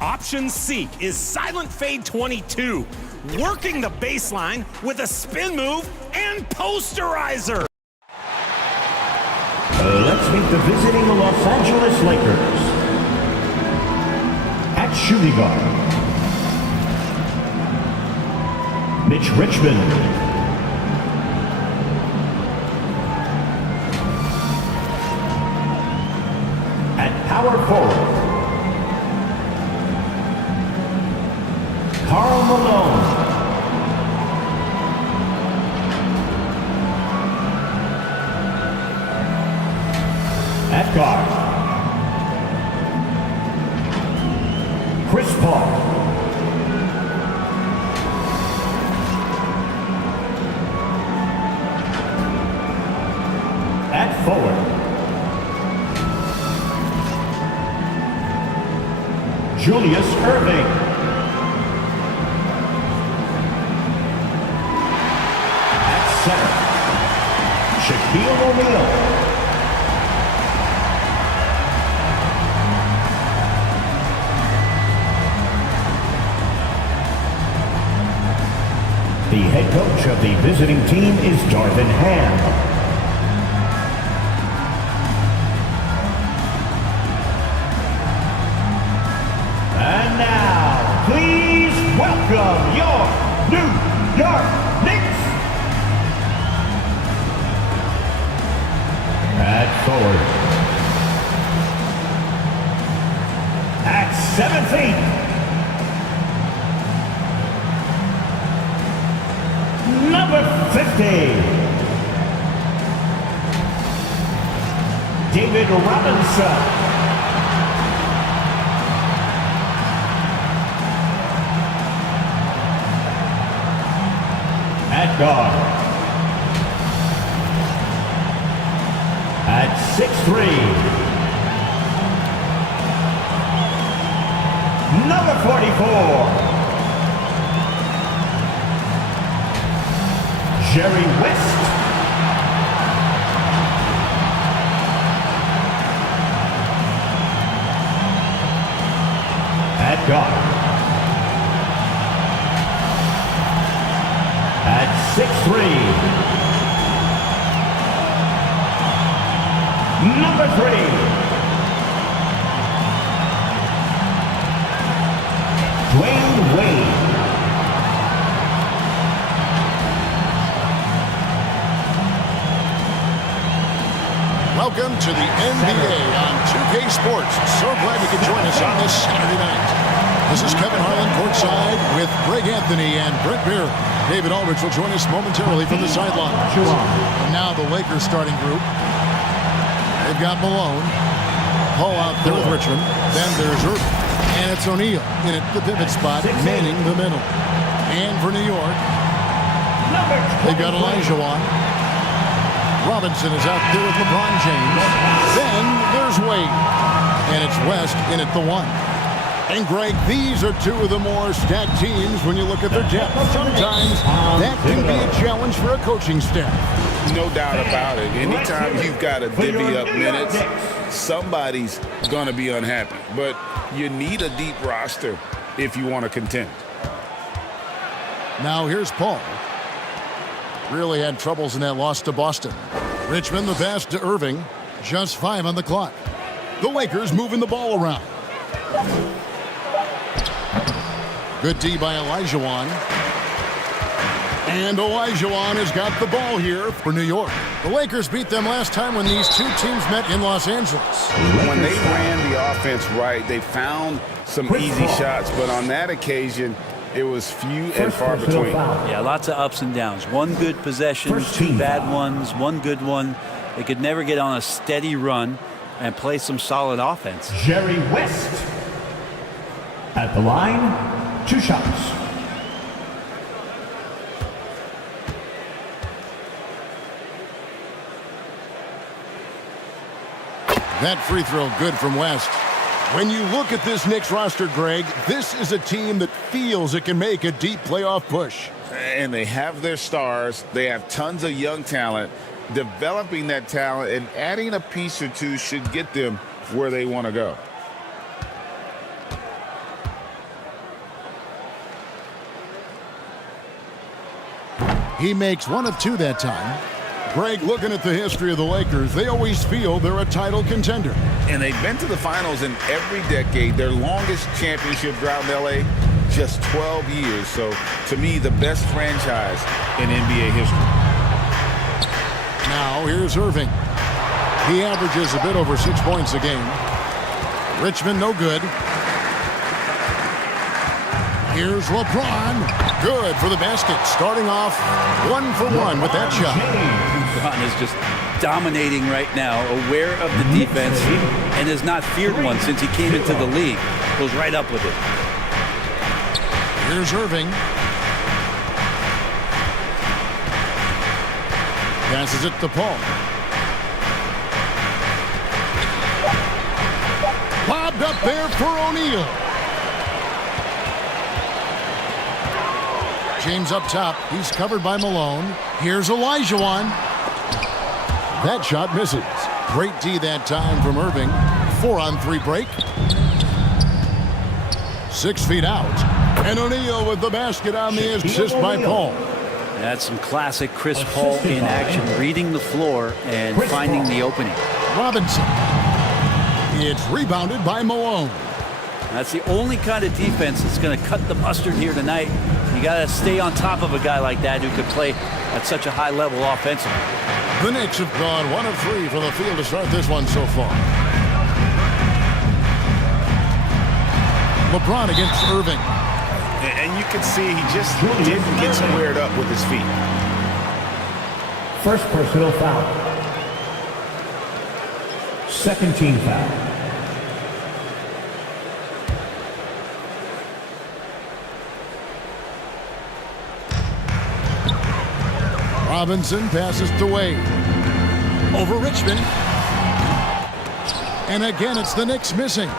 Option C is Silent Fade 22, working the baseline with a spin move and posterizer. Let's meet the visiting Los Angeles Lakers. At shooting guard, Mitch Richmond. At power forward, Karl Malone. At guard, Chris Paul. At forward, Julius Erving. At center, Shaquille O'Neal. The head coach of the visiting team is Darvin Ham. And now, please welcome your New York Knicks. At forward, at 7 feet, number 50, David Robinson. At guard, at 6'3", number 44, Jerry West. At guard, at 6'3", number 3, Dwayne Wade. Welcome to the NBA on 2K Sports. So glad you could join us on this Saturday night. This is Kevin Harlan courtside with Greg Anthony and Brent Beer. David Aldridge will join us momentarily from the sideline. And now the Lakers starting group. They've got Malone. Paul out there with Richmond. Then there's Irving. And it's O'Neal in at the pivot spot, manning the middle. And for New York, they've got Olajuwon. Robinson is out there with LeBron James. Then there's Wade. And it's West in at the 1. And Greg, these are two of the more stacked teams when you look at their depth. Sometimes that can be a challenge for a coaching staff. No doubt about it. Anytime you've got to divvy up minutes, somebody's going to be unhappy. But you need a deep roster if you want to contend. Now here's Paul. Really had troubles in that loss to Boston. Richmond the pass to Irving. Just 5 on the clock. The Lakers moving the ball around. Good D by Olajuwon. And Olajuwon has got the ball here for New York. The Lakers beat them last time when these two teams met in Los Angeles. When they ran the offense right, they found some easy shots, but on that occasion, it was few and far between. Yeah, lots of ups and downs. One good possession, two bad ones, one good one. They could never get on a steady run and play some solid offense. Jerry West at the line, 2 shots. That free throw good from West. When you look at this Knicks roster, Greg, this is a team that feels it can make a deep playoff push. And they have their stars. They have tons of young talent. developing that talent and adding a piece or two should get them where they want to go. He makes one of two that time. Greg, looking at the history of the Lakers, they always feel they're a title contender. And they've been to the finals in every decade. Their longest championship drought in L.A., just 12 years. So, to me, the best franchise in NBA history. Now, here's Irving. He averages a bit over 6 points a game. Richmond, no good. Here's LeBron. Good for the basket. Starting off 1 for 1 with that shot. LeBron is just dominating right now, aware of the defense, and has not feared one since he came into the league. Goes right up with it. Here's Irving. Passes it to Paul. Bobbed up there for O'Neal. James up top. He's covered by Malone. Here's Olajuwon. That shot misses. Great D that time from Irving. 4-on-3 break. 6 feet out. And O'Neal with the basket on the assist by Paul. That's some classic Chris Paul in action, reading the floor and finding the opening. Robinson. It's rebounded by Malone. That's the only kind of defense that's going to cut the mustard here tonight. You got to stay on top of a guy like that who could play at such a high level offensively. The Knicks have gone 1 of 3 from the field to start this one so far. LeBron against Irving. And you can see he just didn't get squared up with his feet. First personal foul. Second team foul. Robinson passes to Wade. Over Richmond. And again, it's the Knicks missing.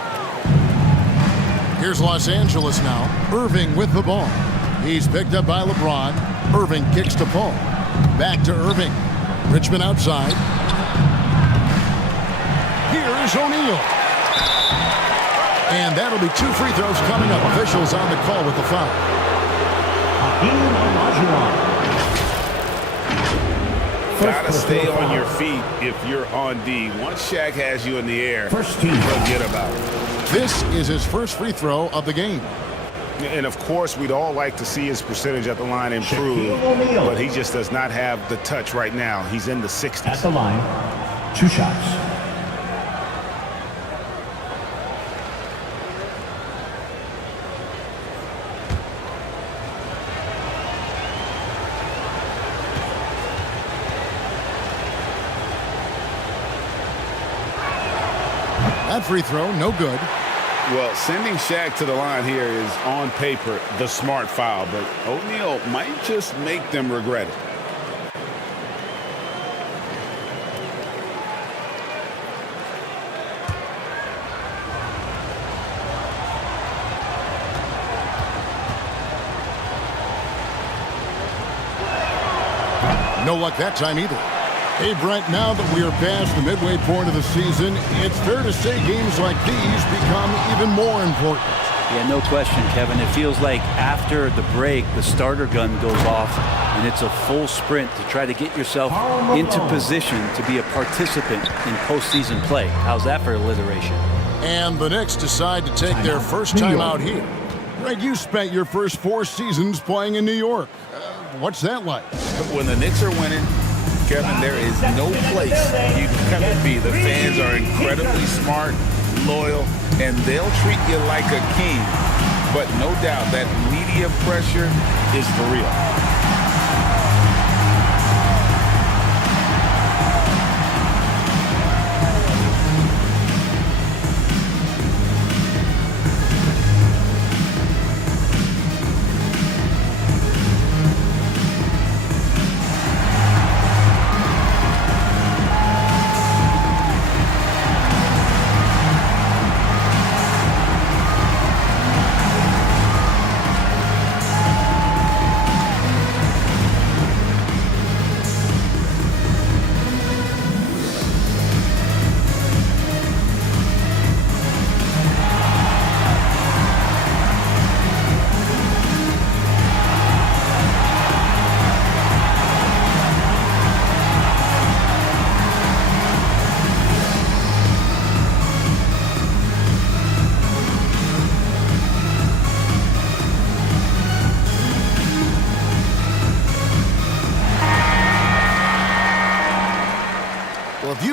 Here's Los Angeles now. Irving with the ball. He's picked up by LeBron. Irving kicks to Paul. Back to Irving. Richmond outside. Here is O'Neal. And that'll be 2 free throws coming up. Officials on the call with the foul. Gotta stay on your feet if you're on D. Once Shaq has you in the air, forget about it. This is his first free throw of the game. And of course, we'd all like to see his percentage at the line improve, but he just does not have the touch right now. He's in the 60s. At the line, 2 shots. That free throw, no good. Well, sending Shaq to the line here is, on paper, the smart foul, but O'Neal might just make them regret it. No luck that time either. Hey, Brent, now that we are past the midway point of the season, it's fair to say games like these become even more important. Yeah, no question, Kevin. It feels like after the break, the starter gun goes off, and it's a full sprint to try to get yourself into position to be a participant in postseason play. How's that for alliteration? And the Knicks decide to take their first time out here. Greg, you spent your first 4 seasons playing in New York. What's that like? When the Knicks are winning, Kevin, there is no place you can come and be. The fans are incredibly smart, loyal, and they'll treat you like a king. But no doubt that media pressure is for real.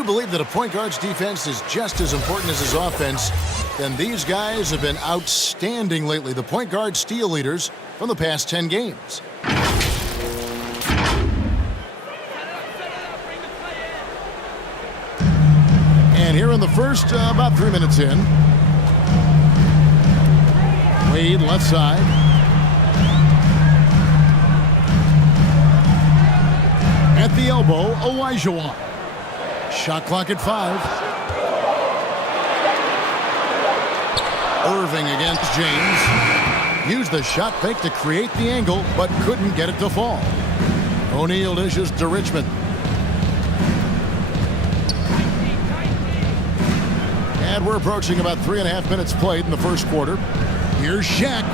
you believe that a point guard's defense is just as important as his offense, then these guys have been outstanding lately. The point guard steal leaders from the past 10 games. And here in the first, about 3 minutes in. Wade left side. At the elbow, Olajuwon. Shot clock at 5. Irving against James. Used the shot fake to create the angle, but couldn't get it to fall. O'Neal dishes to Richmond. And we're approaching about 3.5 minutes played in the first quarter. Here's Shaq.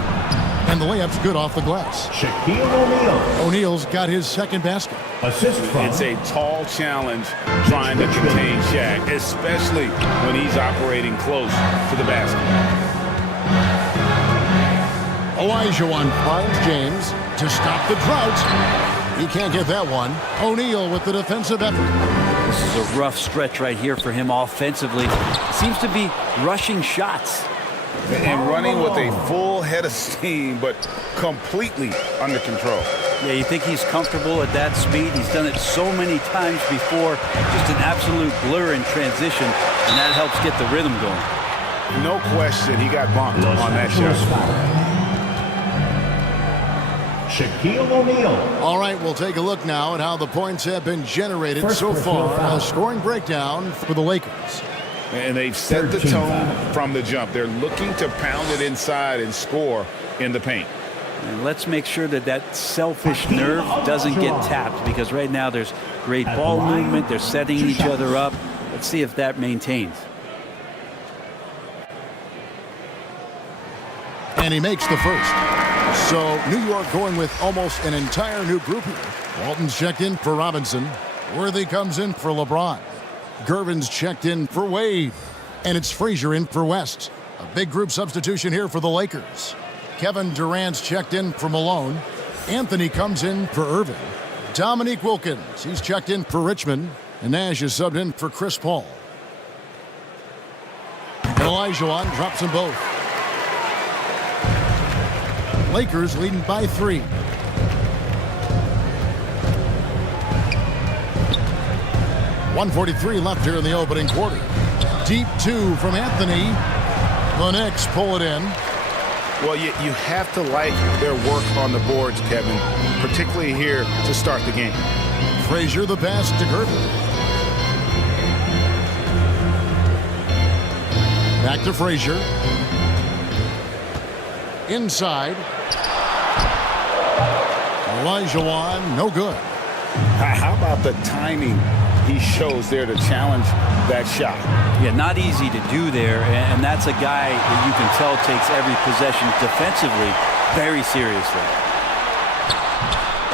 And the layup's good off the glass. Shaquille O'Neal. O'Neal's got his second basket. Assist from. It's a tall challenge trying to contain Shaq, especially when he's operating close to the basket. Olajuwon finds James to stop the drought. He can't get that one. O'Neal with the defensive effort. This is a rough stretch right here for him offensively. Seems to be rushing shots. And running with a full head of steam, but completely under control. Yeah, you think he's comfortable at that speed. He's done it so many times before. Just an absolute blur in transition, and that helps get the rhythm going. No question, he got bumped on that shot. Shaquille O'Neal. All right, we'll take a look now at how the points have been generated so far. A scoring breakdown for the Lakers. And they've set the tone from the jump. They're looking to pound it inside and score in the paint. And let's make sure that that selfish nerve doesn't get tapped, because right now there's great ball movement. They're setting each other up. Let's see if that maintains. And he makes the first. So New York going with almost an entire new group here. Walton's checked in for Robinson. Worthy comes in for LeBron. Gervin's checked in for Wade. And it's Frazier in for West. A big group substitution here for the Lakers. Kevin Durant's checked in for Malone. Anthony comes in for Irving. Dominique Wilkins, he's checked in for Richmond. And Nash is subbed in for Chris Paul. And Olajuwon drops them both. Lakers leading by 3. .143 left here in the opening quarter. Deep 2 from Anthony. The Knicks pull it in. Well, you have to like their work on the boards, Kevin, particularly here to start the game. Frazier the pass to Gervin. Back to Frazier. Inside. Olajuwon, no good. How about the timing he shows there to challenge that shot? Yeah, not easy to do there, and that's a guy that you can tell takes every possession defensively very seriously.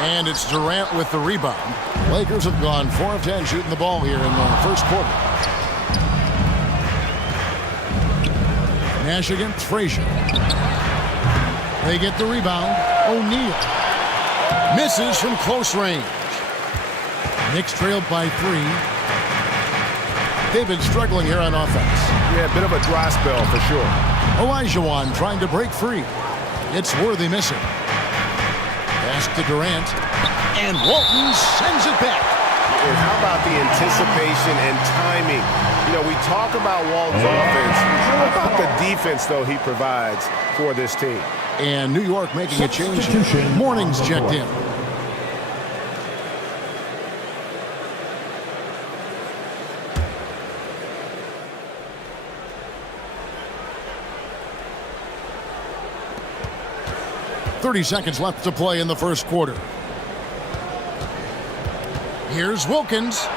And it's Durant with the rebound. Lakers have gone 4 of 10 shooting the ball here in the first quarter. Nash against Frazier. They get the rebound. O'Neal misses from close range. Knicks trailed by 3. They've been struggling here on offense. Yeah, a bit of a dry spell for sure. Olajuwon trying to break free. It's Worthy missing. Pass to Durant. And Walton sends it back. And how about the anticipation and timing? You know, we talk about Walton's offense. How about the defense, though, he provides for this team? And New York making a change. Morning's checked in. .30 seconds left to play in the first quarter. Here's Wilkins.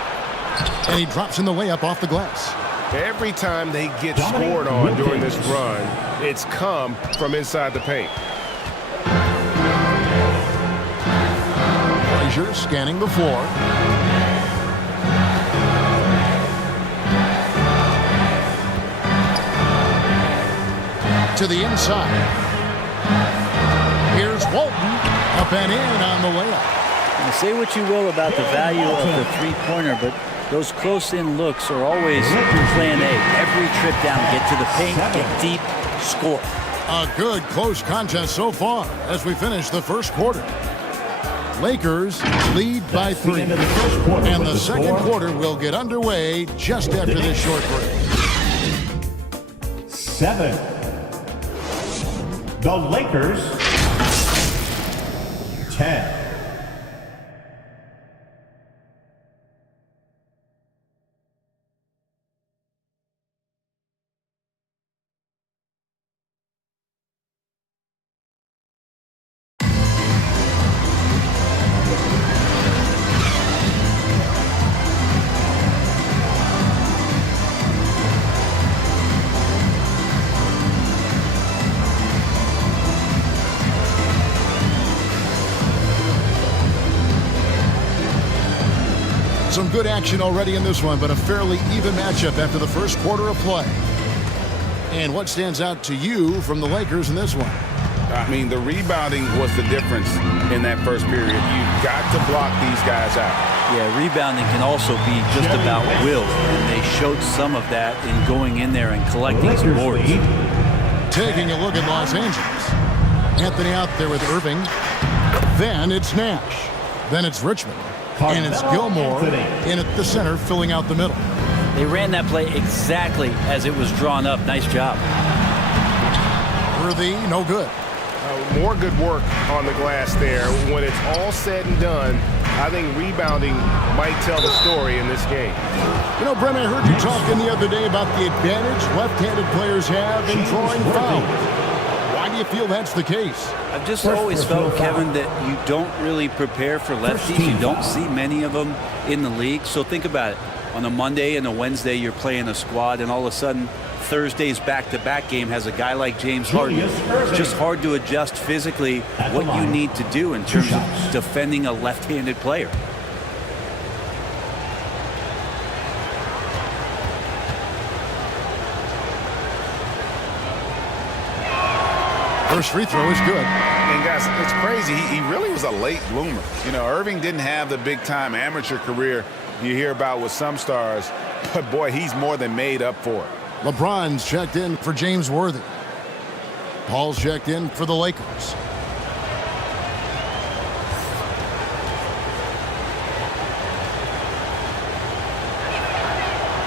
And he drops in the layup off the glass. Every time they get scored on during this run, it's come from inside the paint. Frazier scanning the floor. To the inside. Here's Walton. Up and in on the layup. Now, say what you will about the value of the three-pointer, but Those close-in looks are always plan A. Every trip down, get to the paint, get deep, score. A good close contest so far as we finish the first quarter. Lakers lead by 3. And the second quarter will get underway just after this short break. 7. The Lakers 10. Some good action already in this one, but a fairly even matchup after the first quarter of play. And what stands out to you from the Lakers in this one? I mean, the rebounding was the difference in that first period. You've got to block these guys out. Yeah, rebounding can also be just about will, and they showed some of that in going in there and collecting some boards. Taking a look at Los Angeles. Anthony out there with Irving. Then it's Nash. Then it's Richmond. And it's Gilmore in at the center, filling out the middle. They ran that play exactly as it was drawn up. Nice job. Worthy, no good. More good work on the glass there. When it's all said and done, I think rebounding might tell the story in this game. You know, Brent, I heard you talking the other day about the advantage left-handed players have in drawing fouls. Why do you feel that's the case? I've just always felt, Kevin, that you don't really prepare for lefties. You don't see many of them in the league. So think about it. On a Monday and a Wednesday, you're playing a squad, and all of a sudden, Thursday's back-to-back game has a guy like James Harden. It's just hard to adjust physically what you need to do in terms of defending a left-handed player. First free throw is good. And guys, it's crazy. He really was a late bloomer. You know, Irving didn't have the big-time amateur career you hear about with some stars, but boy, he's more than made up for it. LeBron's checked in for James Worthy. Paul's checked in for the Lakers.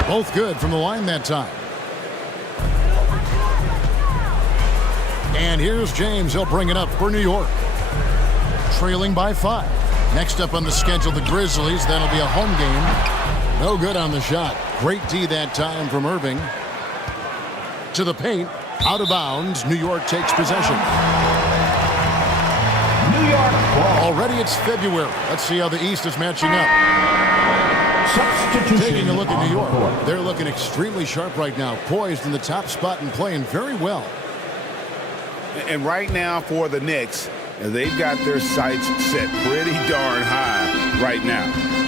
Both good from the line that time. And here's James. He'll bring it up for New York. Trailing by 5. Next up on the schedule, the Grizzlies. That'll be a home game. No good on the shot. Great D that time from Irving. To the paint. Out of bounds. New York takes possession. New York ball. Already it's February. Let's see how the East is matching up. Substitution. Taking a look at New York. on the court. They're looking extremely sharp right now. Poised in the top spot and playing very well. And right now for the Knicks, they've got their sights set pretty darn high right now.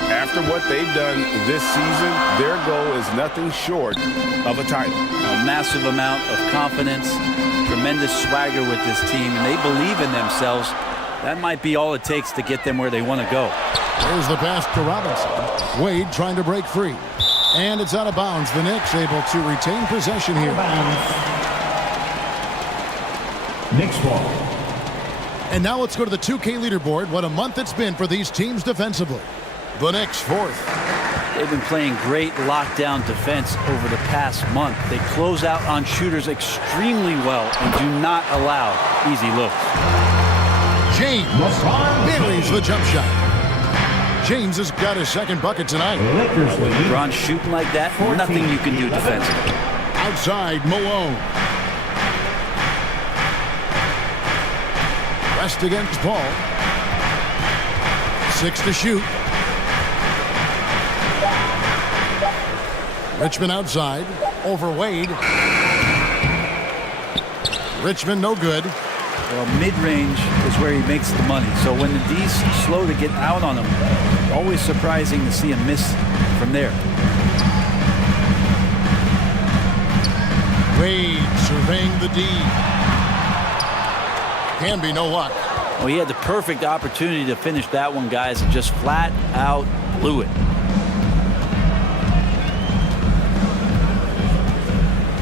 After what they've done this season, their goal is nothing short of a title. A massive amount of confidence, tremendous swagger with this team, and they believe in themselves. That might be all it takes to get them where they want to go. There's the pass to Robinson. Wade trying to break free. And it's out of bounds. The Knicks able to retain possession here. Knicks ball. And now let's go to the 2K leaderboard. What a month it's been for these teams defensively. The Knicks fourth. They've been playing great lockdown defense over the past month. They close out on shooters extremely well and do not allow easy looks. James buries the jump shot. James has got his second bucket tonight. Lakers lead. LeBron shooting like that, nothing you can do defensively. Outside, Malone. West against Paul. 6 to shoot. Richmond outside. Over Wade. Richmond no good. Well, mid-range is where he makes the money. So when the D's slow to get out on him, always surprising to see him miss from there. Wade surveying the D. Can be no luck. Well, he had the perfect opportunity to finish that one, guys, and just flat out blew it.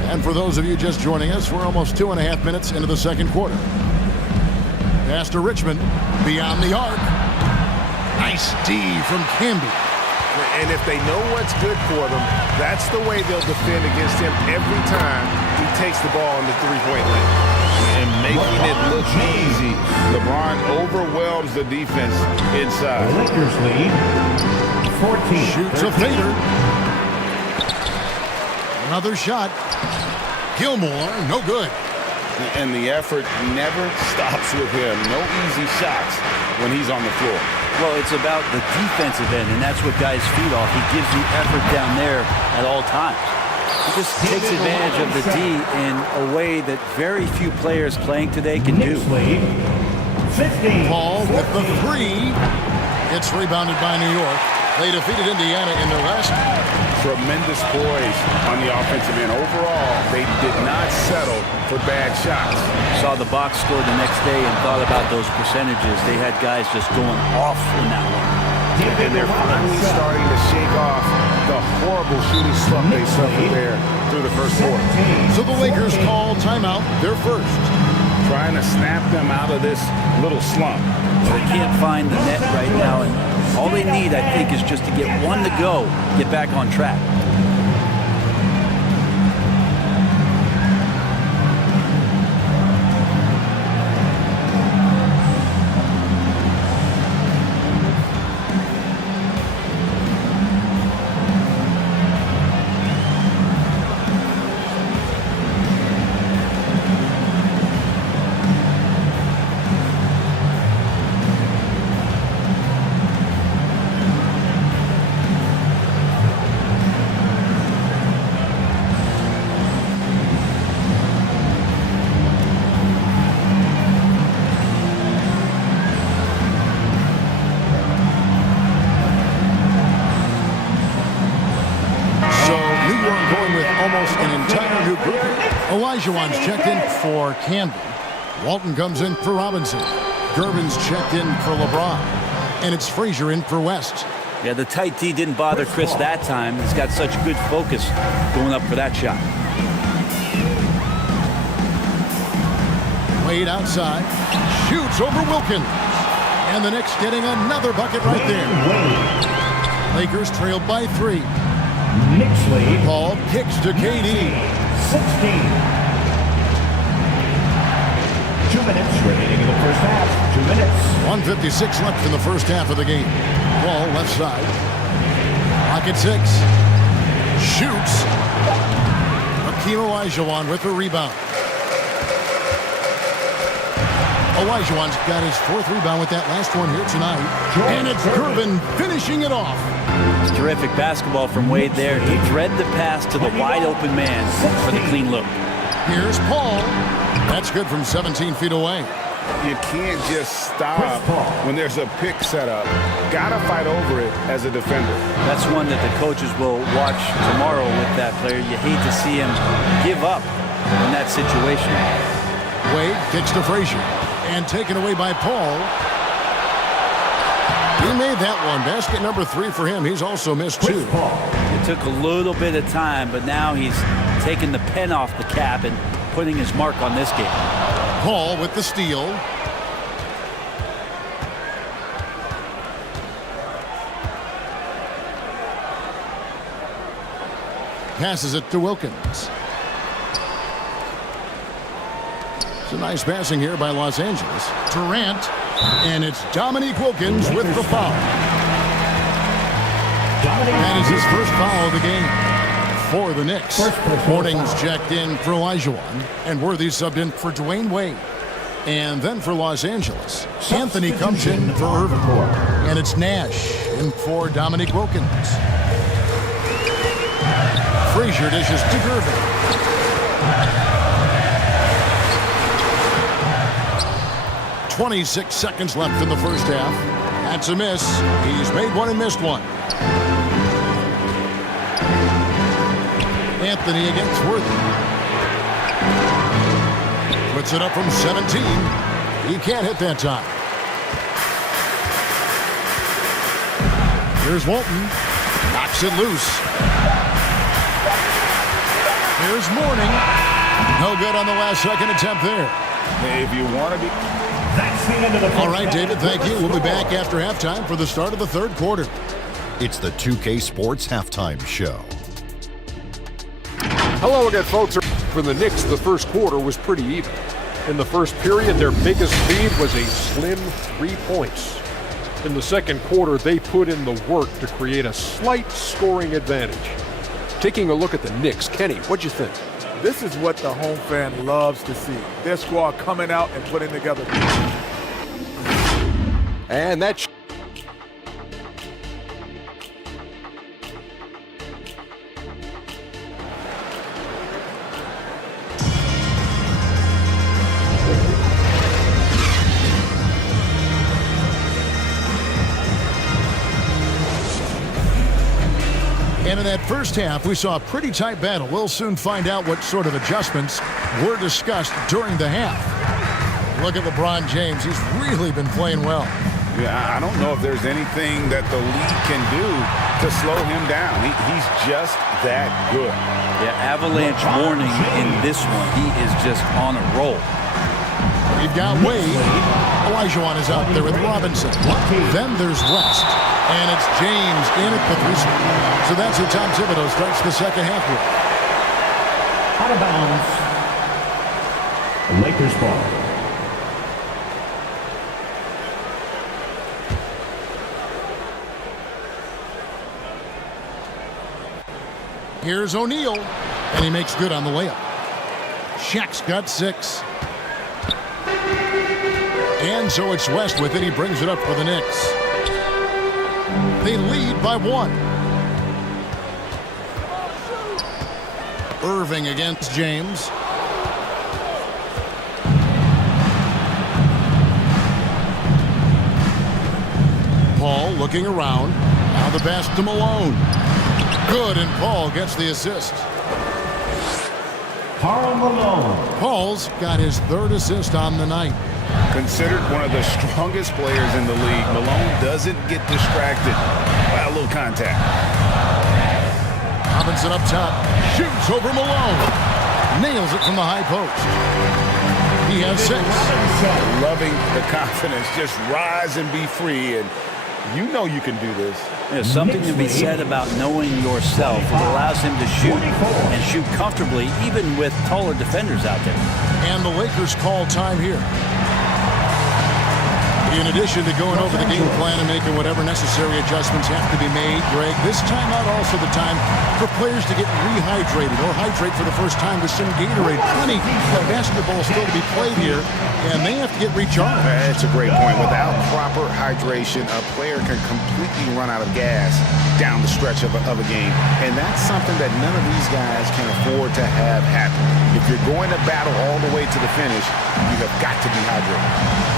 And for those of you just joining us, we're almost 2.5 minutes into the second quarter. Pass to Richmond, beyond the arc. Nice D from Camby. And if they know what's good for them, that's the way they'll defend against him every time he takes the ball in the three-point line. And making it look easy, LeBron overwhelms the defense inside. Lakers lead 14. Shoots a fader. Another shot. Gilmore, no good. And the effort never stops with him. No easy shots when he's on the floor. Well, it's about the defensive end, and that's what guys feed off. He gives you effort down there at all times. He just takes advantage of the D in a way that very few players playing today can do. Knicks lead 15. Paul with the three. It's rebounded by New York. They defeated Indiana in their last. Tremendous poise on the offensive end. Overall, they did not settle for bad shots. Saw the box score the next day and thought about those percentages. They had guys just going off in that one. And they're finally starting to shake off the horrible shooting slump they suffered there through the first quarter. So the Lakers call timeout, their first. Trying to snap them out of this little slump. They can't find the net right now, and all they need, I think, is just to get one to go, get back on track. Olajuwon's checked in for Camby. Walton comes in for Robinson. Gervin's checked in for LeBron. And it's Frazier in for West. Yeah, the tight D didn't bother Chris that time. He's got such good focus going up for that shot. Wade outside. Shoots over Wilkins. And the Knicks getting another bucket right there. Lakers trailed by 3. Knicks lead Paul kicks to KD. 16. 2 minutes remaining in the first half. 2 minutes. 1:56 left in the first half of the game. Ball left side. Pocket 6. Shoots. Hakeem Olajuwon with the rebound. Olajuwon's got his 4th rebound with that last one here tonight. And it's Gervin finishing it off. It's terrific basketball from Wade there. He threaded the pass to the wide open man for the clean look. Here's Paul. That's good from 17 feet away. You can't just stop when there's a pick set up. Gotta fight over it as a defender. That's one that the coaches will watch tomorrow with that player. You hate to see him give up in that situation. Wade kicks to Frazier. And taken away by Paul. He made that one. Basket number 3 for him. He's also missed 2. It took a little bit of time, but now he's taking the pen off the cap and putting his mark on this game. Paul with the steal. Passes it to Wilkins. It's a nice passing here by Los Angeles. Durant. And it's Dominique Wilkins with the foul. That is his first foul of the game for the Knicks. Morning's checked in for Olajuwon. And Worthy subbed in for Dwayne Wade. And then for Los Angeles, Anthony comes in for Irving. And it's Nash in for Dominique Wilkins. Frazier dishes to Gervin. 26 seconds left in the first half. That's a miss. He's made one and missed one. Anthony against Worthy. Puts it up from 17. He can't hit that time. Here's Walton. Knocks it loose. Here's Mourning. No good on the last second attempt there. If you want to be... That's the end of the All right, David, thank you. We'll be back after halftime for the start of the third quarter. It's the 2K Sports Halftime Show. Hello again, folks. For the Knicks, the first quarter was pretty even. In the first period, their biggest lead was a slim 3 points. In the second quarter, they put in the work to create a slight scoring advantage. Taking a look at the Knicks, Kenny, what'd you think? This is what the home fan loves to see. Their squad coming out and putting together. And that's And in that first half, we saw a pretty tight battle. We'll soon find out what sort of adjustments were discussed during the half. Look at LeBron James. He's really been playing well. Yeah, I don't know if there's anything that the league can do to slow him down. He's just that good. Yeah, avalanche warning in this one. He is just on a roll. We've got Wade. Olajuwon is out there with Robinson. Then there's West. And it's James in at the 3. So that's who Tom Thibodeau starts the second half with. Out of bounds. Lakers ball. Here's O'Neal. And he makes good on the layup. Shaq's got 6. And so it's West with it. He brings it up for the Knicks. They lead by 1. Irving against James. Paul looking around. Now the pass to Malone. Good, and Paul gets the assist. Karl Malone. Paul's got his 3rd assist on the night. Considered one of the strongest players in the league, Malone doesn't get distracted by a little contact. Robinson up top. Shoots over Malone. Nails it from the high post. He has 6. Loving the confidence. Just rise and be free. And you know you can do this. There's something to be said about knowing yourself. It allows him to shoot and shoot comfortably, even with taller defenders out there. And the Lakers call time here. In addition to going over the game plan and making whatever necessary adjustments have to be made, Greg, this timeout also the time for players to get rehydrated or hydrate for the first time with some Gatorade. Plenty of basketball still to be played here, and they have to get recharged. That's a great point. Without proper hydration, a player can completely run out of gas down the stretch of a game. And that's something that none of these guys can afford to have happen. If you're going to battle all the way to the finish, you have got to be hydrated.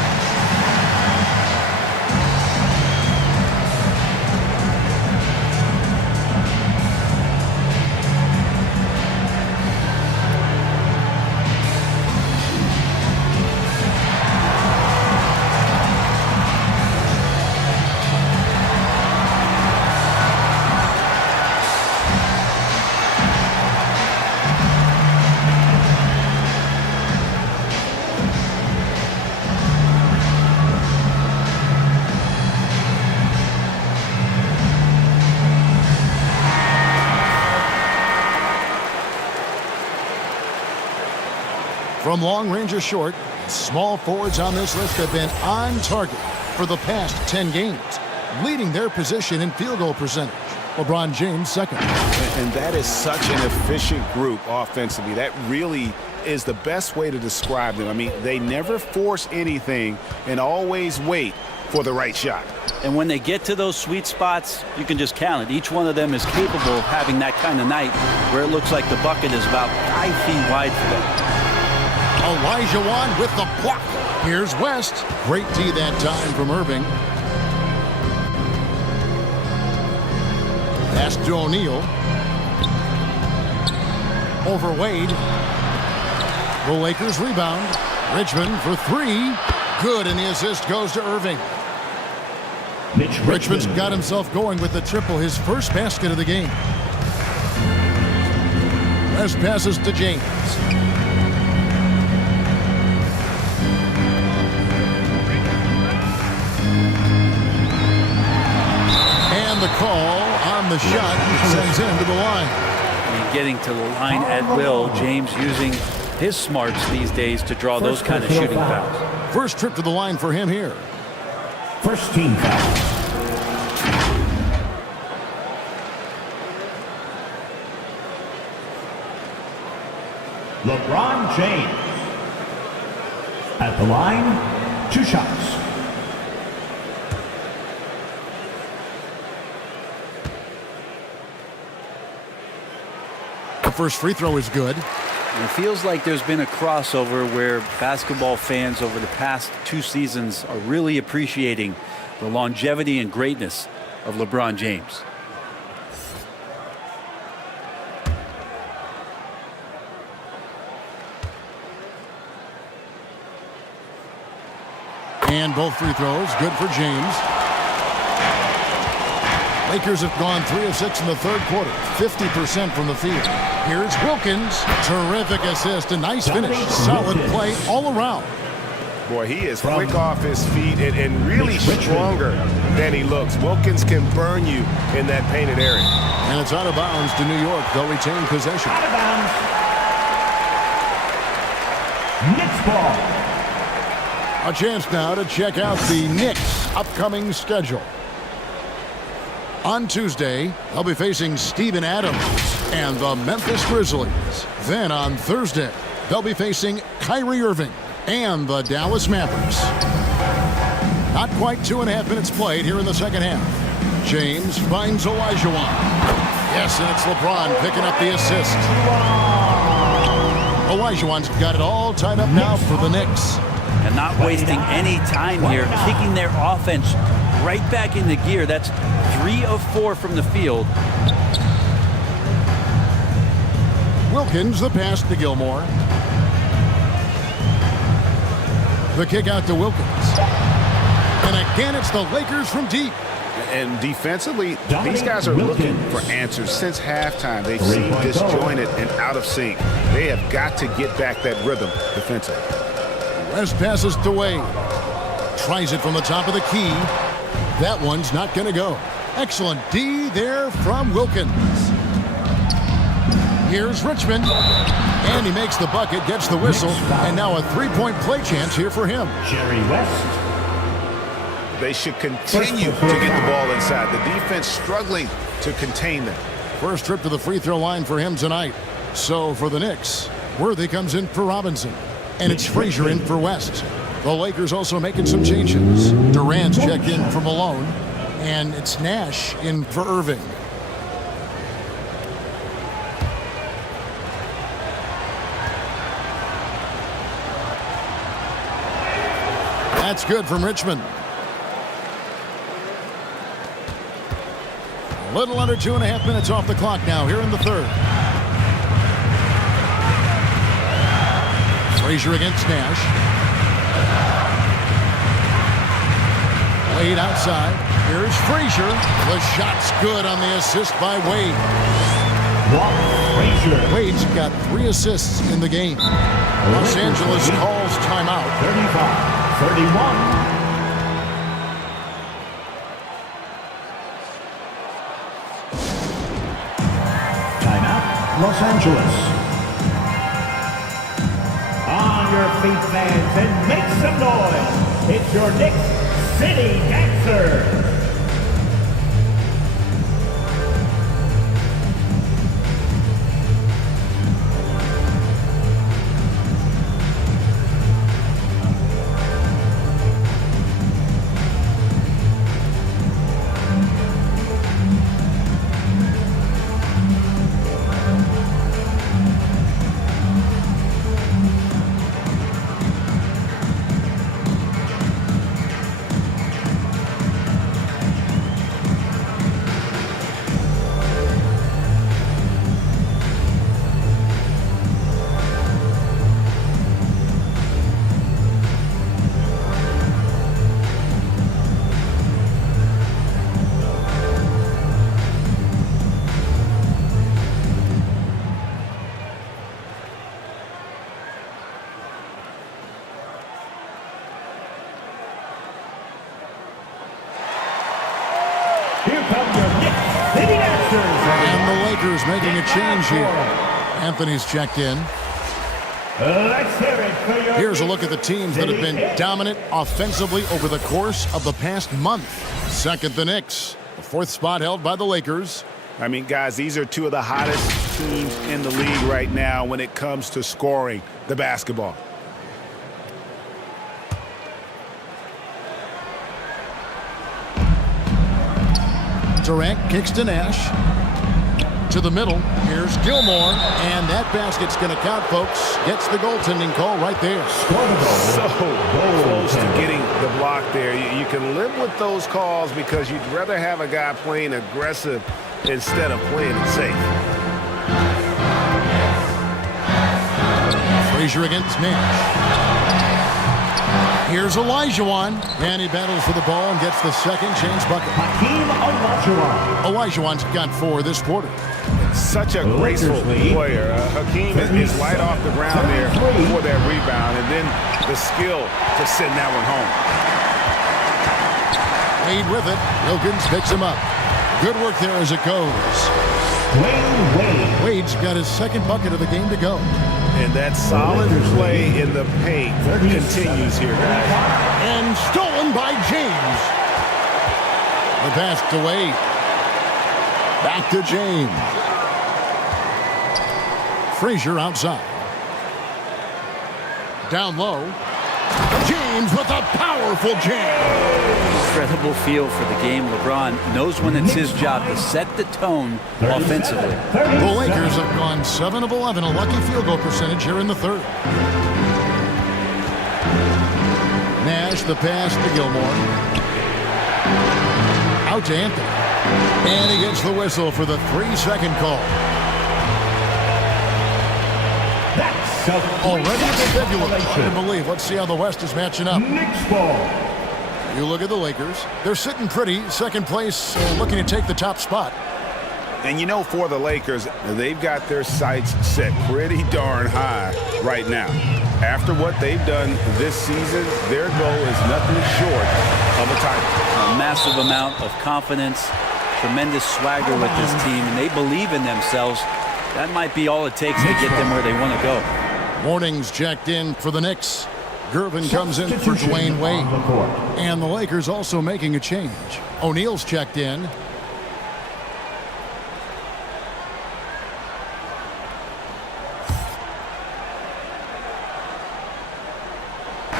From long range or short, small forwards on this list have been on target for the past 10 games, leading their position in field goal percentage. LeBron James second. And that is such an efficient group offensively. That really is the best way to describe them. I mean, they never force anything and always wait for the right shot. And when they get to those sweet spots, you can just count it. Each one of them is capable of having that kind of night where it looks like the bucket is about 5 feet wide for them. Olajuwon with the block. Here's West. Great D that time from Irving. Pass to O'Neal. Over Wade. The Lakers rebound. Richmond for 3. Good, and the assist goes to Irving. Richmond's got himself going with the triple, his first basket of the game. West passes to James. And the call on the shot sends him to the line. And getting to the line at will. James using his smarts these days to draw those kind of shooting fouls. First trip to the line for him here. First team foul. LeBron James. At the line, 2 shots. The first free throw is good. And it feels like there's been a crossover where basketball fans over the past 2 seasons are really appreciating the longevity and greatness of LeBron James. And both free throws, good for James. Lakers have gone 3 of 6 in the third quarter, 50% from the field. Here's Wilkins, terrific assist, a nice finish, solid play all around. Boy, he is quick off his feet and really stronger than he looks. Wilkins can burn you in that painted area. And it's out of bounds to New York. They'll retain possession. Out of bounds. Knicks ball. A chance now to check out the Knicks' upcoming schedule. On Tuesday, they'll be facing Steven Adams and the Memphis Grizzlies. Then on Thursday, they'll be facing Kyrie Irving and the Dallas Mavericks. Not quite 2.5 minutes played here in the second half. James finds Olajuwon. Yes, and it's LeBron picking up the assist. Olajuwon's got it all tied up now for the Knicks. And not wasting any time here, kicking their offense right back into gear. That's 3 of 4 from the field. Wilkins, the pass to Gilmore. The kick out to Wilkins. And again, it's the Lakers from deep. And defensively, these guys are looking for answers since halftime. They seem disjointed and out of sync. They have got to get back that rhythm defensively. West passes to Wade. Tries it from the top of the key. That one's not going to go. Excellent D there from Wilkins. Here's Richmond. And he makes the bucket, gets the whistle, and now a 3-point play chance here for him. Jerry West. They should continue to get the ball inside. The defense struggling to contain them. First trip to the free throw line for him tonight. So for the Knicks, Worthy comes in for Robinson. And it's Frazier in for West. The Lakers also making some changes. Durant's checked in for Malone. And it's Nash in for Irving. That's good from Richmond. A little under 2.5 minutes off the clock now here in the third. Frazier against Nash. Wade outside. Here's Frazier. The shot's good on the assist by Wade. Frazier. Wade's got 3 assists in the game. Los Angeles calls timeout. 35-31. Los Angeles. On your feet, fans, and make some noise. It's your Knicks City Dancer. Lakers making a change here. Anthony's checked in. Let's hear it for your Here's a look at the teams that have been dominant offensively over the course of the past month. Second, the Knicks. The fourth spot held by the Lakers. I mean, guys, these are two of the hottest teams in the league right now when it comes to scoring the basketball. Durant kicks to Nash. To the middle. Here's Gilmore. And that basket's going to count, folks. Gets the goaltending call right there. So close to getting the block there. You can live with those calls because you'd rather have a guy playing aggressive instead of playing it safe. Frazier against Nash. Here's Olajuwon, and he battles for the ball and gets the second chance bucket. Olajuwon's got 4 this quarter. Such a graceful player. Hakeem is light off the ground there for that rebound, and then the skill to send that one home. Wade with it. Wilkins picks him up. Good work there as it goes. Wade's got his second bucket of the game to go. And that solid play in the paint continues here, guys. And stolen by James. The pass to Wade. Back to James. Frazier outside. Down low. James with a powerful jam. Incredible feel for the game. LeBron knows when it's his job to set the tone offensively. The Lakers have gone 7 of 11, a lucky field goal percentage here in the third. Nash, the pass to Gilmore. Out to Anthony. And he gets the whistle for the 3-second call. Already in February. Hard to believe. Let's see how the West is matching up. Knicks ball. You look at the Lakers. They're sitting pretty. Second place, looking to take the top spot. And you know, for the Lakers, they've got their sights set pretty darn high right now. After what they've done this season, their goal is nothing short of a title. A massive amount of confidence, tremendous swagger with this team, and they believe in themselves. That might be all it takes to get them where they want to go. Warnings checked in for the Knicks. Gervin comes in for Dwayne Wade. And the Lakers also making a change. O'Neal's checked in.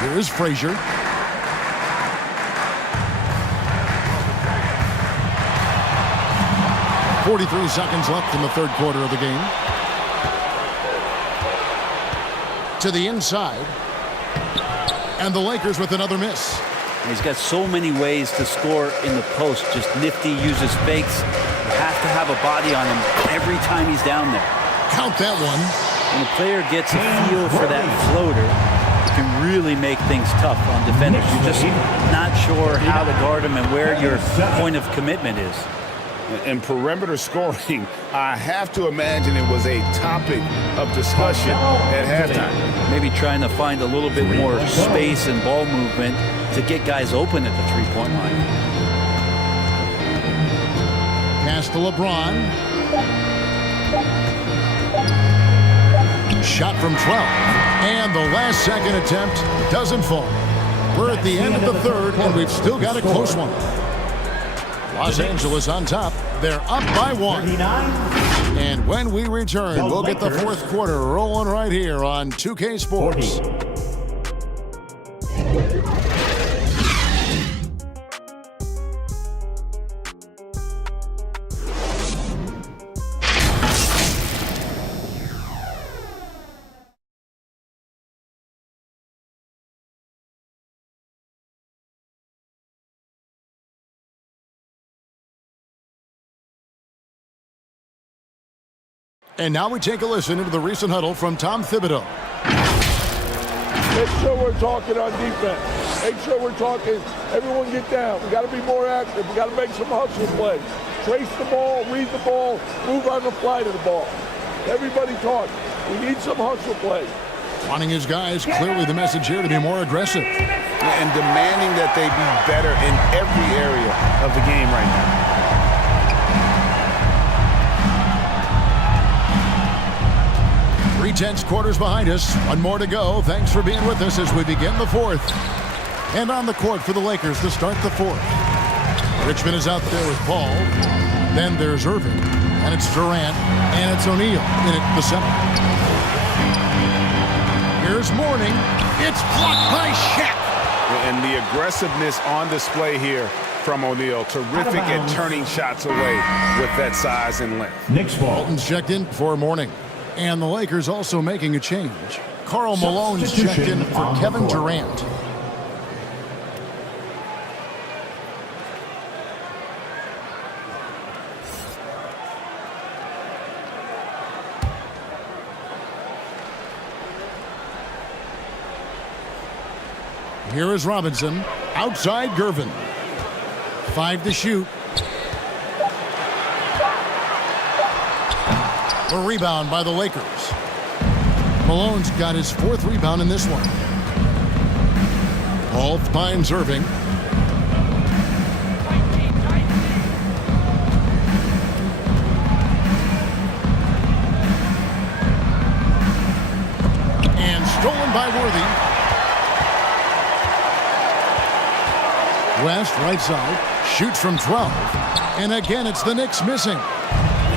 Here's Frazier. .43 seconds left in the third quarter of the game. To the inside. And the Lakers with another miss. He's got so many ways to score in the post. Just nifty, uses fakes. You have to have a body on him every time he's down there. Count that one. When the player gets a feel for that floater, it can really make things tough on defenders. You're just not sure how to guard him and where your point of commitment is. And perimeter scoring, I have to imagine it was a topic of discussion at halftime. Maybe trying to find a little bit more space and ball movement to get guys open at the three-point line. Pass to LeBron. Shot from 12. And the last second attempt doesn't fall. We're at the end of the third, and we've still got a close one. Los Angeles on top. They're up by 1. And when we return, we'll get the fourth quarter rolling right here on 2K Sports. And now we take a listen into the recent huddle from Tom Thibodeau. Make sure we're talking on defense. Make sure we're talking, everyone get down. We got to be more active. We got to make some hustle plays. Trace the ball, read the ball, move on the fly to the ball. Everybody talk. We need some hustle plays. Wanting his guys, clearly the message here to be more aggressive. And demanding that they be better in every area of the game right now. 3 tense quarters behind us. One more to go. Thanks for being with us as we begin the fourth. And on the court for the Lakers to start the fourth. Richmond is out there with Paul. Then there's Irving. And it's Durant. And it's O'Neal in at the center. Here's Mourning. It's blocked by Shaq. And the aggressiveness on display here from O'Neal. Terrific at turning shots away with that size and length. Knicks ball. Walton's checked in for Mourning. And the Lakers also making a change. Karl Malone's checked in for Kevin Durant. Here is Robinson. Outside Gervin. 5 to shoot. The rebound by the Lakers. Malone's got his 4th rebound in this one. Paul finds Irving. And stolen by Worthy. West, right side, shoots from 12. And again, it's the Knicks missing.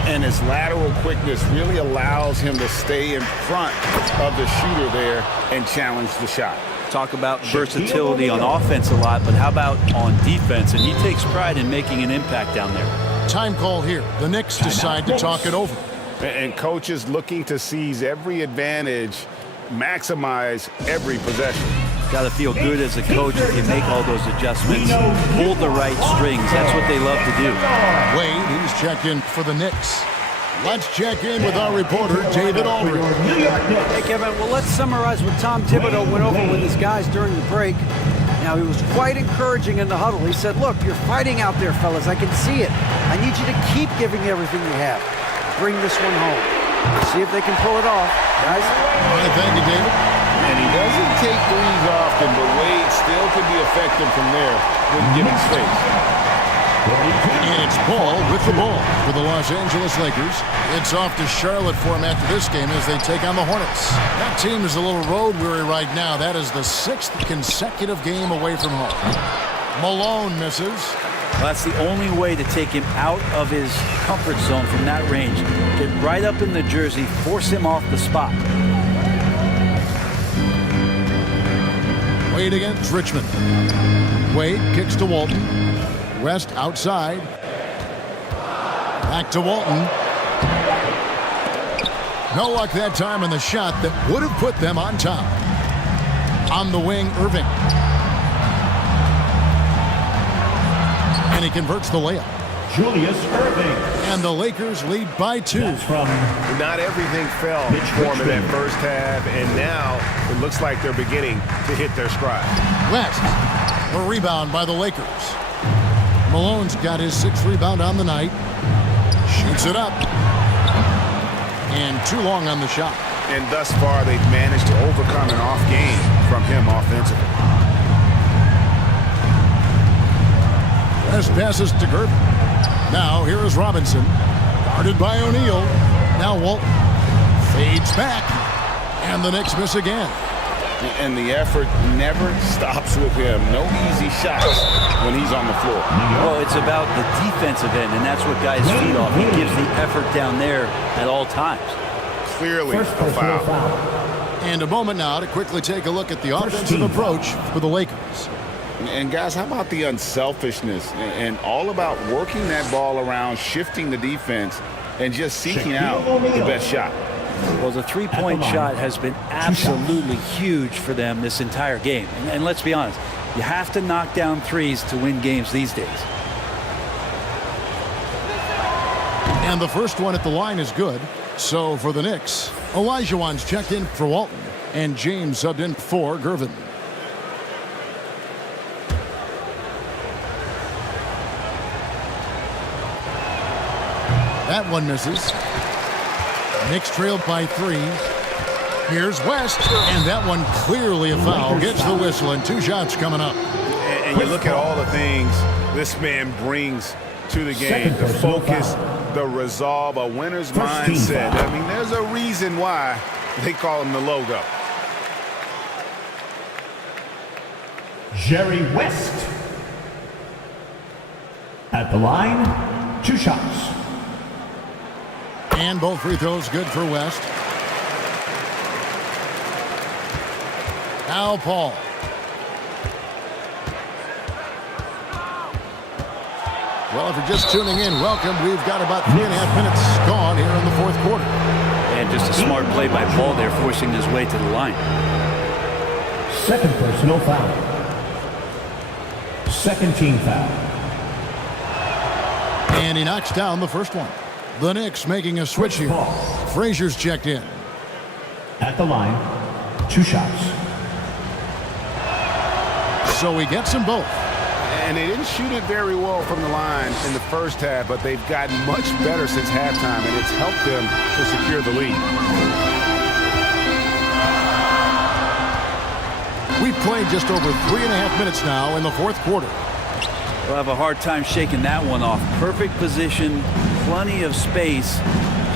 And his lateral quickness really allows him to stay in front of the shooter there and challenge the shot. Talk about versatility on offense a lot, but how about on defense? And he takes pride in making an impact down there. Time call here. The Knicks decide to talk it over. And coaches looking to seize every advantage, maximize every possession. Got to feel good as a coach if you make all those adjustments, pull the right strings. That's what they love to do. Wade, he's checked in for the Knicks. Let's check in with our reporter, David Aldridge. Hey, Kevin, well, let's summarize what Tom Thibodeau went over with his guys during the break. Now, he was quite encouraging in the huddle. He said, look, you're fighting out there, fellas. I can see it. I need you to keep giving everything you have. Bring this one home. See if they can pull it off, guys. All right, thank you, David. And he doesn't take threes often, but Wade still can be effective from there when given space. And it's Paul with the ball for the Los Angeles Lakers. It's off to Charlotte for him after this game as they take on the Hornets. That team is a little road weary right now. That is the 6th consecutive game away from home. Malone misses. Well, that's the only way to take him out of his comfort zone from that range. Get right up in the jersey, force him off the spot. Wade against Richmond. Wade kicks to Walton. West outside. Back to Walton. No luck that time on the shot that would have put them on top. On the wing, Irving. And he converts the layup. Julius Irving. And the Lakers lead by 2. Not everything fell for them in that first half, and now it looks like they're beginning to hit their stride. West, a rebound by the Lakers. Malone's got his 6th rebound on the night. Shoots it up. And too long on the shot. And thus far, they've managed to overcome an off game from him offensively. West passes to Gervin. Now here is Robinson. Guarded by O'Neal. Now Walton fades back. And the Knicks miss again. And the effort never stops with him. No easy shots when he's on the floor. Well, it's about the defensive end, and that's what guys feed off. He gives the effort down there at all times. Clearly a foul. And a moment now to quickly take a look at the offensive approach for the Lakers. And guys, how about the unselfishness and all about working that ball around, shifting the defense, and just seeking out the best shot? Well, the three-point shot has been absolutely huge for them this entire game. And let's be honest, you have to knock down threes to win games these days. And the first one at the line is good. So for the Knicks, Olajuwon's checked in for Walton, and James subbed in for Gervin. That one misses. Knicks trailed by 3. Here's West, and that one clearly a foul. Gets the whistle, and 2 shots coming up. And you look at all the things this man brings to the game. The focus, the resolve, a winner's mindset. I mean, there's a reason why They call him the logo. Jerry West. At the line, 2 shots. And both free throws good for West. Now Paul. Well, if you're just tuning in, welcome. We've got about 3.5 minutes gone here in the fourth quarter. And just a smart play by Paul there, forcing his way to the line. Second personal foul. Second team foul. And he knocks down the first one. The Knicks making a switch here. Frazier's checked in. At the line, 2 shots. So he gets them both. And they didn't shoot it very well from the line in the first half, but they've gotten much better since halftime, and it's helped them to secure the lead. We've played just over 3.5 minutes now in the fourth quarter. We'll have a hard time shaking that one off. Perfect position, plenty of space,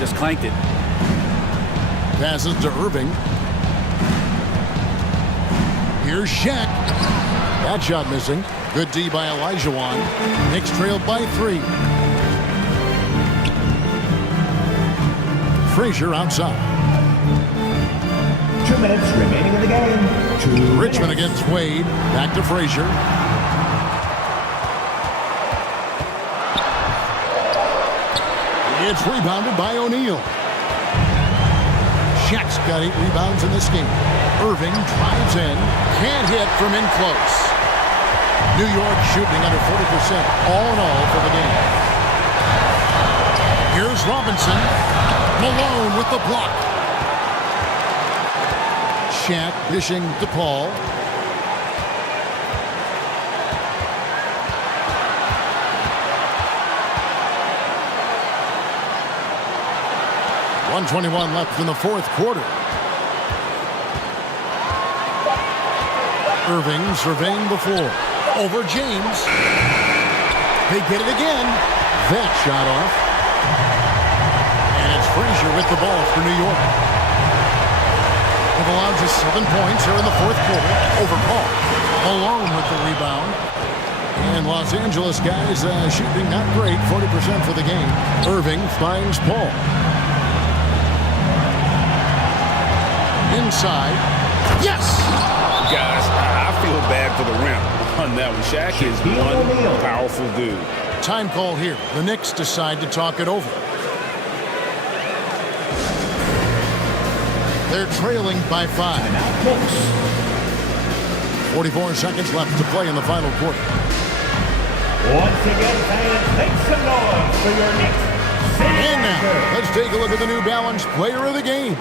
just clanked it. Passes to Irving. Here's Shaq. That shot missing. Good D by Olajuwon. Knicks trailed by 3. Frazier outside. 2 minutes remaining in the game. Richmond against Wade. Back to Frazier. It's rebounded by O'Neal. Shaq's got 8 rebounds in this game. Irving drives in. Can't hit from in close. New York shooting under 40% all in all for the game. Here's Robinson. Malone with the block. Shaq dishing to Paul. .121 left in the fourth quarter. Irving surveying the floor. Over James. They get it again. That shot off. And it's Frazier with the ball for New York. They've allowed just 7 points here in the fourth quarter over Paul. Malone with the rebound. And Los Angeles guys shooting not great, 40% for the game. Irving finds Paul. Inside. Yes! Guys, I feel bad for the rim on that one. Shaq is one powerful dude. Time call here. The Knicks decide to talk it over. They're trailing by 5. 44 seconds left to play in the final quarter. Once again, fans, make some noise for your Knicks. And now, let's take a look at the New Balance player of the game,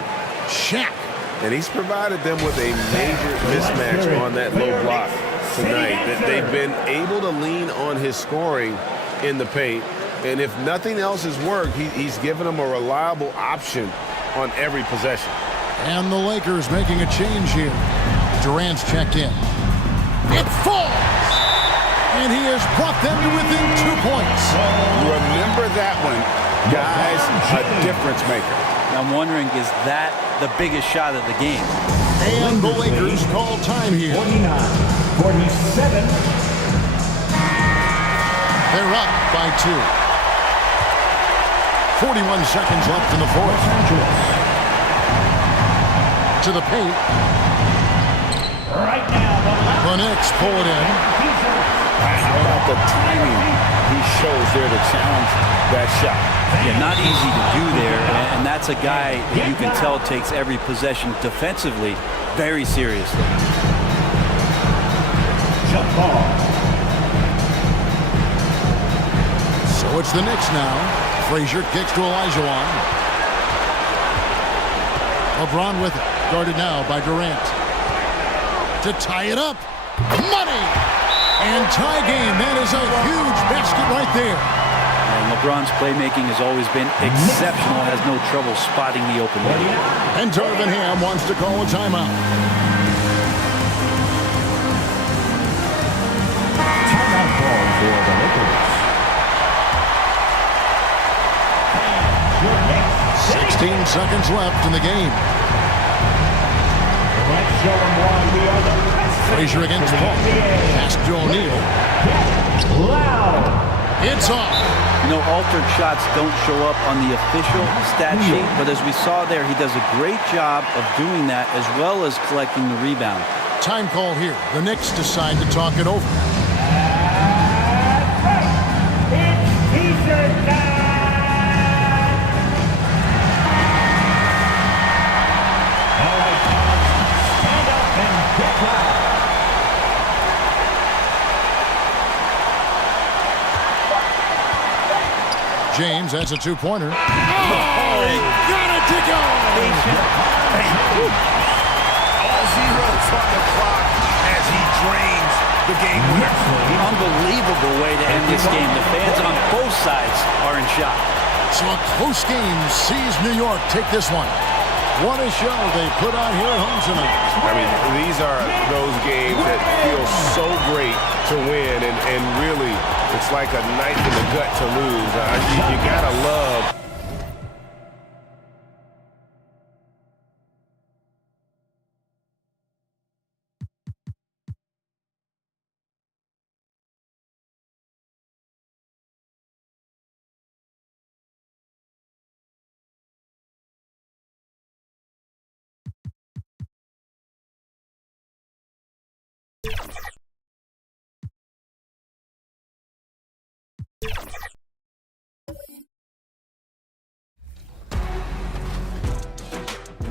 Shaq. And he's provided them with a major mismatch on that low block tonight. That they've been able to lean on his scoring in the paint. And if nothing else has worked, he's given them a reliable option on every possession. And the Lakers making a change here. Durant's checked in. It falls! And he has brought them to within 2 points. Remember that one, guys, a difference maker. I'm wondering, is that the biggest shot of the game? And the Lakers call time here. 49-47. They're up by 2. 41 seconds left in the fourth. To the paint. Right now, the Knicks pull it in. How about the timing he shows there to challenge that shot? Yeah, not easy to do there, and that's a guy that you can tell takes every possession defensively very seriously. Jump ball. So it's the Knicks now. Frazier kicks to Olajuwon. LeBron with it. Guarded now by Durant. To tie it up. Money! And tie game. That is a huge basket right there. And LeBron's playmaking has always been exceptional. Has no trouble spotting the open man. And Darvin Ham wants to call a timeout. Timeout ball for the Lakers. 16 seconds left in the game. show them why we are the best. Frazier against Paul. Pass to O'Neal. Loud. It's off. You know, altered shots don't show up on the official stat sheet, but as we saw there, he does a great job of doing that as well as collecting the rebound. Time call here. The Knicks decide to talk it over. It's T-shirt time. All right, stand up and get loud. James has a two-pointer. Oh, got it to go! All zeros on the clock as he drains the game winner. Unbelievable way to end this game. The fans on both sides are in shock. So a close game sees New York take this one. What a show they put on here at home tonight. I mean, these are those games that feel so great to win, and really, it's like a knife in the gut to lose. You gotta love.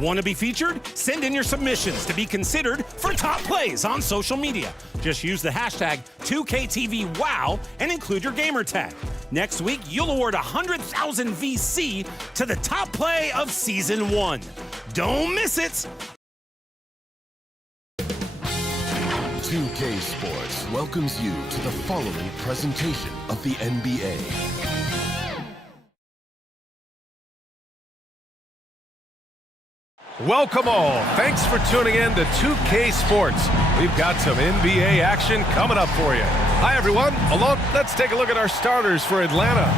Want to be featured? Send in your submissions to be considered for top plays on social media. Just use the hashtag 2KTVWOW and include your gamer tag. Next week, you'll award 100,000 VC to the top play of Season 1. Don't miss it! 2K Sports welcomes you to the following presentation of the NBA. Welcome all. Thanks for tuning in to 2K Sports. We've got some NBA action coming up for you. Hi, everyone. Let's take a look at our starters for Atlanta.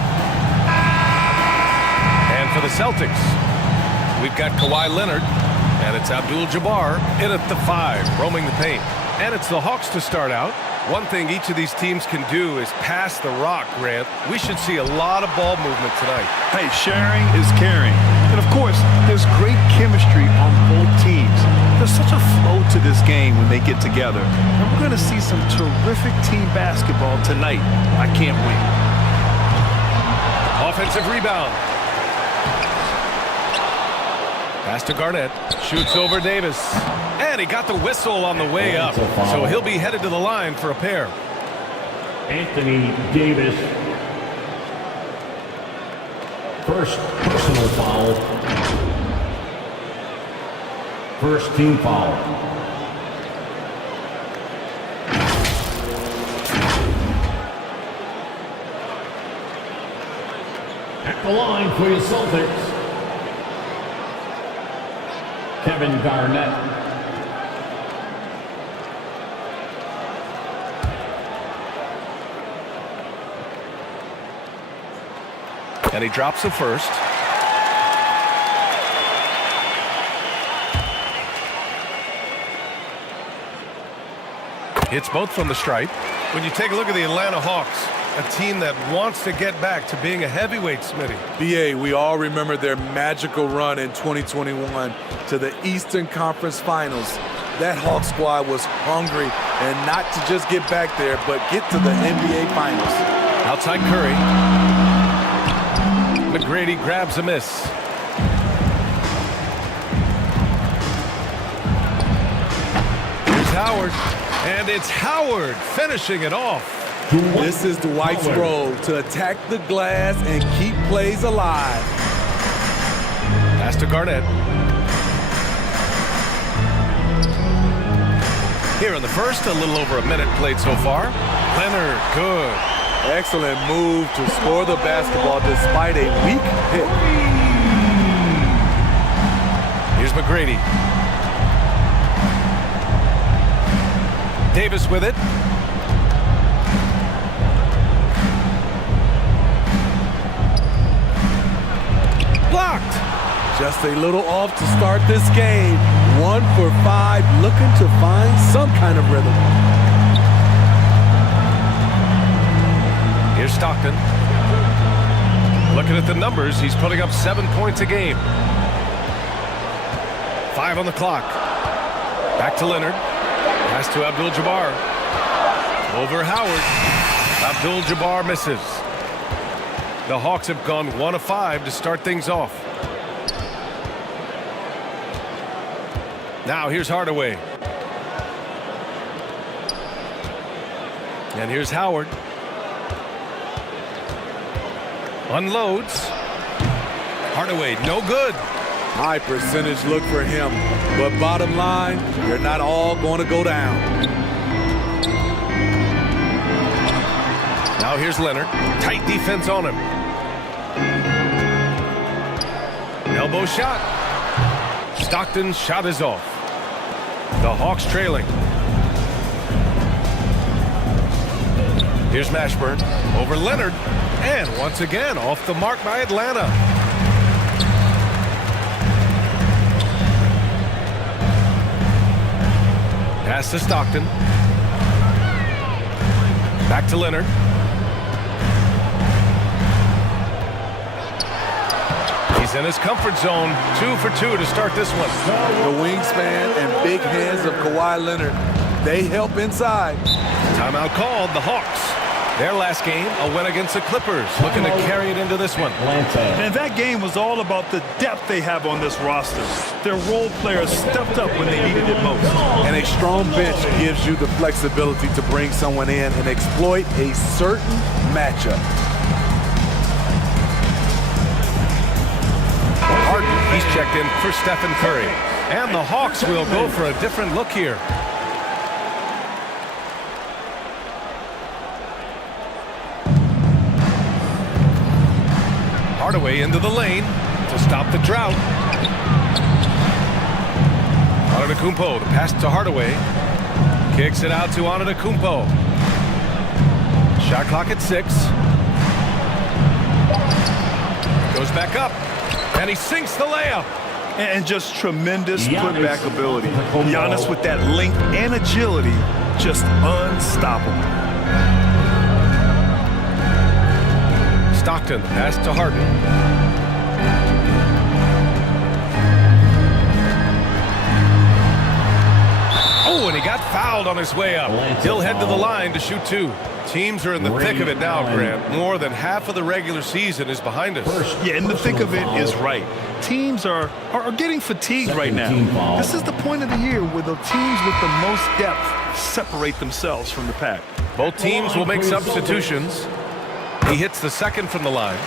And for the Celtics, we've got Kawhi Leonard, and it's Abdul-Jabbar in at the 5, roaming the paint. And it's the Hawks to start out. One thing each of these teams can do is pass the rock, Grant. We should see a lot of ball movement tonight. Hey, sharing is caring. And of course, there's great chemistry on both teams. There's such a flow to this game when they get together. And we're going to see some terrific team basketball tonight. I can't wait. Offensive rebound. Pass to Garnett. Shoots over Davis. And he got the whistle on the way up. So he'll be headed to the line for a pair. Anthony Davis. First personal foul. First team foul. At the line for your Celtics, Kevin Garnett. And he drops the first. Hits both from the stripe. When you take a look at the Atlanta Hawks, a team that wants to get back to being a heavyweight, Smitty. BA, we all remember their magical run in 2021 to the Eastern Conference Finals. That Hawk squad was hungry, and not to just get back there, but get to the NBA Finals. Outside Curry. McGrady grabs a miss. Here's Howard. And it's Howard finishing it off. This is Dwight's role, to attack the glass and keep plays alive. Pass to Garnett. Here in the first, a little over a minute played so far. Leonard, good. Excellent move to score the basketball despite a weak hit. Here's McGrady. Davis with it. Blocked. Just a little off to start this game. 1 for 5, looking to find some kind of rhythm. Here's Stockton. Looking at the numbers, he's putting up 7 points a game. 5 on the clock. Back to Leonard. Pass to Abdul-Jabbar. Over Howard. Abdul-Jabbar misses. The Hawks have gone 1 of 5 to start things off. Now here's Hardaway. And here's Howard. Unloads. Hardaway, no good. High percentage look for him. But bottom line, they're not all going to go down. Now here's Leonard. Tight defense on him. Elbow shot. Stockton's shot is off. The Hawks trailing. Here's Mashburn. Over Leonard. And once again, off the mark by Atlanta. Pass to Stockton. Back to Leonard. He's in his comfort zone. 2 for 2 to start this one. The wingspan and big hands of Kawhi Leonard, they help inside. Timeout called. The Hawks. Their last game, a win against the Clippers, looking to carry it into this one. And that game was all about the depth they have on this roster. Their role players stepped up when they needed it most. And a strong bench gives you the flexibility to bring someone in and exploit a certain matchup. Harden, he's checked in for Stephen Curry. And the Hawks will go for a different look here. Hardaway into the lane to stop the drought. Antetokounmpo, the pass to Hardaway. Kicks it out to Antetokounmpo. Shot clock at 6. Goes back up. And he sinks the layup. And just tremendous putback ability. Giannis with that length and agility, just unstoppable. Stockton, pass to Harden. Oh, and he got fouled on his way up. He'll head to the line to shoot 2. Teams are in the thick of it now, Grant. More than half of the regular season is behind us. Yeah, and the thick of it is right. Teams are getting fatigued right now. This is the point of the year where the teams with the most depth separate themselves from the pack. Both teams will make substitutions. He hits the second from the line.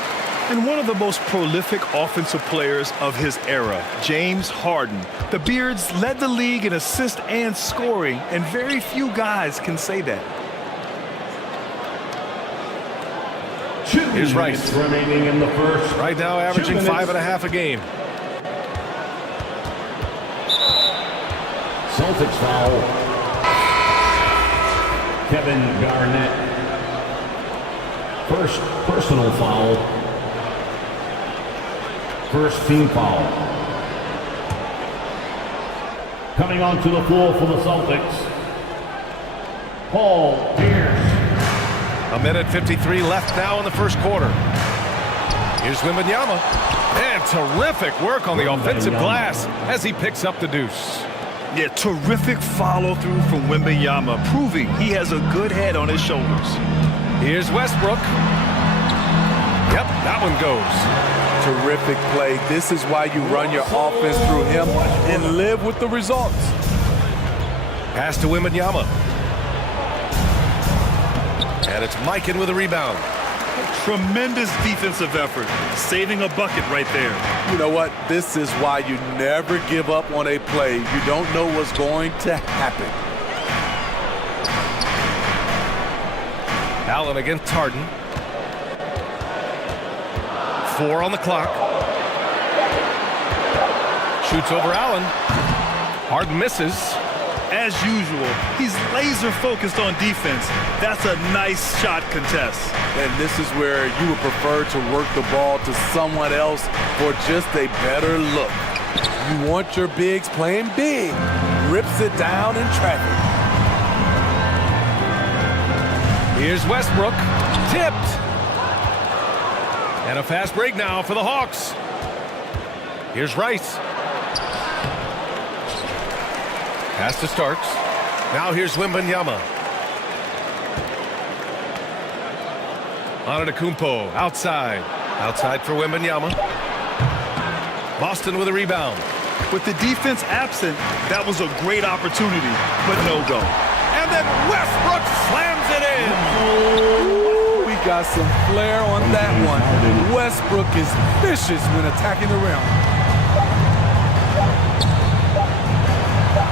And one of the most prolific offensive players of his era, James Harden. The Beards led the league in assists and scoring, and very few guys can say that. Here's Rice. Remaining in the first. Right now averaging 5.5 a game. Celtics foul. Kevin Garnett. First personal foul. First team foul. Coming onto the floor for the Celtics, Paul Pierce. A minute 53 left now in the first quarter. Here's Wembanyama. And terrific work on the offensive glass as he picks up the deuce. Yeah, terrific follow-through from Wembanyama, proving he has a good head on his shoulders. Here's Westbrook. Yep, that one goes. Terrific play. This is why you run your offense through him and live with the results. Pass to Wembanyama. And it's Mikan with a rebound. Tremendous defensive effort, saving a bucket right there. You know what? This is why you never give up on a play. You don't know what's going to happen. Allen against Harden. 4 on the clock. Shoots over Allen. Harden misses. As usual, he's laser focused on defense. That's a nice shot contest. And this is where you would prefer to work the ball to someone else for just a better look. You want your bigs playing big. Rips it down in traffic. Here's Westbrook. Tipped. And a fast break now for the Hawks. Here's Rice. Pass to Starks. Now here's Wembanyama. Antetokounmpo outside. Outside for Wembanyama. Boston with a rebound. With the defense absent, that was a great opportunity, but no go. And then Westbrook slams it in. Ooh, we got some flair on that one. Westbrook is vicious when attacking the rim.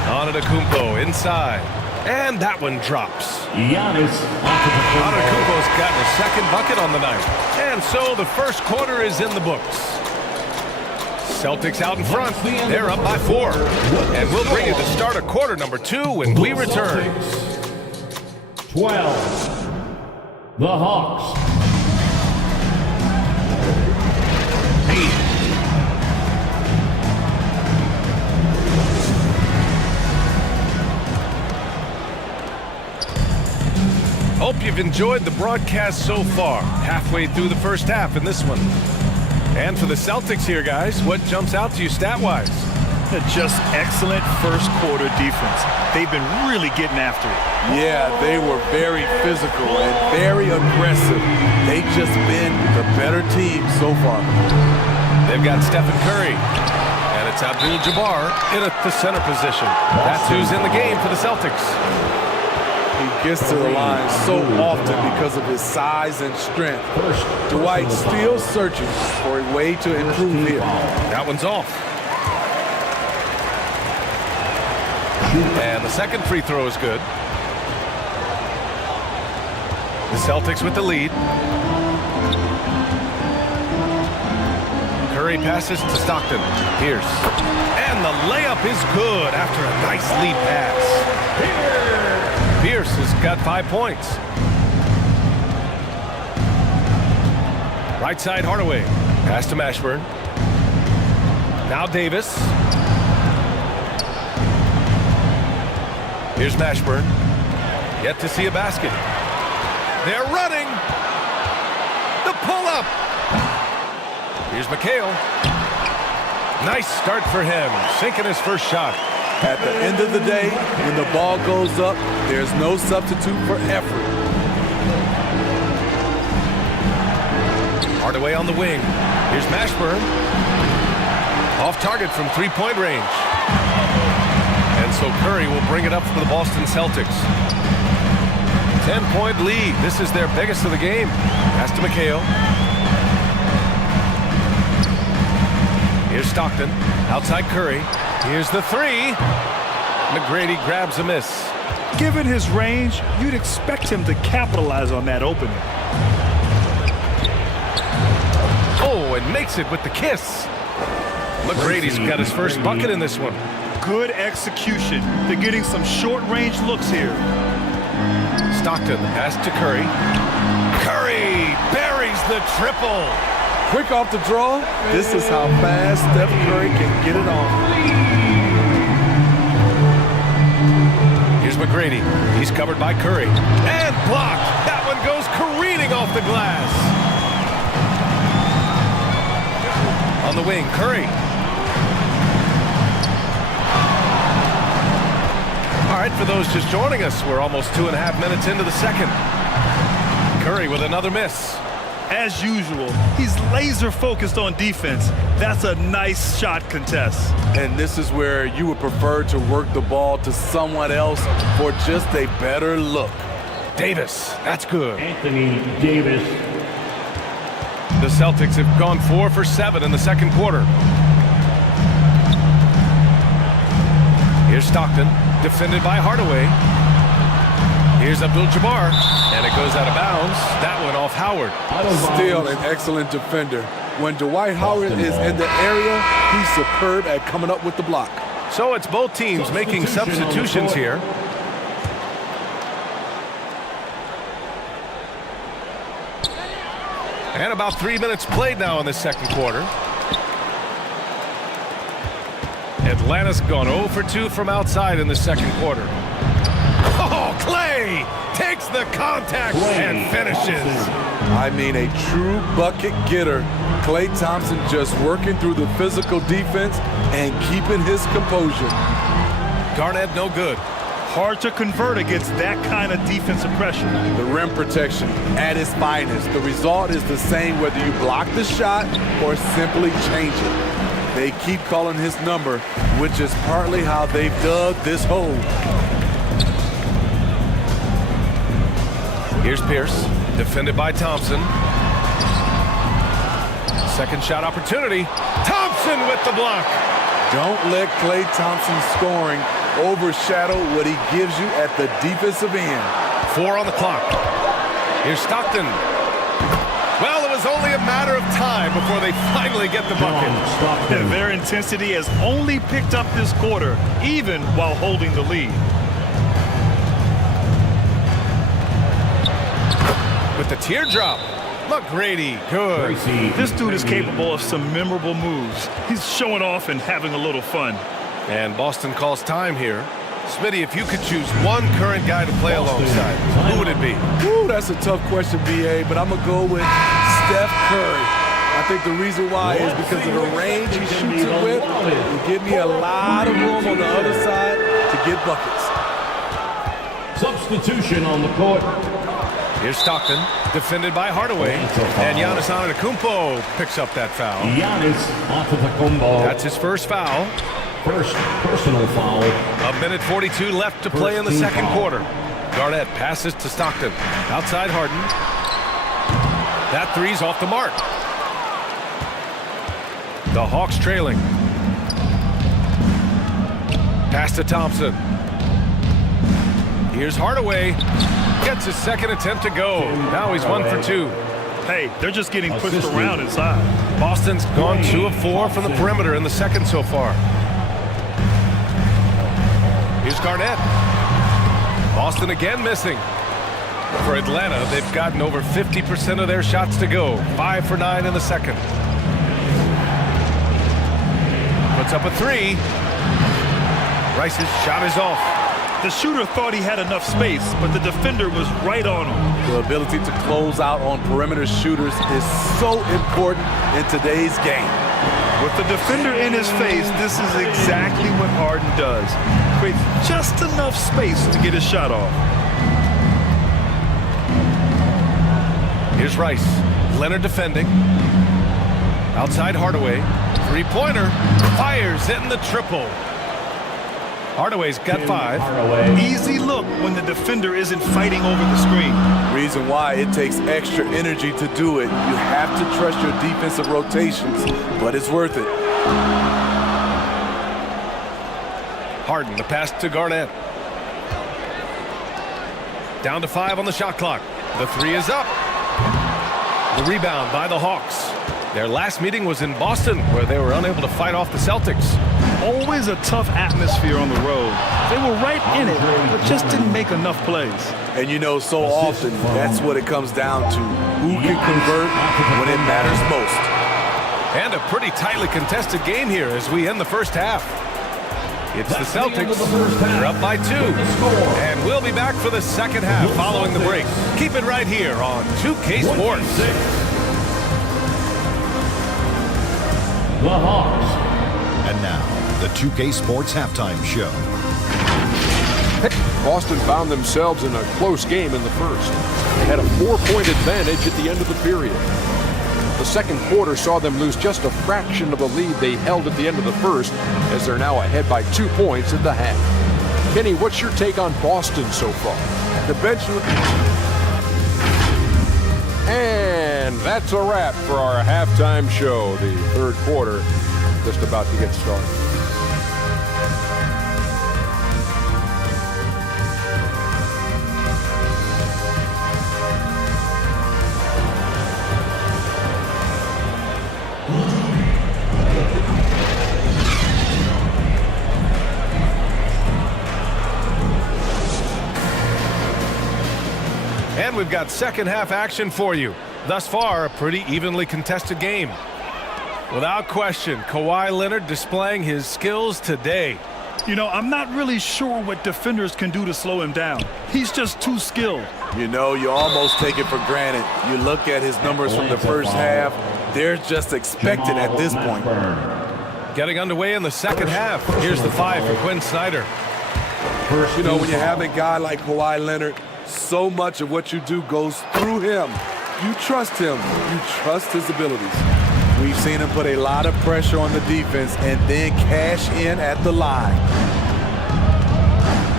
Antetokounmpo inside. And that one drops. Antetokounmpo's gotten a second bucket on the night. And so the first quarter is in the books. Celtics out in front. They're up by 4. And we'll bring you the start of quarter number 2 when we return. 12. The Hawks. 8. Hope you've enjoyed the broadcast so far. Halfway through the first half in this one. And for the Celtics here, guys, what jumps out to you stat-wise? Just excellent first quarter defense. They've been really getting after it. Yeah, they were very physical and very aggressive. They've just been the better team so far. They've got Stephen Curry. And it's Abdul-Jabbar in the center position. That's who's in the game for the Celtics. He gets to the line so often because of his size and strength. Dwight still searching for a way to improve here. That one's off. And the second free throw is good. The Celtics with the lead. Curry passes to Stockton. Pierce. And the layup is good after a nice lead pass. Pierce has got 5 points. Right side Hardaway. Pass to Mashburn. Now Davis. Here's Mashburn. Yet to see a basket. They're running. The pull-up. Here's McHale. Nice start for him. Sinking his first shot. At the end of the day, when the ball goes up, there's no substitute for effort. Hardaway on the wing. Here's Mashburn. Off target from three-point range. And so Curry will bring it up for the Boston Celtics. 10-point lead. This is their biggest of the game. Pass to McHale. Here's Stockton. Outside Curry. Here's the 3. McGrady grabs a miss. Given his range, you'd expect him to capitalize on that opening. Oh, and makes it with the kiss. McGrady's got his first bucket in this one. Good execution. They're getting some short-range looks here. Stockton pass to Curry. Curry buries the triple. Quick off the draw. This is how fast Steph Curry can get it on. Here's McGrady. He's covered by Curry. And blocked. That one goes careening off the glass. On the wing, Curry. All right, for those just joining us, we're almost 2.5 minutes into the second. Curry with another miss. As usual, he's laser focused on defense. That's a nice shot contest. And this is where you would prefer to work the ball to someone else for just a better look. Davis, that's good. Anthony Davis. The Celtics have gone 4 for 7 in the second quarter. Here's Stockton, defended by Hardaway. Here's Abdul-Jabbar, and it goes out of bounds. That one off Howard. Still an excellent defender. When Dwight Howard is in the area, he's superb at coming up with the block. So it's both teams making substitutions here. And about 3 minutes played now in the second quarter. Atlanta's gone 0 for 2 from outside in the second quarter. Oh, Clay takes the contact and finishes. I mean, a true bucket getter. Klay Thompson just working through the physical defense and keeping his composure. Garnett no good. Hard to convert against that kind of defensive pressure. The rim protection at its finest. The result is the same whether you block the shot or simply change it. They keep calling his number, which is partly how they've dug this hole. Here's Pierce, defended by Thompson. Second shot opportunity. Thompson with the block. Don't let Klay Thompson's scoring overshadow what he gives you at the defensive end. 4 on the clock. Here's Stockton. Well, it was only a matter of time before they finally get the bucket. And their intensity has only picked up this quarter, even while holding the lead. With the teardrop. McGrady, good. This dude is capable of some memorable moves. He's showing off and having a little fun. And Boston calls time here. Smitty, if you could choose one current guy to play alongside, who would it be? Ooh, that's a tough question, B.A., but I'm going to go with Steph Curry. I think the reason why is because of the range he shoots it with. It give me a lot of room on the other side to get buckets. Substitution on the court. Here's Stockton, defended by Hardaway. And Giannis Antetokounmpo picks up that foul. Giannis Antetokounmpo. That's his first foul. First personal foul. A minute 42 left to play in the second quarter. Garnett passes to Stockton. Outside Harden. That three's off the mark. The Hawks trailing. Pass to Thompson. Here's Hardaway. Gets his second attempt to go. Now he's 1 for 2. Hey, they're just getting pushed around inside. Boston's gone 2 of 4 from the perimeter in the second so far. Here's Garnett. Boston again missing. For Atlanta, they've gotten over 50% of their shots to go. 5 for 9 in the second. Puts up a 3. Rice's shot is off. The shooter thought he had enough space, but the defender was right on him. The ability to close out on perimeter shooters is so important in today's game. With the defender in his face, this is exactly what Harden does. Creates just enough space to get his shot off. Here's Rice. Leonard defending. Outside Hardaway. Three-pointer. Fires in the triple. Hardaway's got 5. Easy look when the defender isn't fighting over the screen. Reason why it takes extra energy to do it. You have to trust your defensive rotations, but it's worth it. Harden, the pass to Garnett. Down to 5 on the shot clock. The 3 is up. The rebound by the Hawks. Their last meeting was in Boston, where they were unable to fight off the Celtics. Always a tough atmosphere on the road. They were right in it, but just didn't make enough plays. And you know, so often, that's what it comes down to. Who can convert when it matters most? And a pretty tightly contested game here as we end the first half. It's the Celtics. They're up by 2. And we'll be back for the second half following the break. Keep it right here on 2K Sports. The Hawks. And now, the 2K Sports Halftime Show. Boston found themselves in a close game in the first. They had a 4-point advantage at the end of the period. The second quarter saw them lose just a fraction of the lead they held at the end of the first, as they're now ahead by 2 points at the half. Kenny, what's your take on Boston so far? The bench. And that's a wrap for our halftime show. The third quarter just about to get started. And we've got second half action for you. Thus far, a pretty evenly contested game. Without question, Kawhi Leonard displaying his skills today. You know, I'm not really sure what defenders can do to slow him down. He's just too skilled. You know, you almost take it for granted. You look at his numbers from the first half, they're just expected at this point. Getting underway in the second half. Here's the 5 for Quinn Snyder. You know, when you have a guy like Kawhi Leonard, so much of what you do goes through him. You trust him. You trust his abilities. We've seen him put a lot of pressure on the defense and then cash in at the line.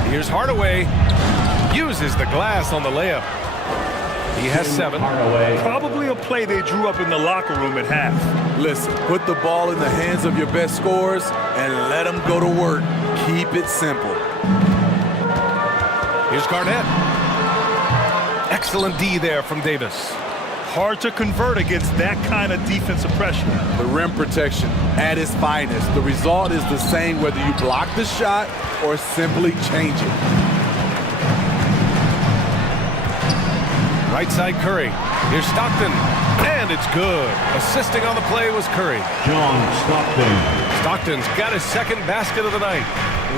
Here's Hardaway. Uses the glass on the layup. He has 7. Probably a play they drew up in the locker room at half. Listen, put the ball in the hands of your best scorers and let them go to work. Keep it simple. Here's Garnett. Excellent D there from Davis. Hard to convert against that kind of defensive pressure. The rim protection at its finest. The result is the same whether you block the shot or simply change it. Right side Curry. Here's Stockton. And it's good. Assisting on the play was Curry. John Stockton. Stockton's got his second basket of the night.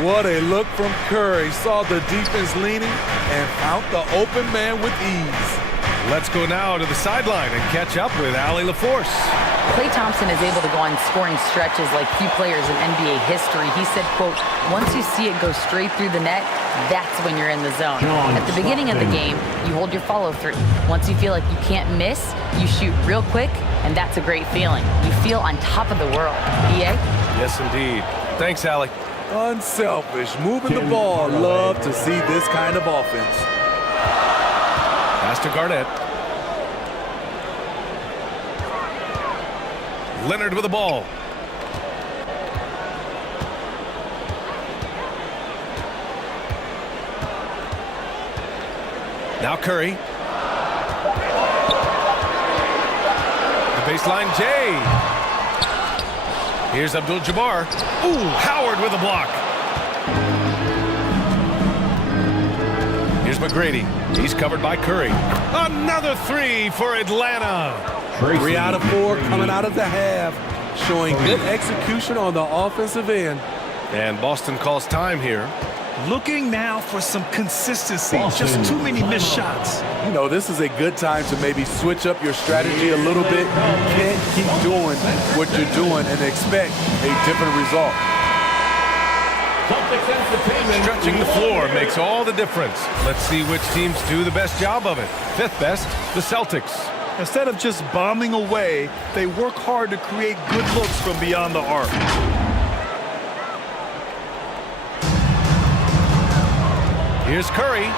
What a look from Curry. Saw the defense leaning and found the open man with ease. Let's go now to the sideline and catch up with Allie LaForce. Klay Thompson is able to go on scoring stretches like few players in NBA history. He said, quote, once you see it go straight through the net, that's when you're in the zone. At the beginning of the game, you hold your follow-through. Once you feel like you can't miss, you shoot real quick, and that's a great feeling. You feel on top of the world. EA? Yes, indeed. Thanks, Allie. Unselfish, moving the ball. Love to see this kind of offense. Pass to Garnett. Leonard with the ball. Now Curry. The baseline Jay. Here's Abdul-Jabbar. Ooh, Howard with a block. Here's McGrady. He's covered by Curry. Another 3 for Atlanta. 3 out of 4 coming out of the half, showing good execution on the offensive end. And Boston calls time here. Looking now for some consistency. Just too many missed shots. You know, this is a good time to maybe switch up your strategy a little bit. You can't keep doing what you're doing and expect a different result. Stretching the floor makes all the difference. Let's see which teams do the best job of it. 5th best, the Celtics. Instead of just bombing away, they work hard to create good looks from beyond the arc. Here's Curry.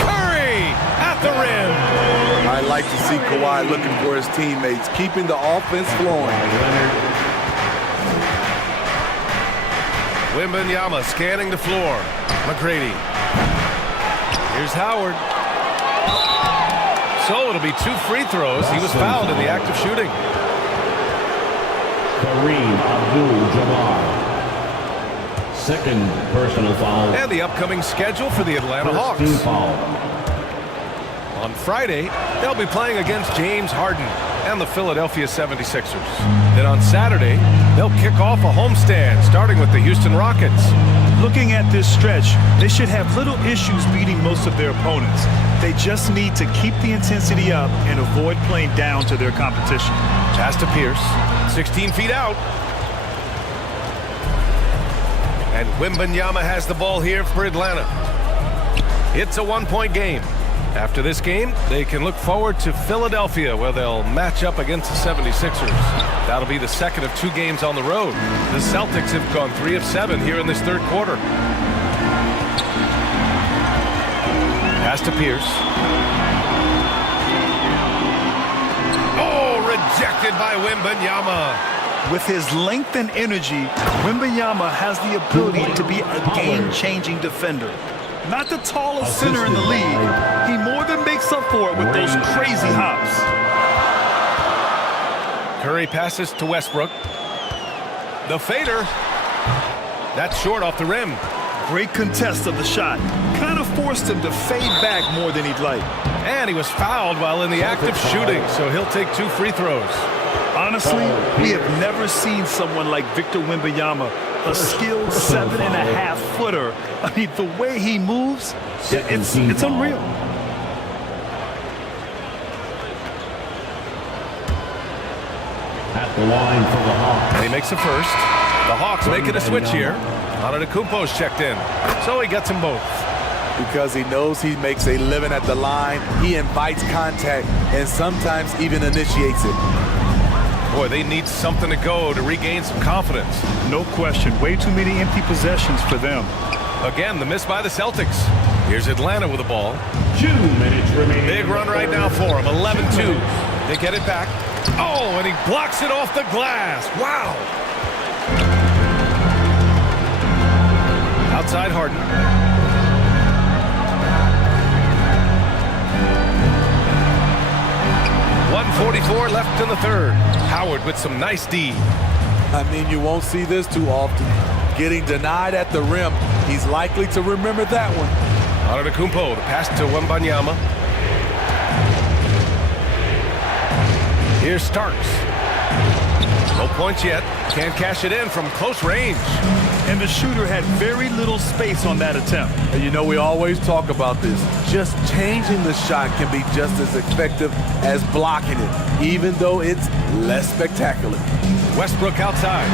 Curry at the rim. I like to see Kawhi looking for his teammates, keeping the offense flowing. Wembanyama scanning the floor. McGrady. Here's Howard. So it'll be 2 free throws. He was fouled in the act of shooting. Kareem Abdul-Jabbar. Second personal foul. And the upcoming schedule for the Atlanta Hawks. On Friday, they'll be playing against James Harden and the Philadelphia 76ers. Then on Saturday, they'll kick off a homestand, starting with the Houston Rockets. Looking at this stretch, they should have little issues beating most of their opponents. They just need to keep the intensity up and avoid playing down to their competition. Pass to Pierce, 16 feet out. And Wembanyama has the ball here for Atlanta. It's a 1-point game. After this game, they can look forward to Philadelphia, where they'll match up against the 76ers. That'll be the second of 2 games on the road. The Celtics have gone 3 of 7 here in this third quarter. Pass to Pierce. Oh, rejected by Wembanyama. With his length and energy, Wembanyama has the ability to be a game-changing defender. Not the tallest center in the league, he more than makes up for it with those crazy hops. Curry passes to Westbrook. The fader. That's short off the rim. Great contest of the shot. Kind of forced him to fade back more than he'd like. And he was fouled while in the act of shooting, so he'll take 2 free throws. Honestly, we have never seen someone like Victor Wembanyama, a skilled 7.5-footer. I mean, the way he moves, it's unreal. At the line for the Hawks. And he makes the first. The Hawks making a switch here. Antetokounmpo's checked in, so he gets them both. Because he knows he makes a living at the line, he invites contact and sometimes even initiates it. Boy, they need something to go to regain some confidence. No question. Way too many empty possessions for them. Again, the miss by the Celtics. Here's Atlanta with the ball. 2 minutes remaining. Big run right now for him. 11-2. They get it back. Oh, and he blocks it off the glass. Wow. Outside Harden. .144 left in the third. Howard with some nice D. I mean, you won't see this too often. Getting denied at the rim. He's likely to remember that one. Antetokounmpo, the pass to Wembanyama. Here's Starks. No points yet. Can't cash it in from close range. And the shooter had very little space on that attempt. And you know, we always talk about this. Just changing the shot can be just as effective as blocking it, even though it's less spectacular. Westbrook outside.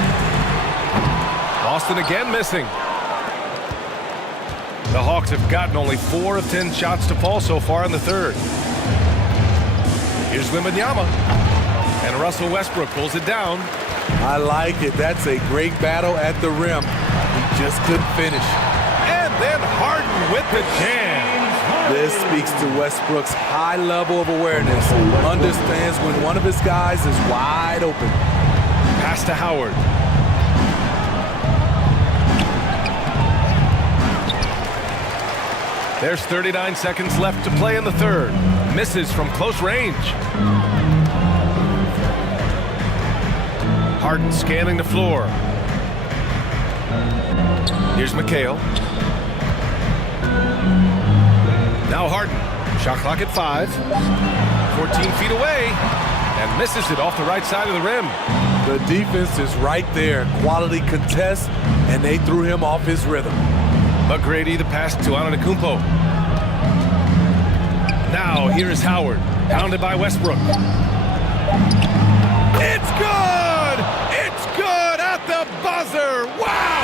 Boston again missing. The Hawks have gotten only 4 of 10 shots to fall so far in the third. Here's Wembanyama. And Russell Westbrook pulls it down. I like it. That's a great battle at the rim. He just couldn't finish. And then Harden with the jam. This speaks to Westbrook's high level of awareness. Understands when one of his guys is wide open. Pass to Howard. There's 39 seconds left to play in the third. Misses from close range. Harden scanning the floor. Here's McHale. Now Harden. Shot clock at 5. 14 feet away. And misses it off the right side of the rim. The defense is right there. Quality contest, and they threw him off his rhythm. McGrady, the pass to Antetokounmpo. Now here is Howard. Pounded by Westbrook. It's good! It's good at the buzzer! Wow!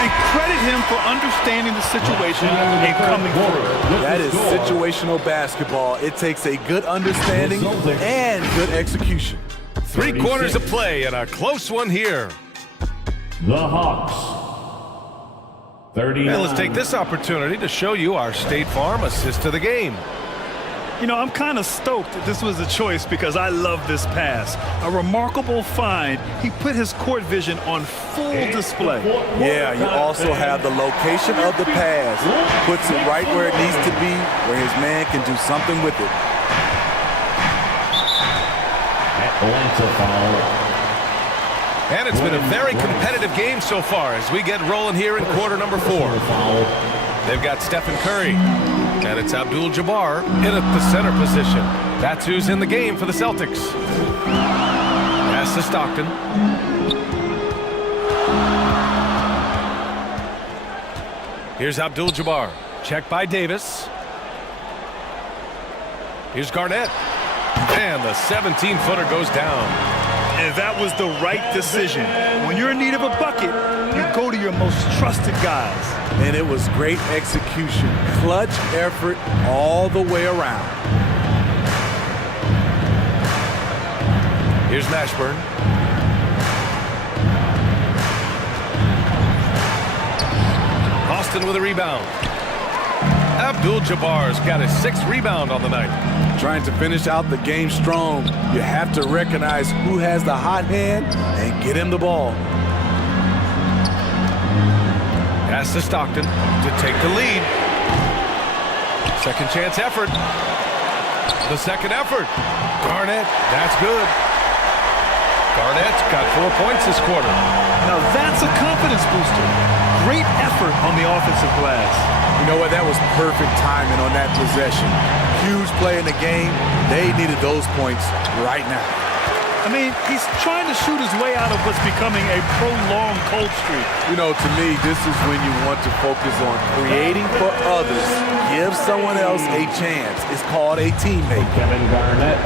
And credit him for understanding the situation and coming through. That is situational basketball. It takes a good understanding and good execution. 3 quarters of play and a close one here. The Hawks. 39. And let's take this opportunity to show you our State Farm assist to the game. You know, I'm kind of stoked that this was a choice because I love this pass. A remarkable find. He put his court vision on full display. Yeah, you also have the location of the pass. Puts it right where it needs to be, where his man can do something with it. Atlanta foul. And it's been a very competitive game so far as we get rolling here in quarter number 4. They've got Stephen Curry. And it's Abdul-Jabbar in at the center position. That's who's in the game for the Celtics. Pass to Stockton. Here's Abdul-Jabbar. Checked by Davis. Here's Garnett. And the 17-footer goes down. And that was the right decision. When you're in need of a bucket, you go to your most trusted guys. And it was great execution. Clutch effort all the way around. Here's Mashburn. Austin with a rebound. Abdul-Jabbar's got his 6th rebound on the night. Trying to finish out the game strong, you have to recognize who has the hot hand and get him the ball. Pass to Stockton to take the lead. Second chance effort. The second effort. Garnett, that's good. Garnett's got 4 points this quarter. Now that's a confidence booster. Great effort on the offensive glass. You know what? That was perfect timing on that possession. Huge play in the game. They needed those points right now. I mean, he's trying to shoot his way out of what's becoming a prolonged cold streak. You know, to me, this is when you want to focus on creating for others. Give someone else a chance. It's called a teammate. Kevin Garnett.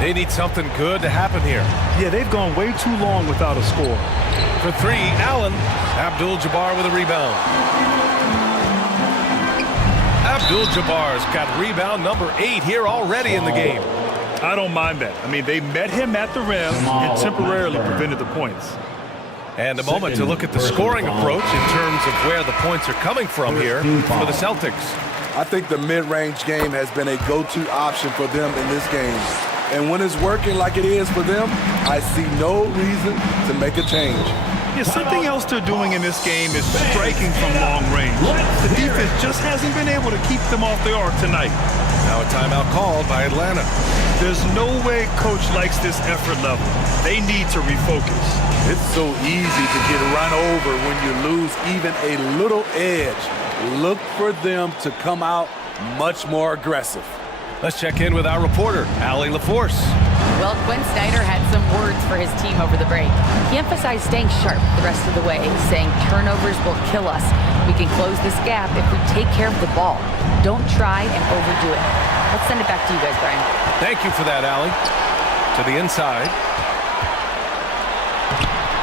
They need something good to happen here. Yeah, they've gone way too long without a score. For three, Allen. Abdul-Jabbar with a rebound. Abdul-Jabbar's got rebound number 8 here already in the game. I don't mind that. I mean, they met him at the rim and temporarily prevented the points. And a moment to look at the scoring approach in terms of where the points are coming from here for the Celtics. I think the mid-range game has been a go-to option for them in this game. And when it's working like it is for them, I see no reason to make a change. Yeah, something else they're doing in this game is striking from long range. The defense just hasn't been able to keep them off the arc tonight. Now a timeout called by Atlanta. There's no way coach likes this effort level. They need to refocus. It's so easy to get run over when you lose even a little edge. Look for them to come out much more aggressive. Let's check in with our reporter, Allie LaForce. Well, Quinn Snyder had some words for his team over the break. He emphasized staying sharp the rest of the way, saying turnovers will kill us. We can close this gap if we take care of the ball. Don't try and overdo it. Let's send it back to you guys, Brian. Thank you for that, Allie. To the inside.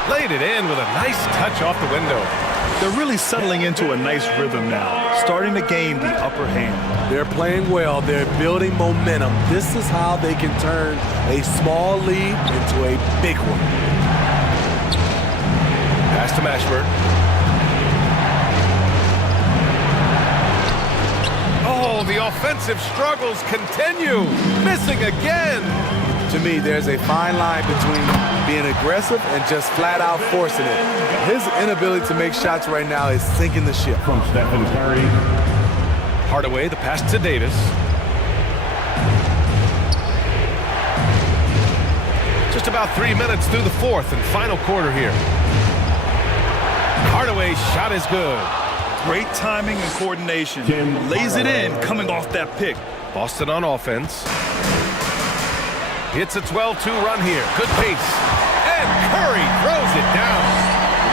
Laid it in with a nice touch off the window. They're really settling into a nice rhythm now, starting to gain the upper hand. They're playing well. They're building momentum. This is how they can turn a small lead into a big one. Pass to Mashburn. Oh, the offensive struggles continue. Missing again. To me, there's a fine line between being aggressive and just flat out forcing it. His inability to make shots right now is sinking the ship. From Stephen Curry. Hardaway, the pass to Davis. Just about 3 minutes through the fourth and final quarter here. Hardaway's shot is good. Great timing and coordination. Lays it in coming off that pick. Boston on offense. It's a 12-2 run here. Good pace. And Curry throws it down.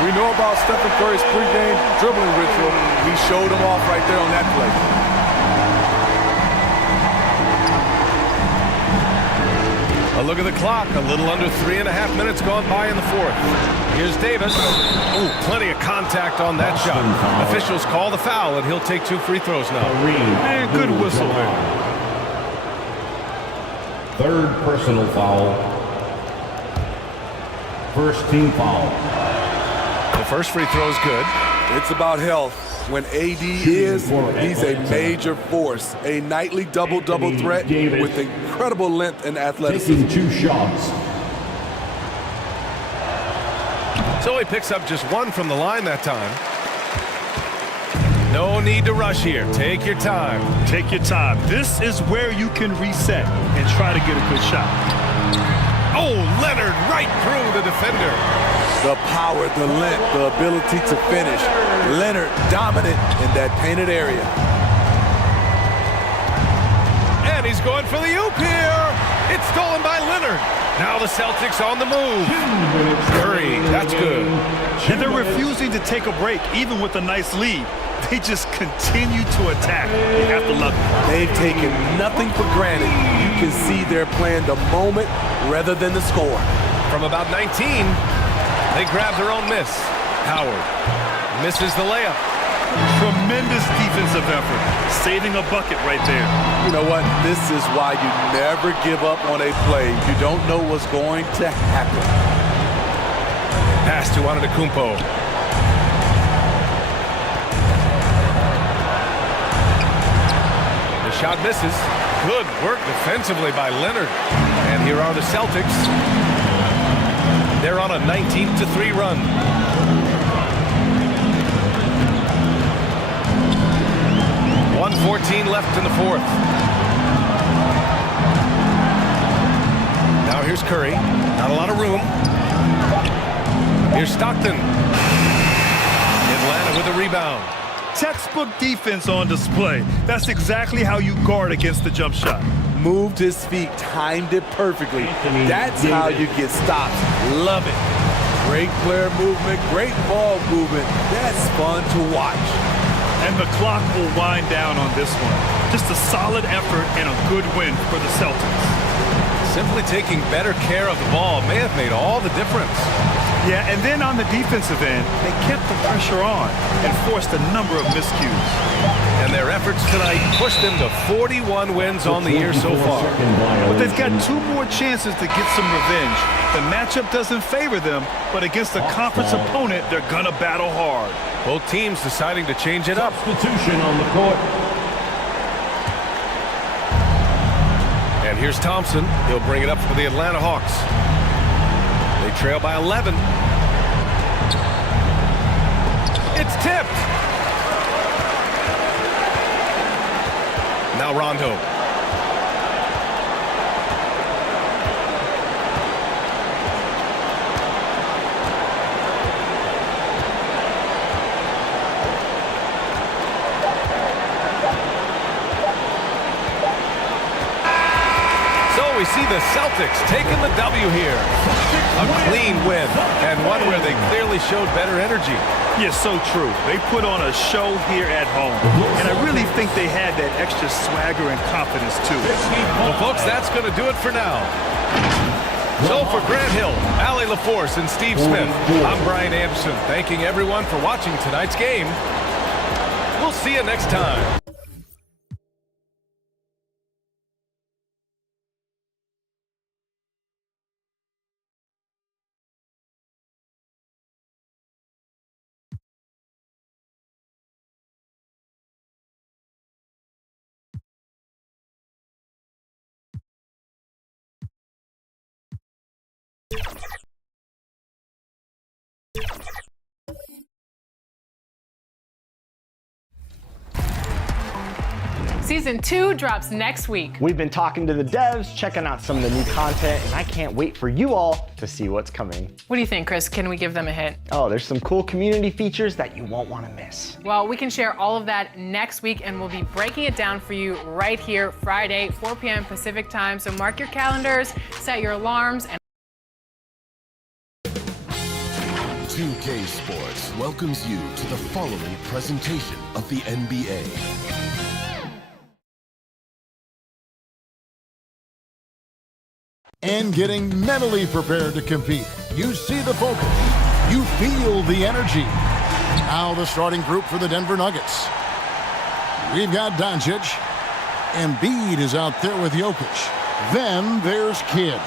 We know about Stephen Curry's pregame dribbling ritual. He showed him off right there on that play. A look at the clock. A little under 3.5 minutes gone by in the fourth. Here's Davis. Oh, plenty of contact on that shot. Officials call the foul, and he'll take 2 free throws now. And good whistle there. Third personal foul. First team foul. The first free throw is good. It's about health. When AD is, he's a major force. A nightly double-double threat with incredible length and athleticism. Taking 2 shots. So he picks up just 1 from the line that time. No need to rush here. Take your time. Take your time. This is where you can reset and try to get a good shot. Oh, Leonard right through the defender. The power, the length, the ability to finish. Leonard dominant in that painted area. And he's going for the oop here. It's stolen by Leonard. Now the Celtics on the move. Curry, that's good. And they're refusing to take a break, even with a nice lead. They just continue to attack. You have to love it. They've taken nothing for granted. You can see they're playing the moment rather than the score. From about 19, they grab their own miss. Howard misses the layup. Tremendous defensive effort. Saving a bucket right there. You know what? This is why you never give up on a play. You don't know what's going to happen. Pass to Antetokounmpo. The shot misses. Good work defensively by Leonard. And here are the Celtics. They're on a 19-3 run. .114 left in the fourth. Now here's Curry. Not a lot of room. Here's Stockton. Atlanta with a rebound. Textbook defense on display. That's exactly how you guard against the jump shot. moved his feet, timed it perfectly. That's how you get stops. Love it. Great player movement, great ball movement. That's fun to watch. And the clock will wind down on this one. Just a solid effort and a good win for the Celtics. Simply taking better care of the ball may have made all the difference. Yeah, and then on the defensive end, they kept the pressure on and forced a number of miscues. And their efforts tonight pushed them to 41 wins on the year so far. But they've got 2 more chances to get some revenge. The matchup doesn't favor them, but against a conference opponent, they're gonna battle hard. Both teams deciding to change it up. Substitution on the court. And here's Thompson. He'll bring it up for the Atlanta Hawks. They trail by 11. It's tipped. Now Rondo. We see the Celtics taking the W here. A clean win, and one where they clearly showed better energy. Yeah, so true. They put on a show here at home, and I really think they had that extra swagger and confidence, too. Well, folks, that's going to do it for now. So for Grant Hill, Allie LaForce, and Steve Smith, I'm Brian Anderson, thanking everyone for watching tonight's game. We'll see you next time. Season 2 drops next week. We've been talking to the devs, checking out some of the new content, and I can't wait for you all to see what's coming. What do you think, Chris? Can we give them a hint? Oh, there's some cool community features that you won't want to miss. Well, we can share all of that next week, and we'll be breaking it down for you right here, Friday, 4 p.m. Pacific time. So mark your calendars, set your alarms, and 2K Sports welcomes you to the following presentation of the NBA. And getting mentally prepared to compete. You see the focus. You feel the energy. Now the starting group for the Denver Nuggets. We've got Doncic. Embiid is out there with Jokic. Then there's Kidd.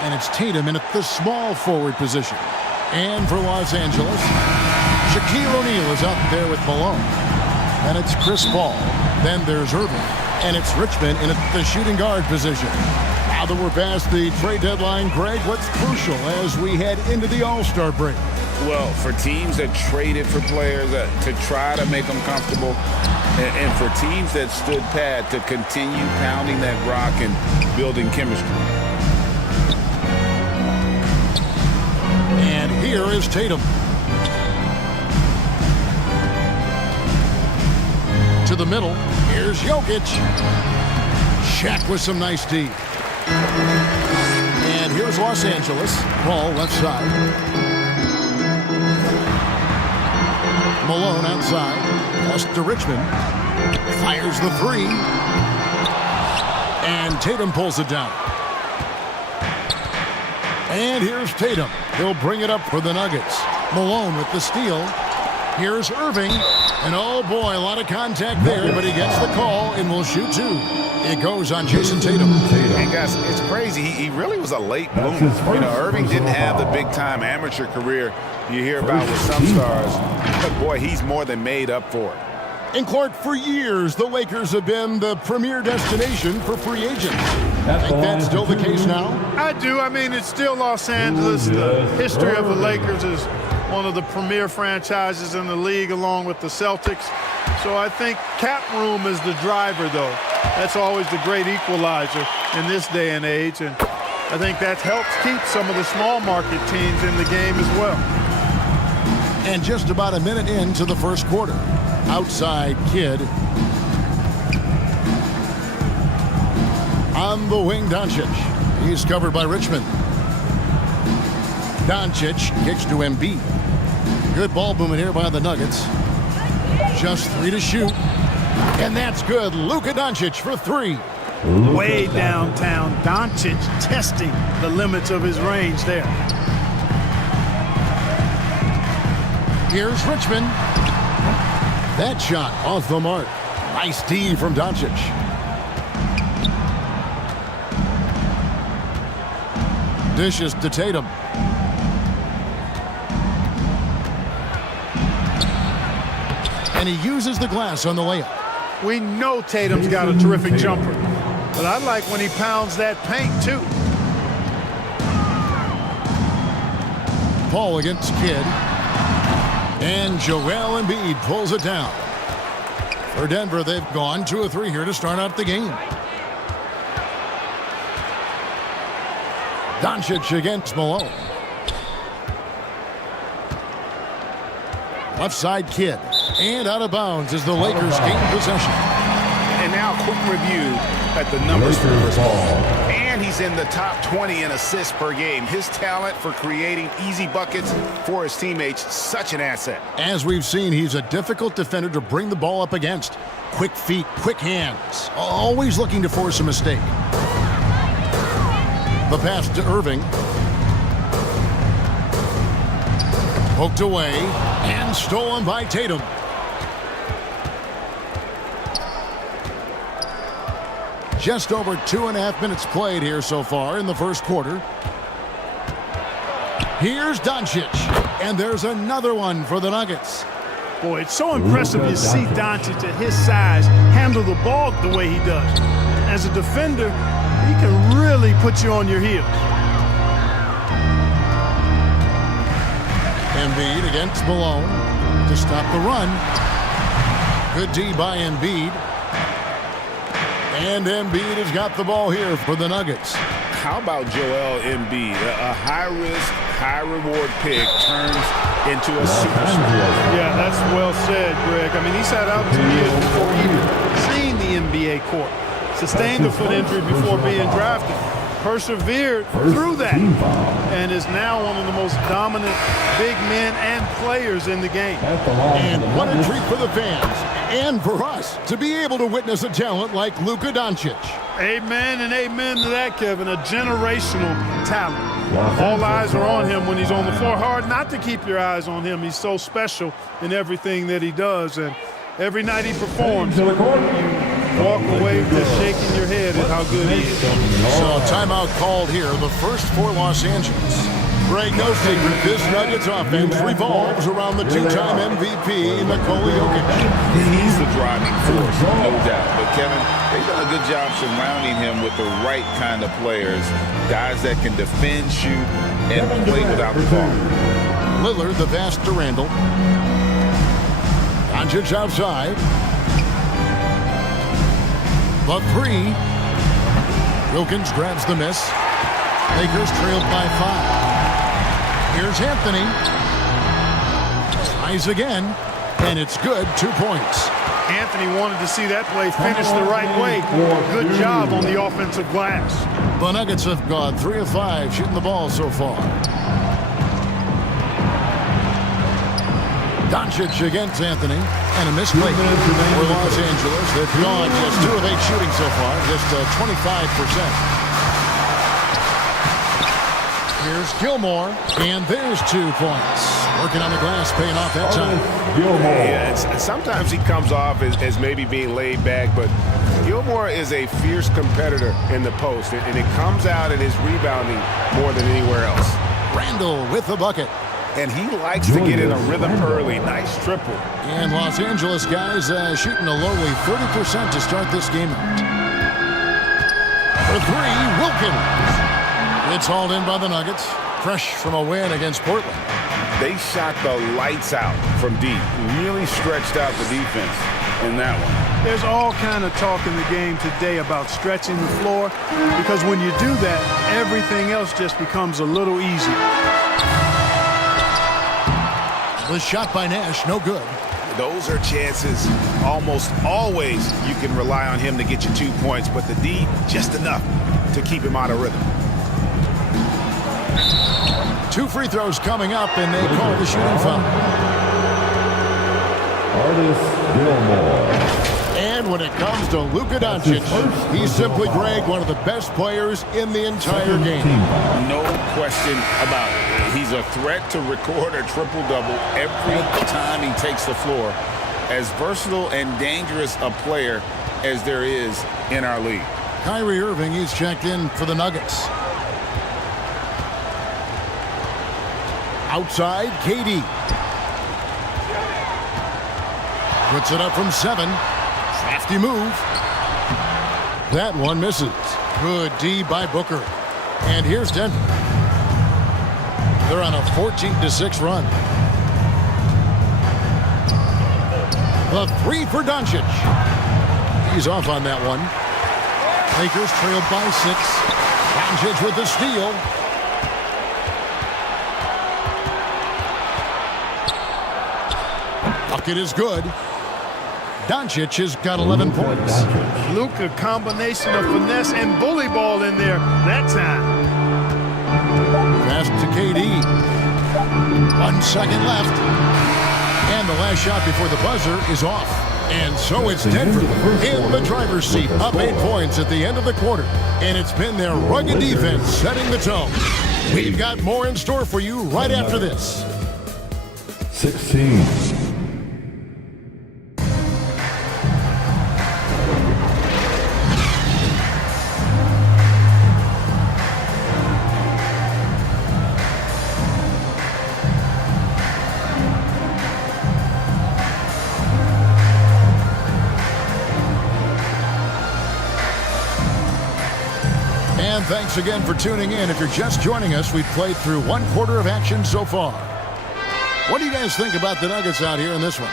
And it's Tatum in at the small forward position. And for Los Angeles, Shaquille O'Neal is out there with Malone. And it's Chris Paul. Then there's Irving. And it's Richmond in at the shooting guard position. Now that we're past the trade deadline, Greg, what's crucial as we head into the All-Star break? Well, for teams that traded for players to try to make them comfortable, and for teams that stood pat to continue pounding that rock and building chemistry. And here is Tatum. To the middle, here's Jokic. Shaq with some nice D. And here's Los Angeles. Ball left side. Malone outside. Pass to Richmond. Fires the three. And Tatum pulls it down. And here's Tatum. He'll bring it up for the Nuggets. Malone with the steal. Here's Irving. And oh boy, a lot of contact there, but he gets the call and will shoot two. It goes on Jason Tatum. And guys, it's crazy. He really was a late bloomer. You know, Irving didn't have the big-time amateur career you hear about with some stars. But boy, he's more than made up for it. And Clark, for years, the Lakers have been the premier destination for free agents. I think that's still the case now? I do. I mean, it's still Los Angeles. The history of the Lakers is one of the premier franchises in the league, along with the Celtics. So I think cap room is the driver, though. That's always the great equalizer in this day and age. And I think that helps keep some of the small market teams in the game as well. And just about a minute into the first quarter. Outside Kidd. On the wing, Doncic. He's covered by Richmond. Doncic kicks to Embiid. Good ball movement here by the Nuggets. Just 3 to shoot. And that's good. Luka Doncic for 3. Way downtown. Doncic testing the limits of his range there. Here's Richmond. That shot off the mark. Nice D from Doncic. Dishes to Tatum. And he uses the glass on the layup. We know Tatum's got a terrific jumper, but I like when he pounds that paint too. Paul against Kidd. And Joel Embiid pulls it down. For Denver, they've gone 2 of 3 here to start out the game. Doncic against Malone. Left side Kidd. And out of bounds as the Lakers gain possession. And now a quick review at the numbers for Chris Paul. And he's in the top 20 in assists per game. His talent for creating easy buckets for his teammates, such an asset. As we've seen, he's a difficult defender to bring the ball up against. Quick feet, quick hands. Always looking to force a mistake. The pass to Irving. Poked away and stolen by Tatum. Just over 2.5 minutes played here so far in the first quarter. Here's Doncic, and there's another one for the Nuggets. Boy, it's so impressive to see Doncic at his size handle the ball the way he does. As a defender, he can really put you on your heels. Embiid against Malone to stop the run. Good D by Embiid. And Embiid has got the ball here for the Nuggets. How about Joel Embiid? A high-risk, high-reward pick turns into a superstar. Yeah, that's well said, Greg. I mean, he's had out 2 years before even seeing the NBA court. Sustained a foot injury before being drafted. Persevered through that. And is now one of the most dominant big men and players in the game. And what a treat for the fans. And for us to be able to witness a talent like Luka Doncic. Amen and amen to that, Kevin. A generational talent. All eyes are on him when he's on the floor. Hard not to keep your eyes on him. He's so special in everything that he does. And every night he performs, you walk away just shaking your head at how good he is. So timeout called here, the first for Los Angeles. Greg, no secret, this Nuggets offense revolves around the 2-time MVP, Nikola Jokic. He's the driving force, no doubt. But Kevin, they've done a good job surrounding him with the right kind of players. Guys that can defend, shoot, and play without the ball. Lillard, the pass to Randall. Doncic outside. The 3. Wilkins grabs the miss. Lakers trailed by 5. Here's Anthony. Tries again, and it's good. 2 points. Anthony wanted to see that play finish the right way. Good job on the offensive glass. The Nuggets have gone 3 of 5 shooting the ball so far. Doncic against Anthony, and a misplay for Los Angeles. They've gone just 2 of 8 shooting so far, just 25%. Here's Gilmore, and there's 2 points. Working on the glass, paying off that time. Yeah, sometimes he comes off as maybe being laid back, but Gilmore is a fierce competitor in the post, and it comes out in his rebounding more than anywhere else. Randall with the bucket. And he likes to get in a rhythm early. Nice triple. And Los Angeles guys shooting a lowly 30% to start this game out. For 3, Wilkins. It's hauled in by the Nuggets. Fresh from a win against Portland. They shot the lights out from deep. Really stretched out the defense in that one. There's all kind of talk in the game today about stretching the floor, because when you do that, everything else just becomes a little easier. The shot by Nash, no good. those are chances almost always you can rely on him to get you 2 points, but the D, just enough to keep him out of rhythm. 2 free throws coming up, and they call the shooting foul. And when it comes to Luka Doncic, he's simply, Greg, one of the best players in the entire game. No question about it. He's a threat to record a triple-double every time he takes the floor. As versatile and dangerous a player as there is in our league. Kyrie Irving, he's checked in for the Nuggets. Outside, KD. Puts it up from 7. Crafty move. That one misses. Good D by Booker. And here's Denver. They're on a 14-6 run. The 3 for Doncic. He's off on that one. Lakers trailed by 6. Doncic with the steal. Bucket is good. Doncic has got 11 points. Luka, combination of finesse and bully ball in there that time. Pass to KD. 1 second left. And the last shot before the buzzer is off. And so it's Denver in the driver's seat, up 8 points at the end of the quarter. And it's been their rugged defense setting the tone. We've got more in store for you right after this. 16. Thanks again for tuning in. If you're just joining us, we've played through 1 quarter of action so far. What do you guys think about the Nuggets out here in this one?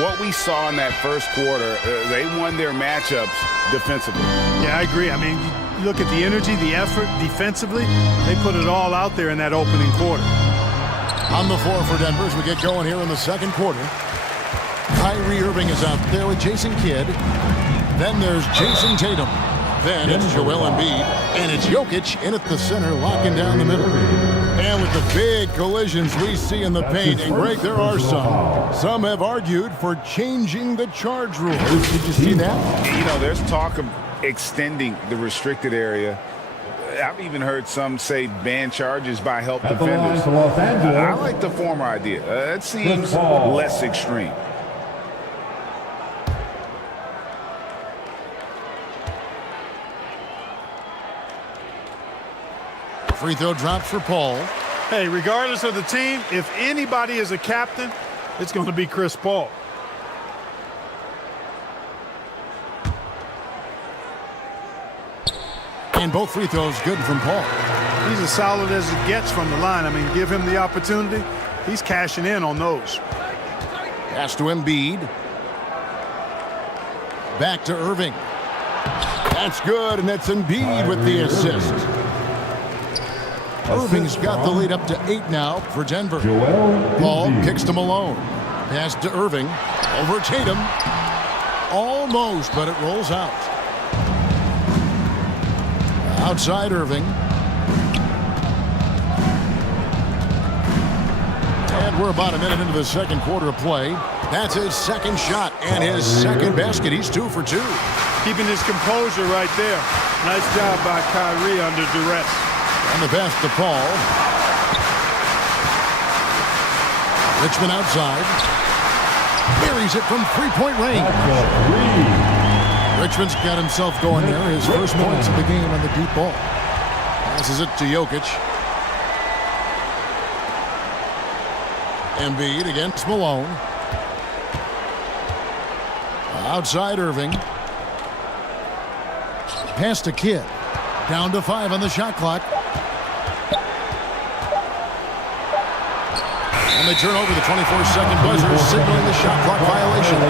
What we saw in that first quarter, they won their matchups defensively. Yeah, I agree. I mean, you look at the energy, the effort defensively, they put it all out there in that opening quarter. On the floor for Denver as we get going here in the second quarter. Kyrie Irving is out there with Jason Kidd. Then there's Jason Tatum. Then it's Joel Embiid, and it's Jokic in at the center, locking down the middle. And with the big collisions we see in the paint, and Greg, there are some. Some have argued for changing the charge rules. Did you see that? You know, there's talk of extending the restricted area. I've even heard some say ban charges by help defenders. I like the former idea. It seems less extreme. Free throw drops for Paul. Hey, regardless of the team, if anybody is a captain, it's going to be Chris Paul. And both free throws good from Paul. He's as solid as it gets from the line. I mean, give him the opportunity. He's cashing in on those. Pass to Embiid. Back to Irving. That's good, and that's Embiid with the assist. Irving's got the lead up to 8 now for Denver. Paul kicks to Malone. Pass to Irving. Over Tatum. Almost, but it rolls out. Outside Irving. And we're about a minute into the second quarter of play. That's his second shot and his second basket. He's 2 for 2. Keeping his composure right there. Nice job by Kyrie under duress. And the pass to Paul. Richmond outside. Buries it from three-point range. Richmond's got himself going there. His first points of the game on the deep ball. Passes it to Jokic. Embiid against Malone. Outside Irving. Pass to Kidd. Down to 5 on the shot clock. And they turn over the 24-second buzzer, signaling the shot clock violation.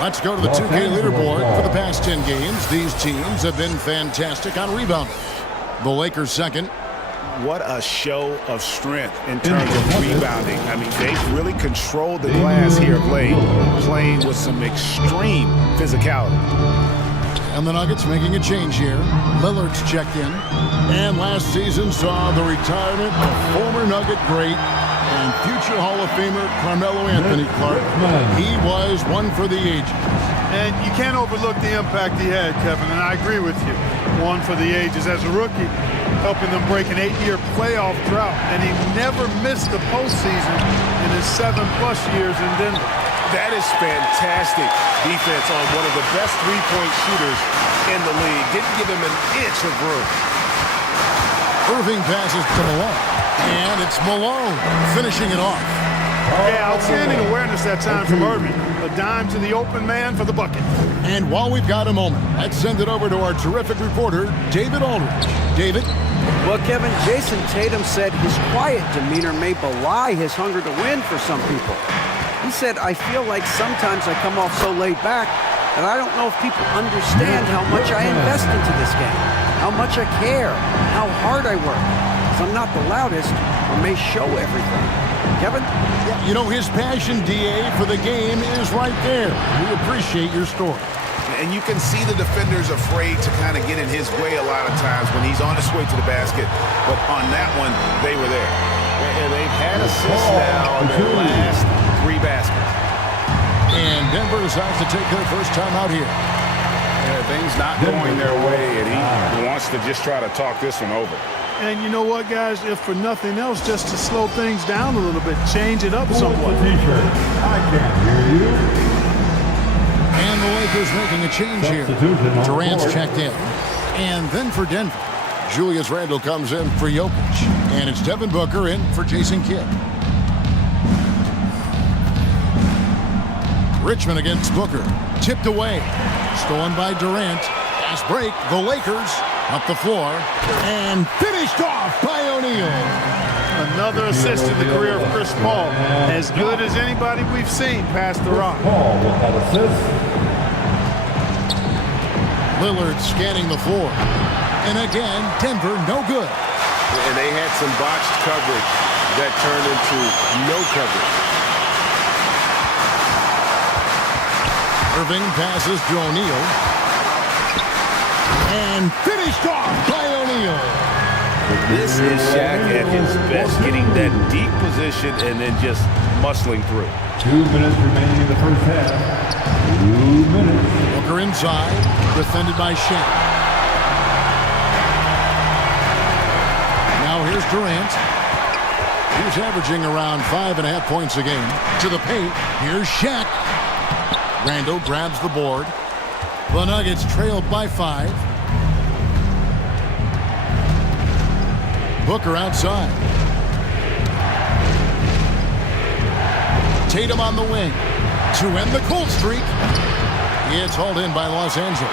Let's go to the 2K leaderboard. For the past 10 games, these teams have been fantastic on rebounding. The Lakers second, what a show of strength in terms of rebounding. I mean, they've really controlled the glass here of late, playing with some extreme physicality. And the Nuggets making a change here. Lillard's checked in. And last season saw the retirement of former Nugget great and future Hall of Famer Carmelo Anthony Clark. He was one for the ages. And you can't overlook the impact he had, Kevin, and I agree with you. One for the ages. As a rookie, helping them break an 8-year playoff drought, and he never missed the postseason in his 7+ years in Denver. That is fantastic defense on one of the best three-point shooters in the league. Didn't give him an inch of room. Irving passes to Malone, and it's Malone finishing it off. Yeah, outstanding awareness that time from Irving. A dime to the open man for the bucket. And while we've got a moment, let's send it over to our terrific reporter, David Aldridge. David? Well, Kevin, Jason Tatum said his quiet demeanor may belie his hunger to win for some people. He said, I feel like sometimes I come off so laid back that I don't know if people understand how much I invest into this game, how much I care, how hard I work. Because I'm not the loudest or may show everything. Kevin? Yeah, you know, his passion, D.A., for the game is right there. We appreciate your story. And you can see the defenders afraid to kind of get in his way a lot of times when he's on his way to the basket. But on that one, they were there. And they've had assists now on their last 3 baskets. And Denver decides to take their first time out here. Things not going their way, and he wants to just try to talk this one over. And you know what, guys? If for nothing else, just to slow things down a little bit, change it up somewhat. I can't hear you. And the Lakers making a change here. Durant's checked in. And then for Denver, Julius Randle comes in for Jokic. And it's Devin Booker in for Jason Kidd. Richmond against Booker. Tipped away. Stolen by Durant. Fast break. The Lakers up the floor. And finished off by O'Neal. Another assist in the career of Chris Paul. As good as anybody we've seen past the rock. Paul with that assist. Lillard scanning the floor. And again, Denver no good. And they had some botched coverage that turned into no coverage. Irving passes to O'Neal. And finished off by O'Neal. This is Shaq at his best, getting that deep position and then just muscling through. 2 minutes remaining in the first half. 2 minutes. Booker inside, defended by Shaq. Now here's Durant. He's averaging around 5.5 points a game. To the paint, here's Shaq. Randle grabs the board. The Nuggets trailed by 5. Booker outside. Tatum on the wing to end the cold streak. It's hauled in by Los Angeles.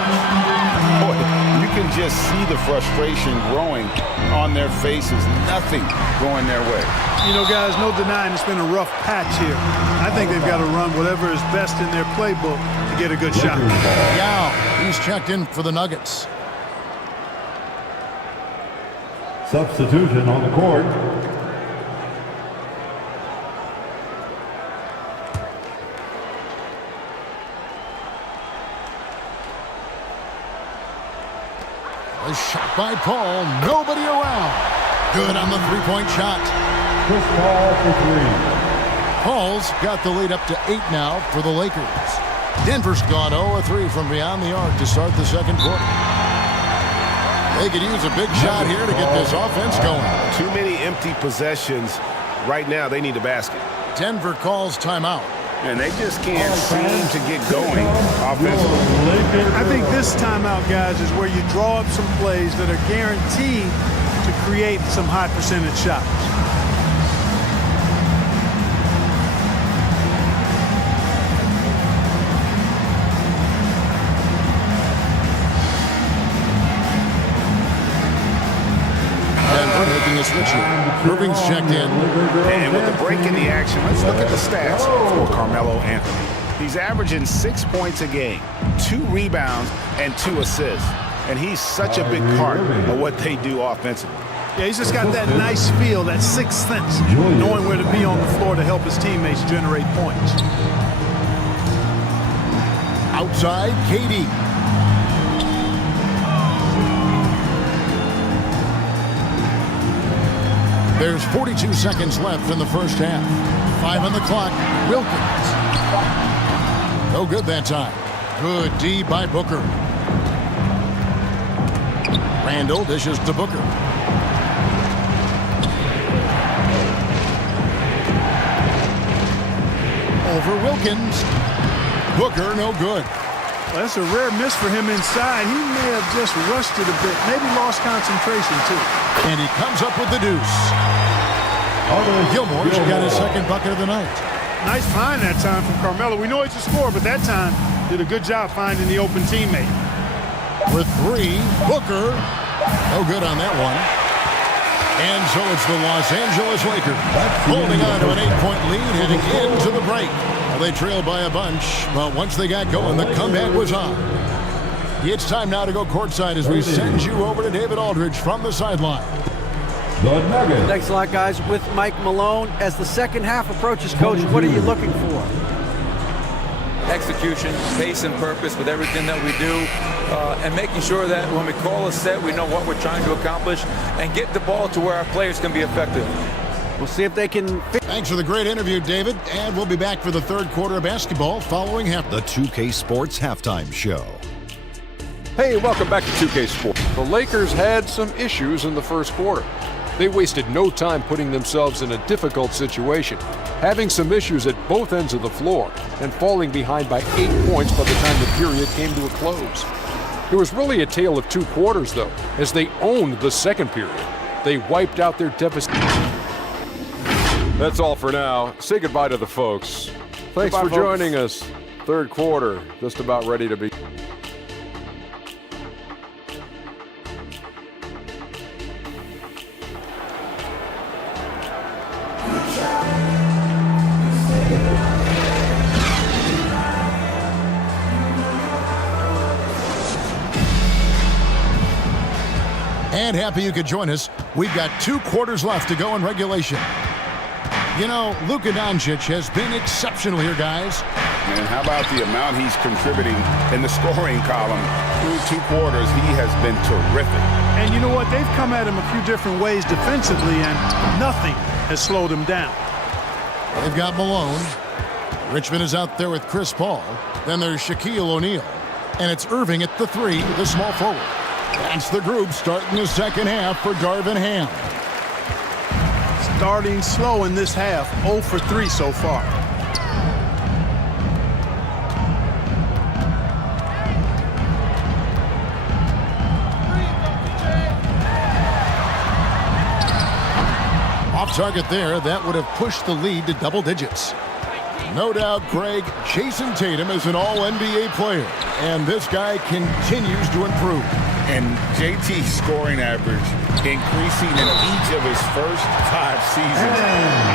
Boy, you can just see the frustration growing on their faces. Nothing going their way. You know, guys, no denying it's been a rough patch here. I think they've got to run whatever is best in their playbook to get a good shot. Yao, he's checked in for the Nuggets. Substitution on the court. A shot by Paul. Nobody around. Good on the three-point shot. Chris Paul for 3. Paul's got the lead up to 8 now for the Lakers. Denver's gone 0-3 from beyond the arc to start the second quarter. They could use a big shot here to get this offense going. Too many empty possessions. Right now, they need a basket. Denver calls timeout. And they just can't seem to get going offensively. I think this timeout, guys, is where you draw up some plays that are guaranteed to create some high percentage shots. Denver making a switch here. Irving's checked in. And with the break in the action, let's look at the stats for Carmelo Anthony. He's averaging 6 points a game, 2 rebounds, and 2 assists. And he's such a big part of what they do offensively. Yeah, he's just got that nice feel, that sixth sense, knowing where to be on the floor to help his teammates generate points. Outside, KD. There's 42 seconds left in the first half. 5 on the clock. Wilkins. No good that time. Good D by Booker. Randall dishes to Booker. Over Wilkins. Booker, no good. Well, that's a rare miss for him inside. He may have just rushed it a bit, maybe lost concentration too. And he comes up with the deuce. Gilmore's got his second bucket of the night. Nice find that time from Carmelo. We know he's a scorer, but that time did a good job finding the open teammate. With 3, Booker. No good on that one. And so it's the Los Angeles Lakers holding on to an 8-point lead heading into the break. Well, they trailed by a bunch, but once they got going, the comeback was on. It's time now to go courtside as we send you over to David Aldridge from the sideline. Thanks a lot, guys. With Mike Malone, as the second half approaches, Coach, what are you looking for? Execution, pace and purpose with everything that we do, and making sure that when we call a set, we know what we're trying to accomplish and get the ball to where our players can be effective. We'll see if they can. Thanks for the great interview, David, and we'll be back for the third quarter of basketball following half. The 2K Sports Halftime Show. Hey, welcome back to 2K Sports. The Lakers had some issues in the first quarter. They wasted no time putting themselves in a difficult situation, having some issues at both ends of the floor, and falling behind by 8 points by the time the period came to a close. It was really a tale of 2 quarters, though, as they owned the second period. They wiped out their deficit. That's all for now. Say goodbye to the folks. Thanks for joining us. Third quarter, just about ready to be. And happy you could join us. We've got 2 quarters left to go in regulation. You know, Luka Doncic has been exceptional here, guys. And how about the amount he's contributing in the scoring column through 2 quarters? He has been terrific. And you know what? They've come at him a few different ways defensively, and nothing has slowed him down. They've got Malone. Richmond is out there with Chris Paul. Then there's Shaquille O'Neal. And it's Irving at the 3, the small forward. That's the group starting the second half for Darvin Ham. Starting slow in this half, 0 for 3 so far. Off target there, that would have pushed the lead to double digits. No doubt, Greg, Jason Tatum is an all-NBA player, and this guy continues to improve. And JT's scoring average increasing in each of his first 5 seasons.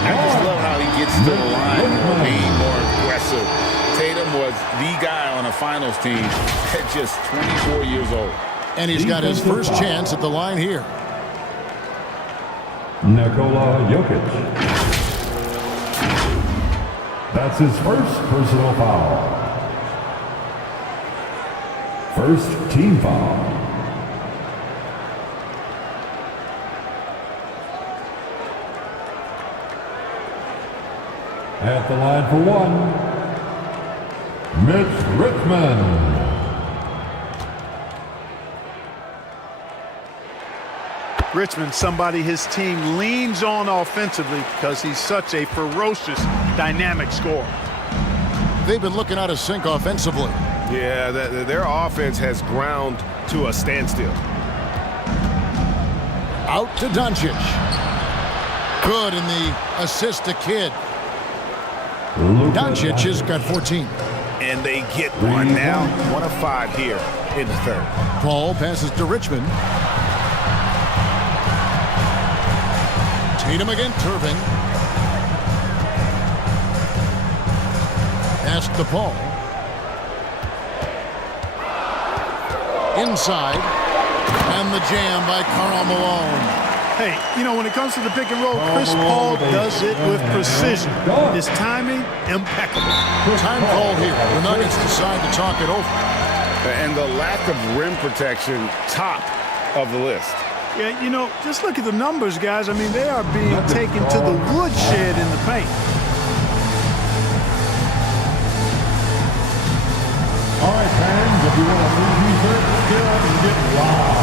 I just love how he gets to the line, being more aggressive. Tatum was the guy on a finals team at just 24 years old. And he's got his first chance at the line here. Nikola Jokic. That's his first personal foul. First team foul. At the line for 1, Mitch Richmond. Richmond, somebody his team leans on offensively because he's such a ferocious, dynamic scorer. They've been looking out of sync offensively. Yeah, their offense has ground to a standstill. Out to Doncic. Good in the assist to Kidd. Doncic has got 14. And they get one now. 1 of 5 here in the third. Paul passes to Richmond. Tatum against Irving. Pass to Paul. Inside. And the jam by Karl Malone. Hey, you know, when it comes to the pick and roll, Chris Paul does it with precision. His timing, impeccable. Time called here. The Nuggets decide to talk it over. And the lack of rim protection, top of the list. Yeah, you know, just look at the numbers, guys. I mean, they are being taken to the woodshed in the paint. All right, fans, if you want to move research, get up and get wild.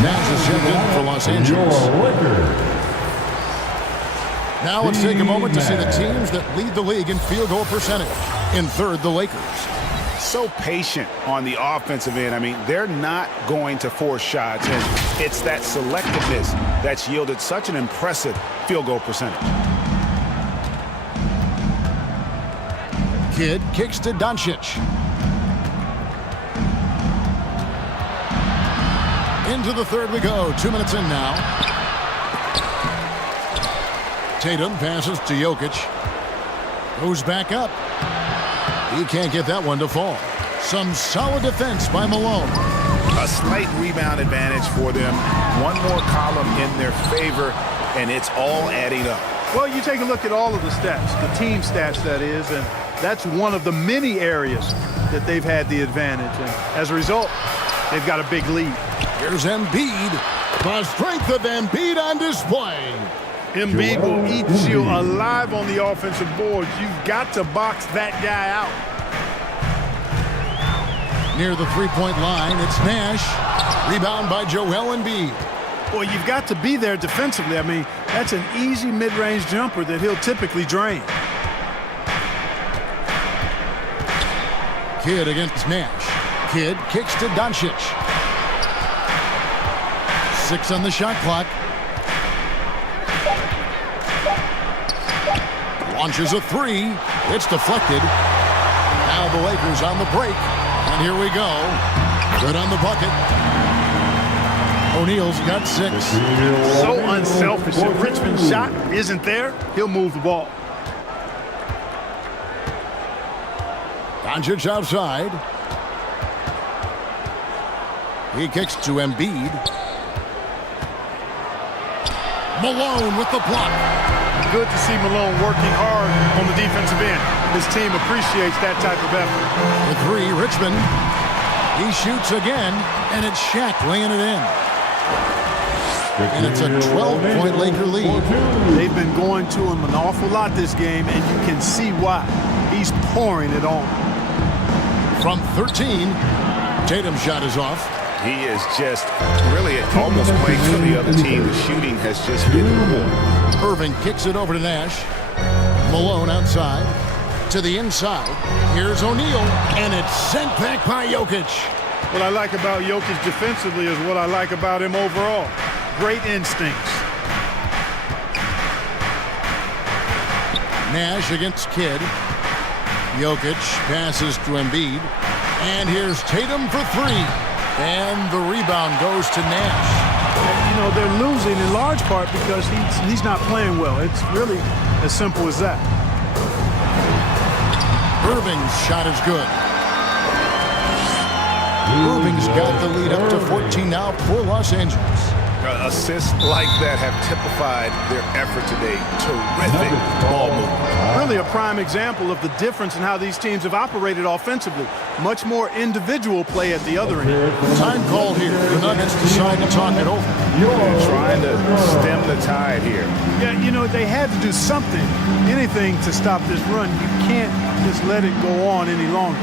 Nash is checked in for Los Angeles. Now let's take a moment to see the teams that lead the league in field goal percentage. In third, the Lakers. So patient on the offensive end. I mean, they're not going to force shots, and it's that selectiveness that's yielded such an impressive field goal percentage. Kidd kicks to Doncic. Into the third we go. 2 minutes in now. Tatum passes to Jokic. Goes back up. He can't get that one to fall. Some solid defense by Malone. A slight rebound advantage for them. One more column in their favor, and it's all adding up. Well, you take a look at all of the stats, the team stats, that is, and that's one of the many areas that they've had the advantage. And as a result, they've got a big lead. Here's Embiid. The strength of Embiid on display. Embiid will eat you alive on the offensive boards. You've got to box that guy out. Near the three-point line, it's Nash. Rebound by Joel Embiid. Boy, you've got to be there defensively. I mean, that's an easy mid-range jumper that he'll typically drain. Kidd against Nash. Kidd kicks to Doncic. 6 on the shot clock. Launches a three. It's deflected. Now the Lakers on the break. And here we go. Good on the bucket. O'Neal's got 6. So unselfish. If Richmond's shot isn't there, he'll move the ball. Doncic outside. He kicks to Embiid. Malone with the block. Good to see Malone working hard on the defensive end. His team appreciates that type of effort. The three, Richmond. He shoots again, and it's Shaq laying it in. And it's a 12-point Laker lead. They've been going to him an awful lot this game, and you can see why. He's pouring it on. From 13, Tatum's shot is off. He is just really almost playing for the other team. The shooting has just been poor. Irving kicks it over to Nash. Malone outside. To the inside. Here's O'Neal, and it's sent back by Jokic. What I like about Jokic defensively is what I like about him overall. Great instincts. Nash against Kidd. Jokic passes to Embiid. And here's Tatum for 3. And the rebound goes to Nash. You know, they're losing in large part because he's not playing well. It's really as simple as that. Irving's shot is good. Irving's got the lead up to 14 now for Los Angeles. Assists like that have typified their effort today. Terrific ball movement. Really a prime example of the difference in how these teams have operated offensively. Much more individual play at the other end. Time called here. The Nuggets decide to talk it over. They're trying to stem the tide here. Yeah, you know, they had to do something, anything to stop this run. You can't just let it go on any longer.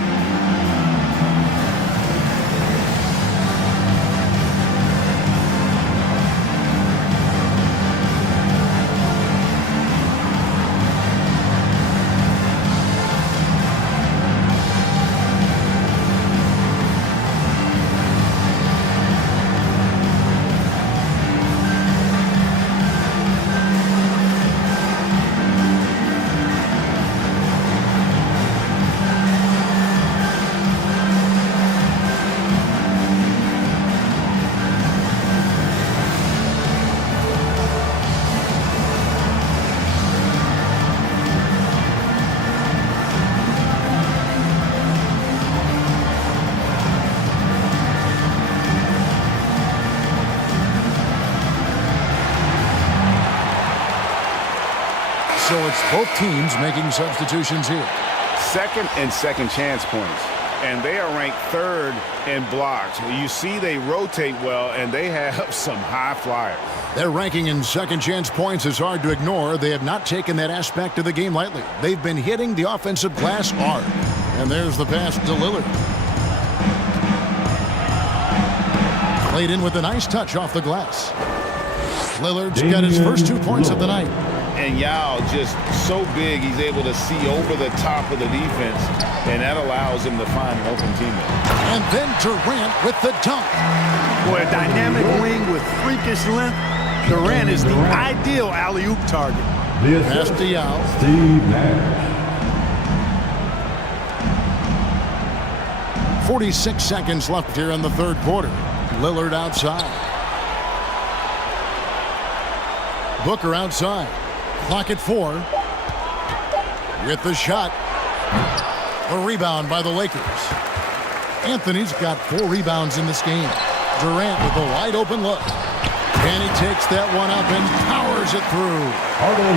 So it's both teams making substitutions here. Second and second chance points. And they are ranked third in blocks. You see they rotate well, and they have some high flyers. Their ranking in second chance points is hard to ignore. They have not taken that aspect of the game lightly. They've been hitting the offensive glass hard. And there's the pass to Lillard. Played in with a nice touch off the glass. Lillard's got his first 2 points of the night. And Yao just so big, he's able to see over the top of the defense, and that allows him to find an open teammate. And then Durant with the dunk. Boy, a dynamic wing with freakish length. Durant is the ideal alley-oop target. Pass to Yao. Steve Nash. 46 seconds left here in the third quarter. Lillard outside. Booker outside. Clock at 4. With the shot. A rebound by the Lakers. Anthony's got 4 rebounds in this game. Durant with a wide open look. And he takes that one up and powers it through.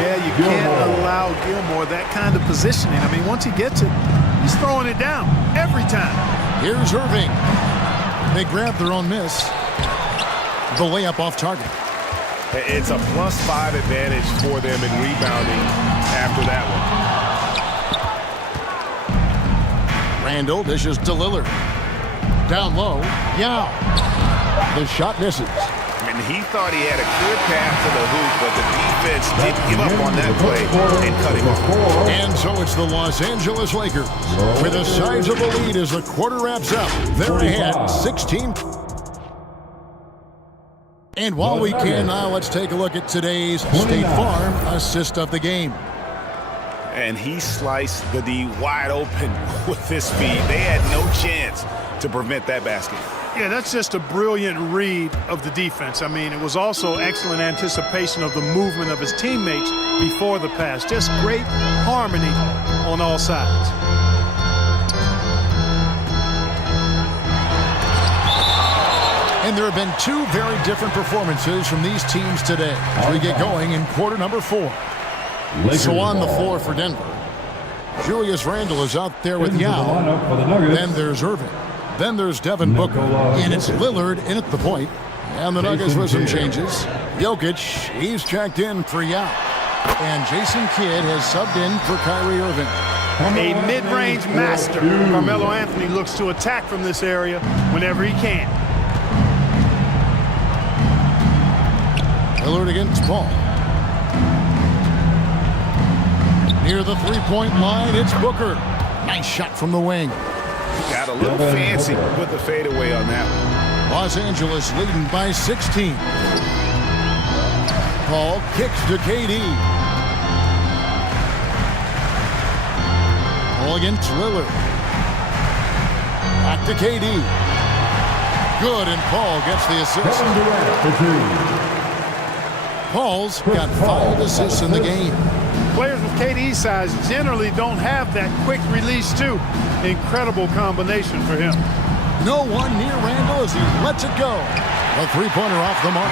Yeah, you can't allow Gilmore that kind of positioning. I mean, once he gets it, he's throwing it down every time. Here's Irving. They grab their own miss. The layup off target. It's a +5 advantage for them in rebounding after that one. Randall dishes to Lillard. Down low. Yao. The shot misses. And he thought he had a clear path to the hoop, but the defense didn't give up on that play and cut him off. And so it's the Los Angeles Lakers with a sizable lead as the quarter wraps up. They're ahead 16. And while we can now, let's take a look at today's State Farm assist of the game. And he sliced the D wide open with his speed. They had no chance to prevent that basket. Yeah, that's just a brilliant read of the defense. I mean, it was also excellent anticipation of the movement of his teammates before the pass. Just great harmony on all sides. And there have been 2 very different performances from these teams today as we get going in quarter number 4. So on the floor for Denver, Julius Randle is out there with Yao. Then there's Irving. Then there's Devin Booker. And it's Lillard in at the point. And the Nuggets with some changes. Jokic, he's checked in for Yao. And Jason Kidd has subbed in for Kyrie Irving. A mid-range master. Carmelo Anthony looks to attack from this area whenever he can. Lillard against Paul. Near the three-point line, it's Booker. Nice shot from the wing. Got a little fancy with the fadeaway on that one. Los Angeles leading by 16. Paul kicks to KD. Paul against Lillard. Back to KD. Good, and Paul gets the assist. Paul's got 5 assists in the game. Players with KD's size generally don't have that quick release too. Incredible combination for him. No one near Randall as he lets it go. A three-pointer off the mark.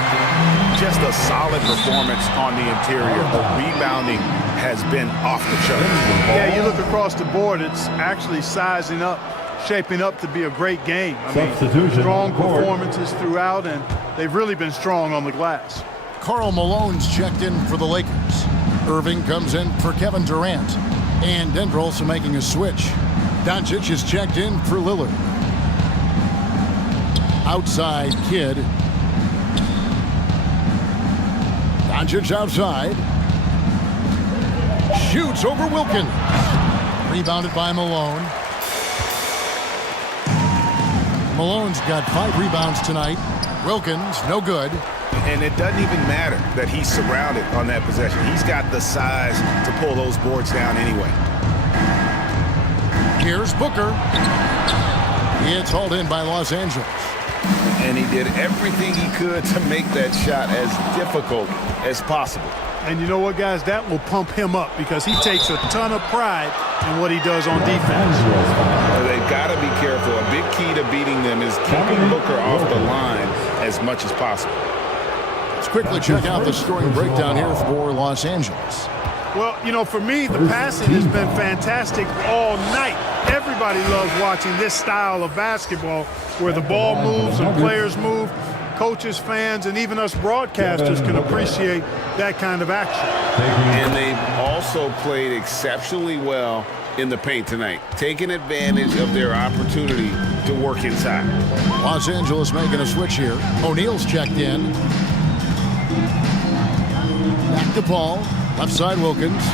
Just a solid performance on the interior. The rebounding has been off the chart. Yeah, you look across the board, it's actually sizing up, shaping up to be a great game. I mean, strong performances throughout, and they've really been strong on the glass. Karl Malone's checked in for the Lakers. Irving comes in for Kevin Durant. And Denver also making a switch. Doncic is checked in for Lillard. Outside, Kidd. Doncic outside. Shoots over Wilkins. Rebounded by Malone. Malone's got 5 rebounds tonight. Wilkins, no good. And it doesn't even matter that he's surrounded on that possession. He's got the size to pull those boards down anyway. Here's Booker. It's hauled in by Los Angeles. And he did everything he could to make that shot as difficult as possible. And you know what, guys? That will pump him up because he takes a ton of pride in what he does on defense. They've got to be careful. A big key to beating them is keeping Booker off the line as much as possible. Let's quickly check out the scoring breakdown here for Los Angeles. Well, you know, for me, the passing has been fantastic all night. Everybody loves watching this style of basketball where the ball moves and players move. Coaches, fans, and even us broadcasters can appreciate that kind of action. And they've also played exceptionally well in the paint tonight, taking advantage of their opportunity to work inside. Los Angeles making a switch here. O'Neal's checked in. Back to Paul. Left side Wilkins.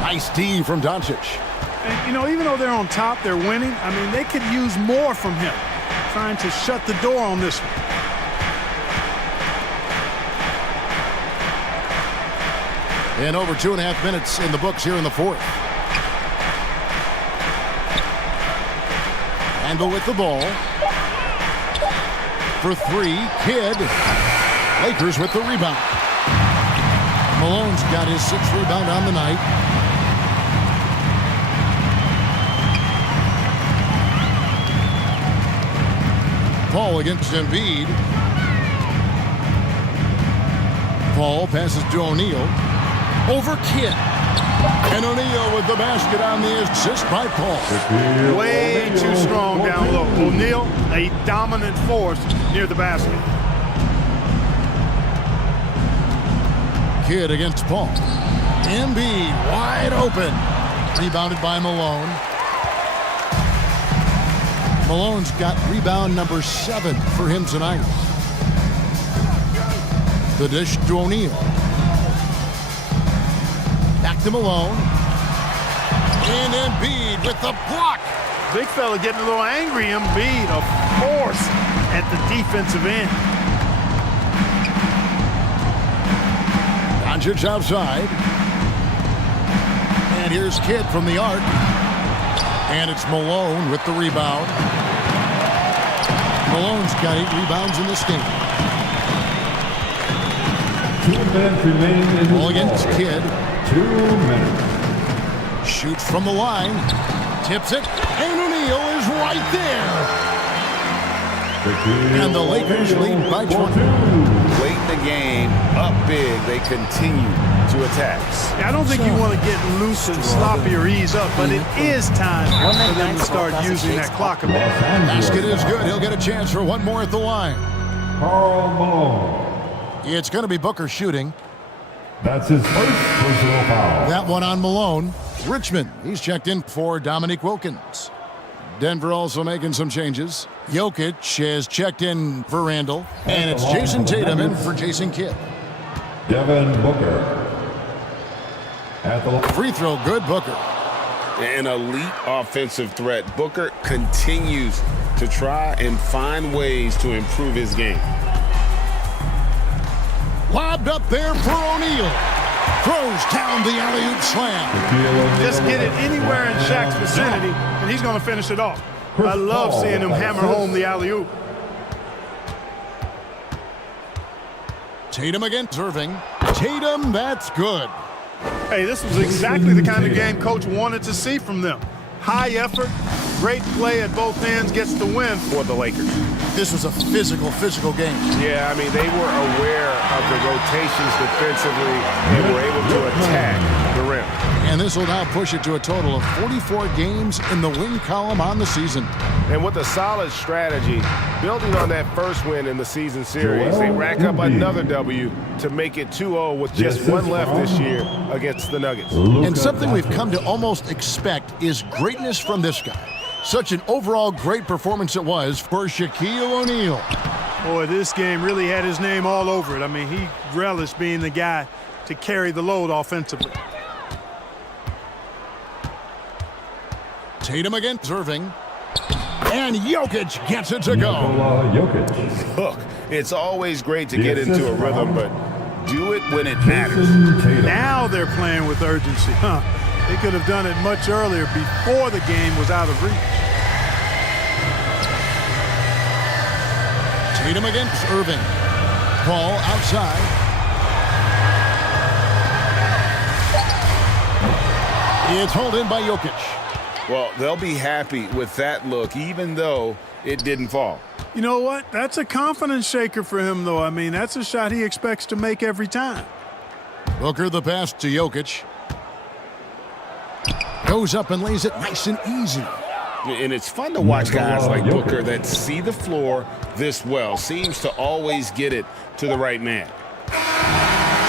Nice D from Doncic. And, you know, even though they're on top, they're winning. I mean, they could use more from him. Trying to shut the door on this one. And over 2.5 minutes in the books here in the fourth. Handle with the ball. For three, Kidd. Lakers with the rebound. Malone's got his 6th rebound on the night. Paul against Embiid. Paul passes to O'Neal. Over Kidd. And O'Neal with the basket on the assist by Paul. Way too strong down low. O'Neal, a dominant force near the basket. Kidd against Paul. Embiid wide open. Rebounded by Malone. Malone's got rebound number 7 for him tonight. The dish to O'Neal. Back to Malone. And Embiid with the block. Big fella getting a little angry. Embiid, a force at the defensive end. Doncic outside. And here's Kidd from the arc. And it's Malone with the rebound. Malone's got 8 rebounds in this game. 2 minutes remaining in Ball against Kidd. 2 minutes. Shoots from the line. Tips it. And O'Neal is right there. And the Lakers lead by 20. Late in the game, up big, they continue to attack. Yeah, I don't think you want to get loose and sloppy or ease up, but it is time for them to start using that clock a bit. Basket is good. He'll get a chance for one more at the line. Karl Malone. It's going to be Booker shooting. That's his first personal foul. That one on Malone. Richmond, he's checked in for Dominique Wilkins. Denver also making some changes. Jokic has checked in for Randall. And it's Jason Tatum in for Jason Kidd. Devin Booker. At the free throw, good Booker. An elite offensive threat. Booker continues to try and find ways to improve his game. Lobbed up there for O'Neal. Throws down the alley-oop slam. Just get it anywhere in Shaq's vicinity, and he's going to finish it off. I love seeing him hammer home the alley-oop. Tatum against Irving. Tatum, that's good. Hey, this was exactly the kind of game Coach wanted to see from them. High effort, great play at both ends, gets the win for the Lakers. This was a physical game. Yeah, I mean, they were aware of the rotations defensively and were able to attack the rim. And this will now push it to a total of 44 games in the win column on the season. And with a solid strategy, building on that first win in the season series, they rack up another W to make it 2-0 with just one left this year against the Nuggets. And something we've come to almost expect is greatness from this guy. Such an overall great performance it was for Shaquille O'Neal. Boy, this game really had his name all over it. I mean, he relished being the guy to carry the load offensively. Tatum against Irving. And Jokic gets it to go. Jokic. Look, it's always great to get into a rhythm, but do it when it matters. Now they're playing with urgency. They could have done it much earlier before the game was out of reach. Tatum against Irving. Ball outside. It's hauled in by Jokic. Well, they'll be happy with that look, even though it didn't fall. You know what? That's a confidence shaker for him, though. I mean, that's a shot he expects to make every time. Booker the pass to Jokic. Goes up and lays it nice and easy. And it's fun to watch guys like Booker that see the floor this well. Seems to always get it to the right man.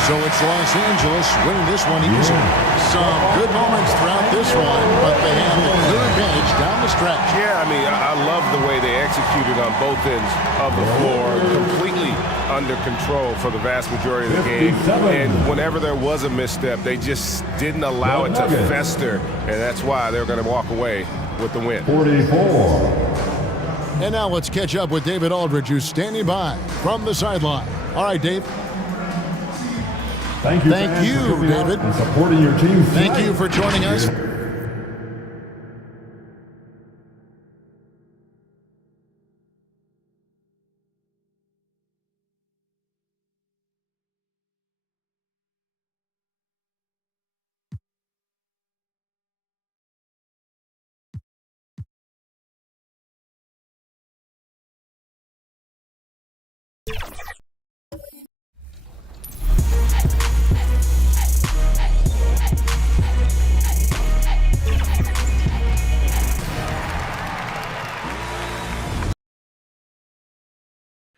So it's Los Angeles winning this one easy. Some good moments throughout this one, but they have the clear advantage down the stretch. Yeah, I mean, I love the way they executed on both ends of the floor. Completely under control for the vast majority of the game. And whenever there was a misstep, they just didn't allow it to fester. And that's why they're going to walk away with the win. 44. And now let's catch up with David Aldridge, who's standing by from the sideline. All right, Dave. Thank you, David. And supporting your team. Thank you for joining us.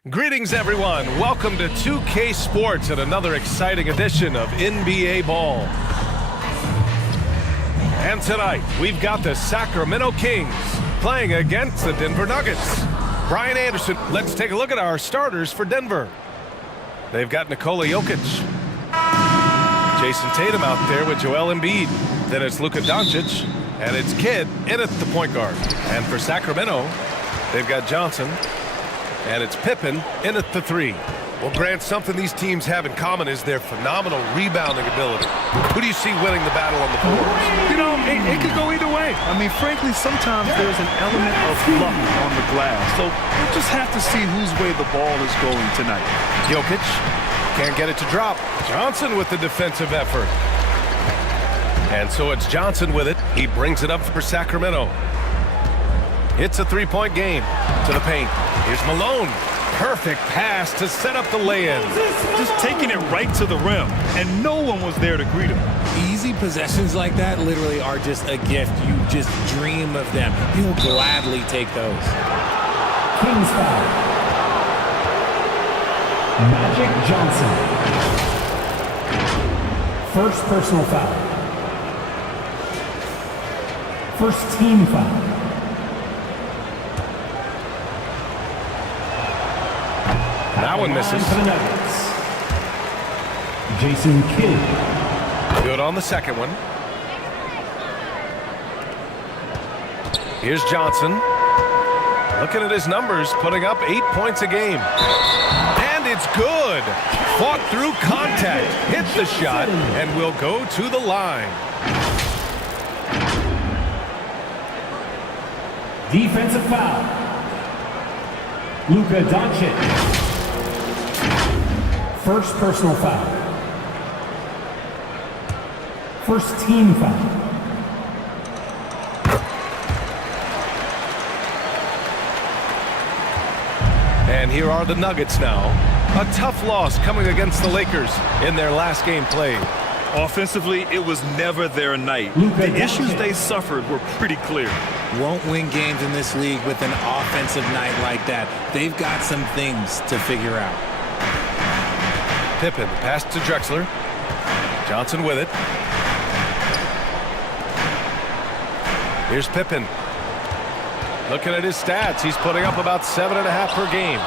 Greetings, everyone. Welcome to 2K Sports and another exciting edition of NBA Ball. And tonight, we've got the Sacramento Kings playing against the Denver Nuggets. Brian Anderson, let's take a look at our starters for Denver. They've got Nikola Jokic. Jason Tatum out there with Joel Embiid. Then it's Luka Doncic, and it's Kidd in at the point guard. And for Sacramento, they've got Johnson, and it's Pippen in at the 3. Well, Grant, something these teams have in common is their phenomenal rebounding ability. Who do you see winning the battle on the boards? You know, it could go either way. I mean, frankly, sometimes there's an element of luck on the glass. So we'll just have to see whose way the ball is going tonight. Jokic can't get it to drop. Johnson with the defensive effort. And so it's Johnson with it. He brings it up for Sacramento. It's a three-point game to the paint. Here's Malone. Perfect pass to set up the lay-in. Just taking it right to the rim, and no one was there to greet him. Easy possessions like that literally are just a gift. You just dream of them. You'll gladly take those. Kings foul. Magic Johnson. First personal foul. First team foul. That one misses. For the Nuggets. Jason Kidd. Good on the second one. Here's Johnson. Looking at his numbers, putting up 8 points a game. And it's good. Fought through contact, hit the shot, and will go to the line. Defensive foul. Luka Doncic. First personal foul. First team foul. And here are the Nuggets now. A tough loss coming against the Lakers in their last game played. Offensively, it was never their night. The issues they suffered were pretty clear. Won't win games in this league with an offensive night like that. They've got some things to figure out. Pippen, pass to Drexler. Johnson with it. Here's Pippen. Looking at his stats, he's putting up about 7.5 per game.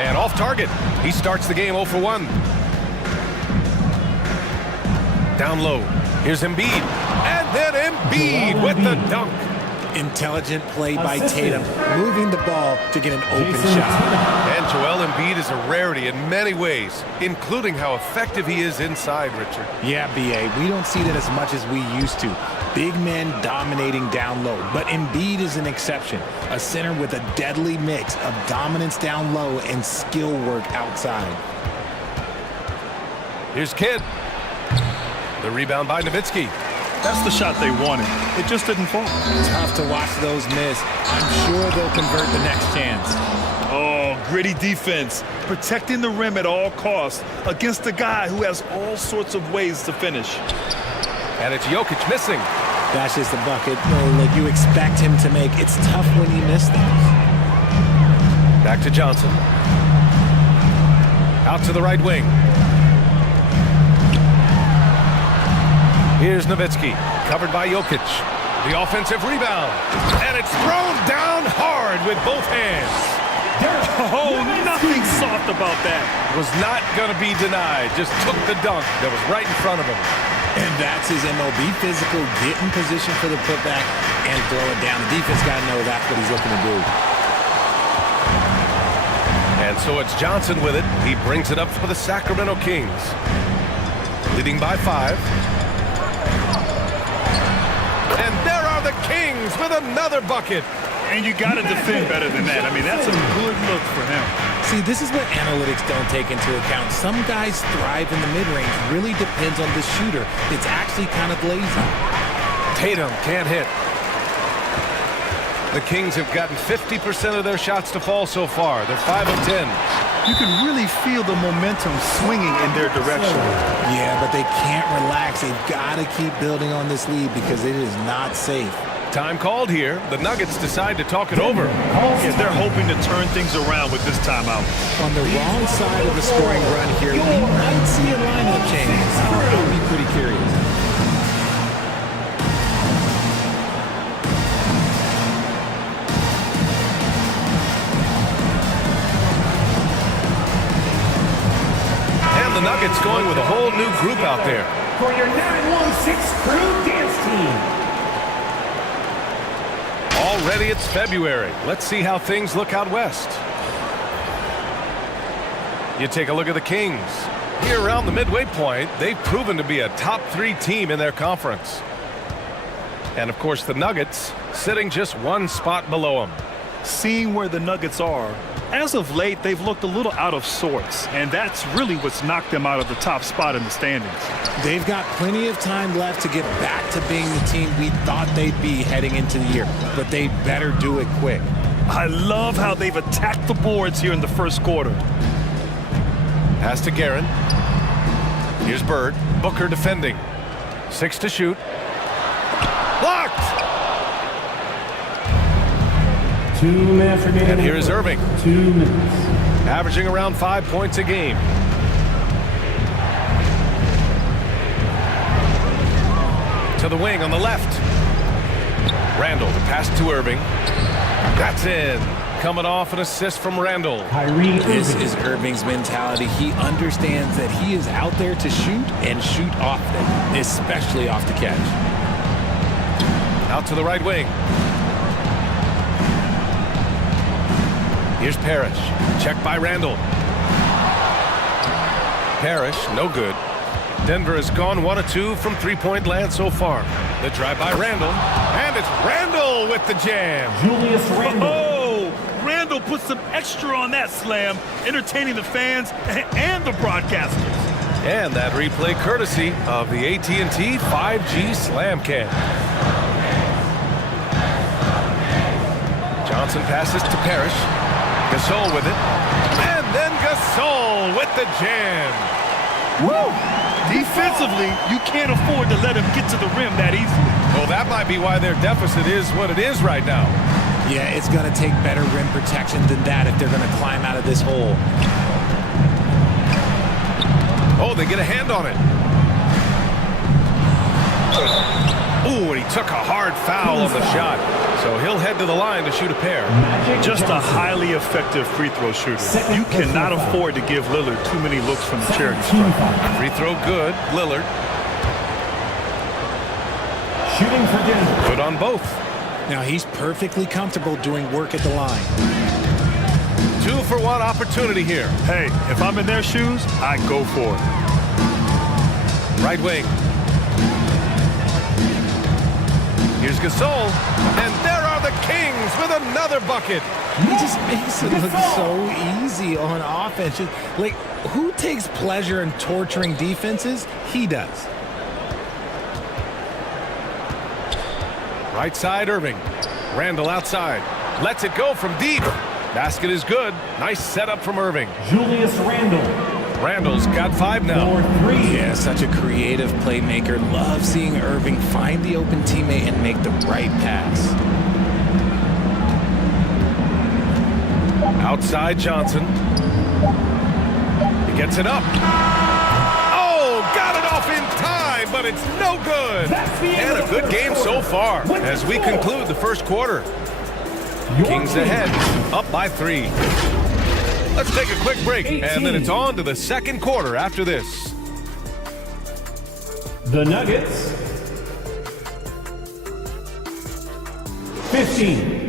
And off target, he starts the game 0 for 1. Down low, here's Embiid. And then Embiid with the dunk. Intelligent play by Tatum, moving the ball to get an open shot. And Joel Embiid is a rarity in many ways, including how effective he is inside, Richard. Yeah, B.A., we don't see that as much as we used to. Big men dominating down low, but Embiid is an exception. A center with a deadly mix of dominance down low and skill work outside. Here's Kidd. The rebound by Nowitzki. That's the shot they wanted. It just didn't fall. Tough to watch those miss. I'm sure they'll convert the next chance. Oh, gritty defense. Protecting the rim at all costs against a guy who has all sorts of ways to finish. And it's Jokic missing. That's just a bucket like you expect him to make. It's tough when you miss those. Back to Johnson. Out to the right wing. Here's Nowitzki, covered by Jokic. The offensive rebound. And it's thrown down hard with both hands. Oh, nothing soft about that. Was not going to be denied. Just took the dunk that was right in front of him. And that's his MO. Be physical, get in position for the putback, and throw it down. The defense got to know that's what he's looking to do. And so it's Johnson with it. He brings it up for the Sacramento Kings. Leading by 5. And there are the Kings with another bucket. And you got to defend better than that. I mean, that's a good look for him. See, this is what analytics don't take into account. Some guys thrive in the mid-range. Really depends on the shooter. It's actually kind of lazy. Tatum can't hit. The Kings have gotten 50% of their shots to fall so far. They're 5 of 10. You can really feel the momentum swinging in their direction. Yeah, but they can't relax. They've got to keep building on this lead because it is not safe. Time called here. The Nuggets decide to talk it over. Yeah, they're hoping to turn things around with this timeout. On the wrong side of the scoring run here, we might see a lineup change. I'll be pretty curious. And the Nuggets going with a whole new group out there. For your 916 crew dance team. Already it's February. Let's see how things look out west. You take a look at the Kings. Here around the midway point, they've proven to be a top 3 team in their conference. And of course the Nuggets sitting just 1 spot below them. Seeing where the Nuggets are, as of late, they've looked a little out of sorts, and that's really what's knocked them out of the top spot in the standings. They've got plenty of time left to get back to being the team we thought they'd be heading into the year, but they better do it quick. I love how they've attacked the boards here in the first quarter. Pass to Guerin. Here's Bird. Booker defending. 6 to shoot. Blocked! 2 minutes remaining. And here is Irving. 2 minutes. Averaging around 5 points a game. To the wing on the left. Randall, the pass to Irving. That's in. Coming off an assist from Randall. This is Irving's mentality. He understands that he is out there to shoot and shoot often, especially off the catch. Out to the right wing. Here's Parrish. Checked by Randall. Parrish, no good. Denver has gone 1 of 2 from 3-point land so far. The drive by Randall. And it's Randall with the jam. Julius Randle. Oh, Randall put some extra on that slam, entertaining the fans and the broadcasters. And that replay courtesy of the AT&T 5G Slam Cam. Johnson passes to Parrish. Gasol with it. And then Gasol with the jam. Woo! Defensively, you can't afford to let him get to the rim that easily. Well, that might be why their deficit is what it is right now. Yeah, it's going to take better rim protection than that if they're going to climb out of this hole. Oh, they get a hand on it. Ooh, and he took a hard foul on the shot. So he'll head to the line to shoot a pair. Just a highly effective free throw shooter. You cannot afford to give Lillard too many looks from the charity stripe. Free throw good, Lillard. Shooting for Denver. Good on both. Now he's perfectly comfortable doing work at the line. 2-for-1 opportunity here. Hey, if I'm in their shoes, I go for it. Right wing. Here's Gasol, and there are the Kings with another bucket. He just makes it look so easy on offense. Like, who takes pleasure in torturing defenses? He does. Right side, Irving. Randall outside. Lets it go from deep. Basket is good. Nice setup from Irving. Julius Randle. Randall's got 5 now. Yeah, such a creative playmaker. Love seeing Irving find the open teammate and make the right pass. Outside Johnson. He gets it up. Oh, got it off in time, but it's no good. And a good game so far as we conclude the first quarter. Kings ahead, up by 3. Let's take a quick break, and then it's on to the second quarter after this. The Nuggets, 15.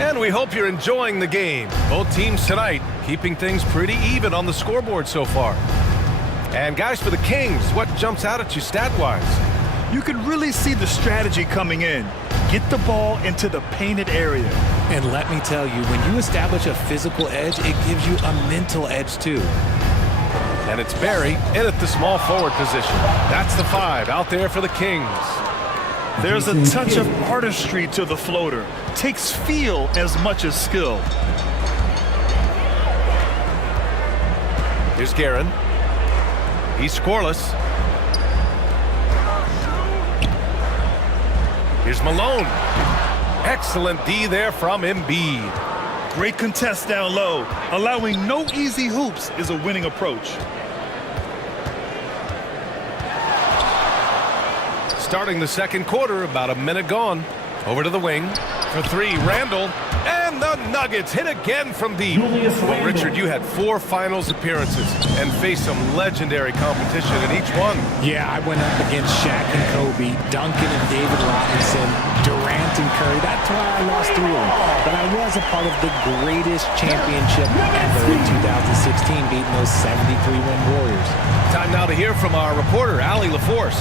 And we hope you're enjoying the game. Both teams tonight keeping things pretty even on the scoreboard so far. And guys, for the Kings, what jumps out at you stat-wise? You can really see the strategy coming in. Get the ball into the painted area. And let me tell you, when you establish a physical edge, it gives you a mental edge too. And it's Barry in at the small forward position. That's the 5 out there for the Kings. There's a touch of artistry to the floater. Takes feel as much as skill. Here's Guerin. He's scoreless. Here's Malone. Excellent D there from Embiid. Great contest down low. Allowing no easy hoops is a winning approach. Starting the second quarter, about a minute gone. Over to the wing for 3, Randall. And the Nuggets hit again from deep. Well, Richard, you had 4 finals appearances and faced some legendary competition in each one. Yeah, I went up against Shaq and Kobe, Duncan and David Robinson, Durant and Curry. That's why I lost 3 of them. But I was a part of the greatest championship ever in 2016, beating those 73-win Warriors. Time now to hear from our reporter, Allie LaForce.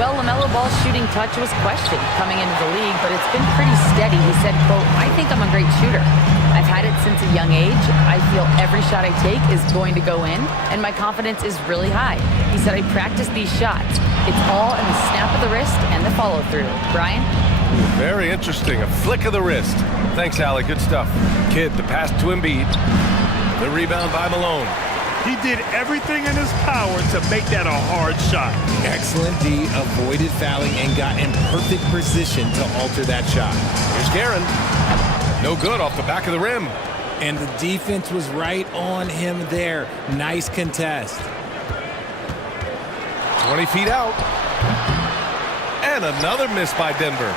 Well, LaMelo Ball's shooting touch was questioned coming into the league, but it's been pretty steady. He said, quote, "I think I'm a great shooter. I've had it since a young age. I feel every shot I take is going to go in, and my confidence is really high." He said, "I practice these shots. It's all in the snap of the wrist and the follow-through." Brian? Very interesting. A flick of the wrist. Thanks, Allie. Good stuff. Kid, the pass to Embiid. The rebound by Malone. He did everything in his power to make that a hard shot. Excellent D, avoided fouling, and got in perfect position to alter that shot. Here's Guerin. No good off the back of the rim. And the defense was right on him there. Nice contest. 20 feet out. And another miss by Denver.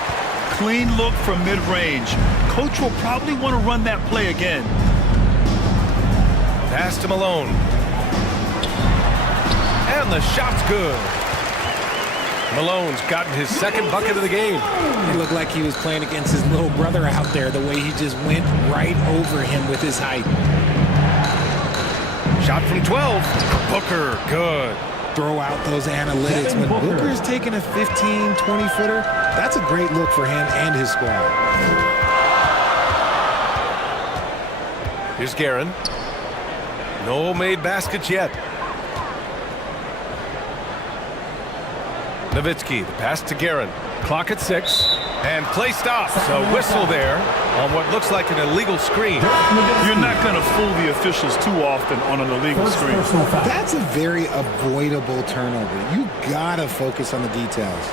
Clean look from mid-range. Coach will probably want to run that play again. Pass to Malone. And the shot's good. Malone's gotten his second bucket of the game. It looked like he was playing against his little brother out there, the way he just went right over him with his height. Shot from 12. Booker, good. Throw out those analytics. When Booker's taking a 15, 20-footer, that's a great look for him and his squad. Here's Guerin. No made baskets yet. Nowitzki, the pass to Guerin. Clock at 6. And play stops. A whistle there on what looks like an illegal screen. You're not going to fool the officials too often on an illegal screen. That's a very avoidable turnover. You got to focus on the details.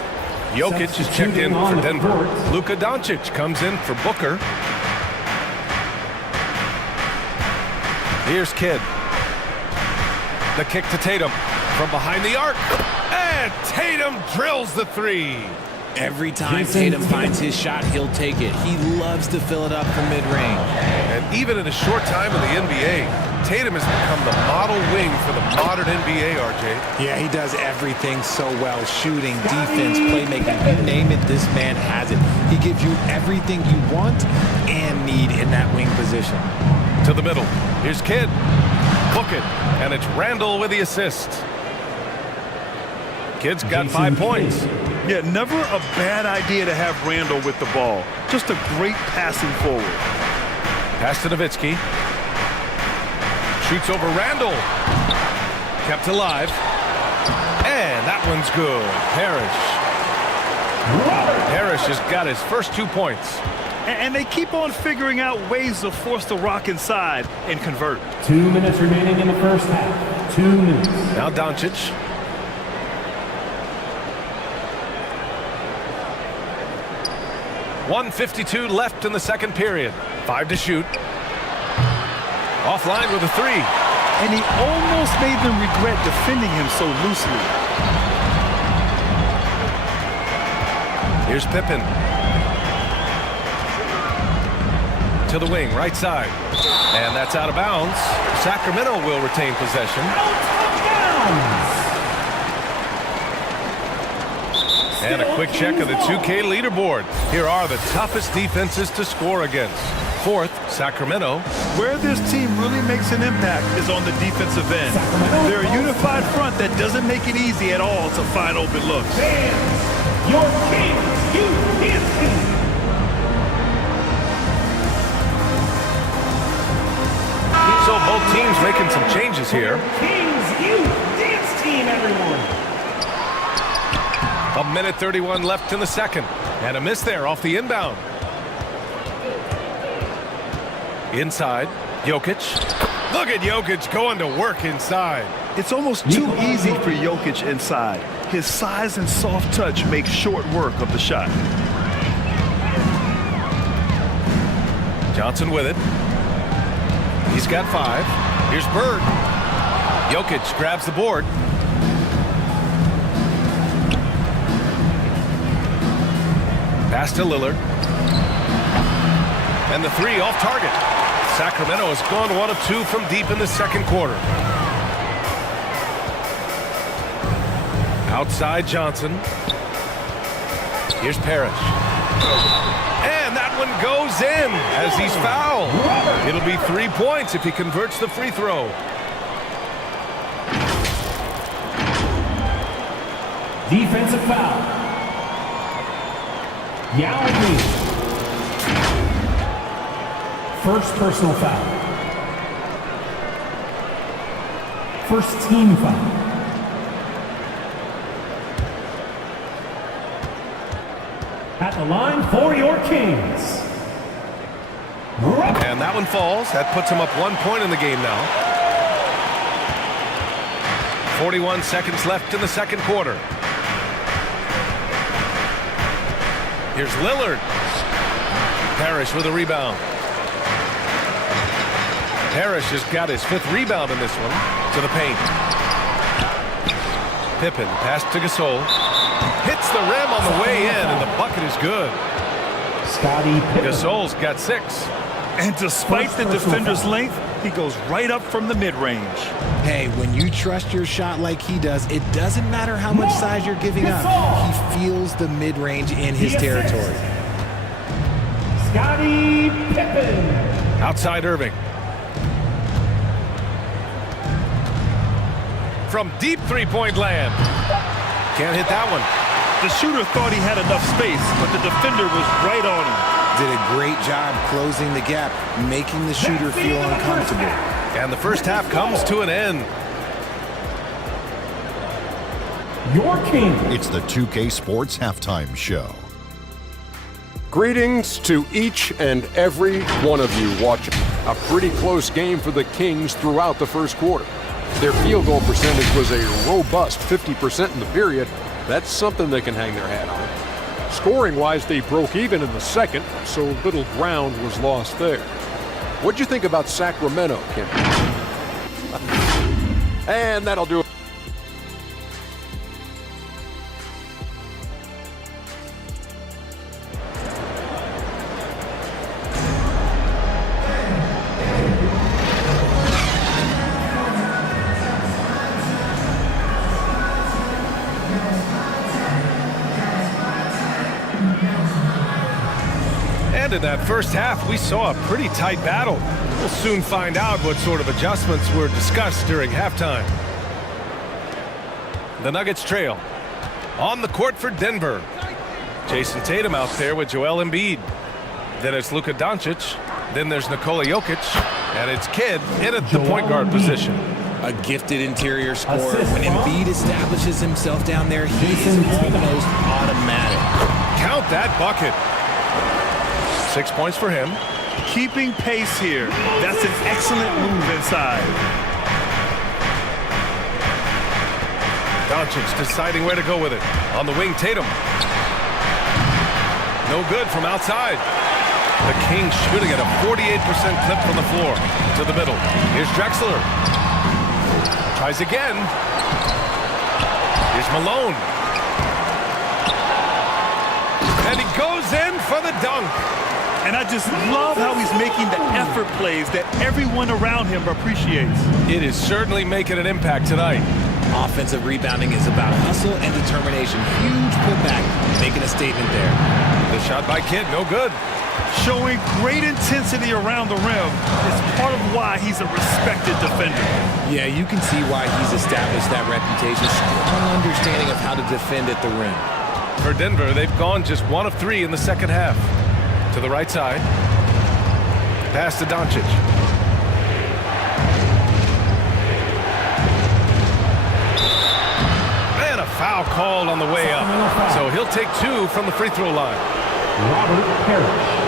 Jokic is checked in for Denver. Luka Doncic comes in for Booker. Here's Kidd. The kick to Tatum from behind the arc. And Tatum drills the 3. Every time Tatum finds his shot, he'll take it. He loves to fill it up from mid-range. And even in a short time in the NBA, Tatum has become the model wing for the modern NBA, RJ. Yeah, he does everything so well. Shooting, defense, playmaking, you name it, this man has it. He gives you everything you want and need in that wing position. To the middle. Here's Kidd. Book it. And it's Randall with the assist. Kidd's got 5 points. Yeah, never a bad idea to have Randall with the ball. Just a great passing forward. Pass to Nowitzki. Shoots over Randall. Kept alive. And that one's good. Parrish has got his first 2 points. And they keep on figuring out ways to force the rock inside and convert. 2 minutes remaining in the first half. 2 minutes. Now Doncic. .152 left in the second period. 5 to shoot. Offline with a 3. And he almost made them regret defending him so loosely. Here's Pippen. To the wing, right side. And that's out of bounds. Sacramento will retain possession. And a quick check of the 2K leaderboard. Here are the toughest defenses to score against. 4th, Sacramento. Where this team really makes an impact is on the defensive end. They're a unified front that doesn't make it easy at all to find open looks. Your Kings, you dance team. So both teams making some changes here. Kings, you dance team, everyone. 1:31 left in the second. And a miss there off the inbound. Inside, Jokic. Look at Jokic going to work inside. It's almost too easy for Jokic inside. His size and soft touch make short work of the shot. Johnson with it. He's got 5. Here's Bird. Jokic grabs the board. Pass to Lillard. And the 3 off target. Sacramento has gone 1 of 2 from deep in the second quarter. Outside Johnson. Here's Parrish. And that one goes in as he's fouled. It'll be 3 points if he converts the free throw. Defensive foul. Yao Ming. First personal foul. First team foul. At the line for your Kings. And that one falls. That puts him up 1 point in the game now. 41 seconds left in the second quarter. Here's Lillard. Parrish with a rebound. Parrish has got his 5th rebound in this one. To the paint. Pippen, pass to Gasol. Hits the rim on the way in, and the bucket is good. Scottie Pippen. Gasol's got 6. And despite the defender's length, he goes right up from the mid-range. Hey, when you trust your shot like he does, it doesn't matter how much size you're giving up. He feels the mid-range in his territory. Scottie Pippen. Outside Irving. From deep three-point land. Can't hit that one. The shooter thought he had enough space, but the defender was right on him. Did a great job closing the gap, making the shooter feel uncomfortable. And the first half comes to an end. Your King. It's the 2K Sports Halftime Show. Greetings to each and every one of you watching. A pretty close game for the Kings throughout the first quarter. Their field goal percentage was a robust 50% in the period. That's something they can hang their hat on. Scoring-wise, they broke even in the second, so little ground was lost there. What'd you think about Sacramento, Kim? And that'll do it. In that first half, we saw a pretty tight battle. We'll soon find out what sort of adjustments were discussed during halftime. The Nuggets trail. On the court for Denver. Jason Tatum out there with Joel Embiid. Then it's Luka Doncic. Then there's Nikola Jokic. And it's Kidd in at the point guard position. A gifted interior scorer. When Embiid establishes himself down there, he is almost automatic. Count that bucket. 6 points for him. Keeping pace here. That's an excellent move inside. Doncic deciding where to go with it. On the wing, Tatum. No good from outside. The Kings shooting at a 48% clip from the floor. To the middle. Here's Drexler. Tries again. Here's Malone. And he goes in for the dunk. And I just love how he's making the effort plays that everyone around him appreciates. It is certainly making an impact tonight. Offensive rebounding is about hustle and determination. Huge putback, making a statement there. The shot by Kidd, no good. Showing great intensity around the rim is part of why he's a respected defender. Yeah, you can see why he's established that reputation. Strong understanding of how to defend at the rim. For Denver, they've gone just 1 of 3 in the second half. To the right side. Pass to Doncic. And a foul called on the way up. So he'll take 2 from the free throw line. Robert Parrish.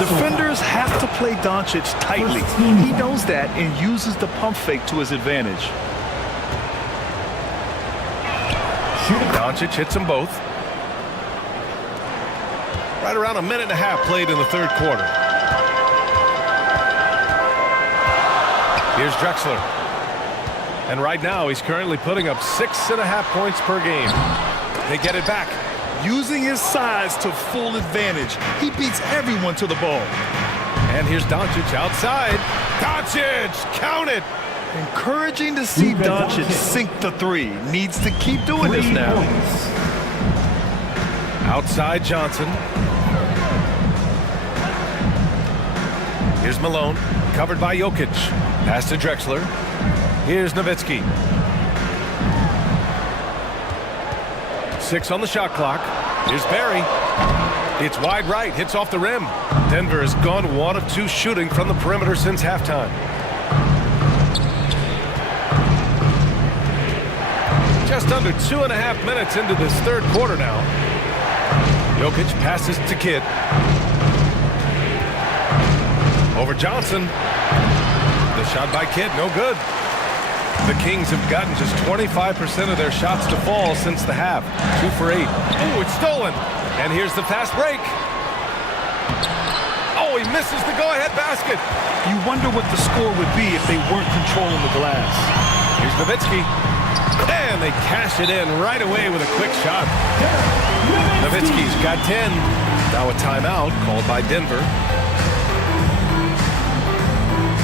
Defenders have to play Doncic tightly. He knows that and uses the pump fake to his advantage. Doncic hits them both. Right around 1.5 minutes played in the third quarter. Here's Drexler. And right now he's currently putting up 6.5 points per game. They get it back. Using his size to full advantage. He beats everyone to the ball. And here's Doncic outside. Doncic, count it. Encouraging to see Doncic sink the 3. Needs to keep doing this now. Outside Johnson. Here's Malone, covered by Jokic. Pass to Drexler. Here's Nowitzki. 6 on the shot clock. Here's Barry. It's wide right, hits off the rim. Denver has gone 1 of 2 shooting from the perimeter since halftime. Just under 2.5 minutes into this third quarter now. Jokic passes to Kidd. Over Johnson. The shot by Kidd, no good. The Kings have gotten just 25% of their shots to fall since the half. 2 for 8. Oh, it's stolen. And here's the fast break. Oh, he misses the go-ahead basket. You wonder what the score would be if they weren't controlling the glass. Here's Nowitzki. And they cash it in right away with a quick shot. Nowitzki's got 10. Now a timeout called by Denver.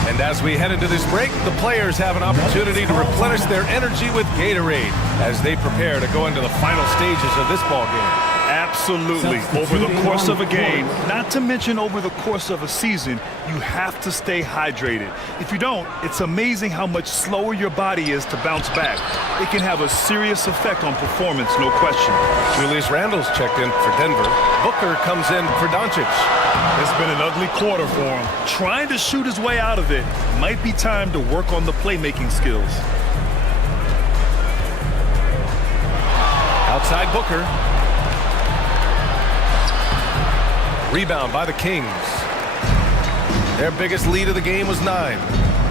And as we head into this break, the players have an opportunity to replenish their energy with Gatorade as they prepare to go into the final stages of this ball game. Absolutely. Over the course of a game, not to mention over the course of a season, you have to stay hydrated. If you don't, it's amazing how much slower your body is to bounce back. It can have a serious effect on performance, no question. Julius Randle's checked in for Denver. Booker comes in for Doncic. It's been an ugly quarter for him. Trying to shoot his way out of it. Might be time to work on the playmaking skills. Outside Booker. Rebound by the Kings. Their biggest lead of the game was 9.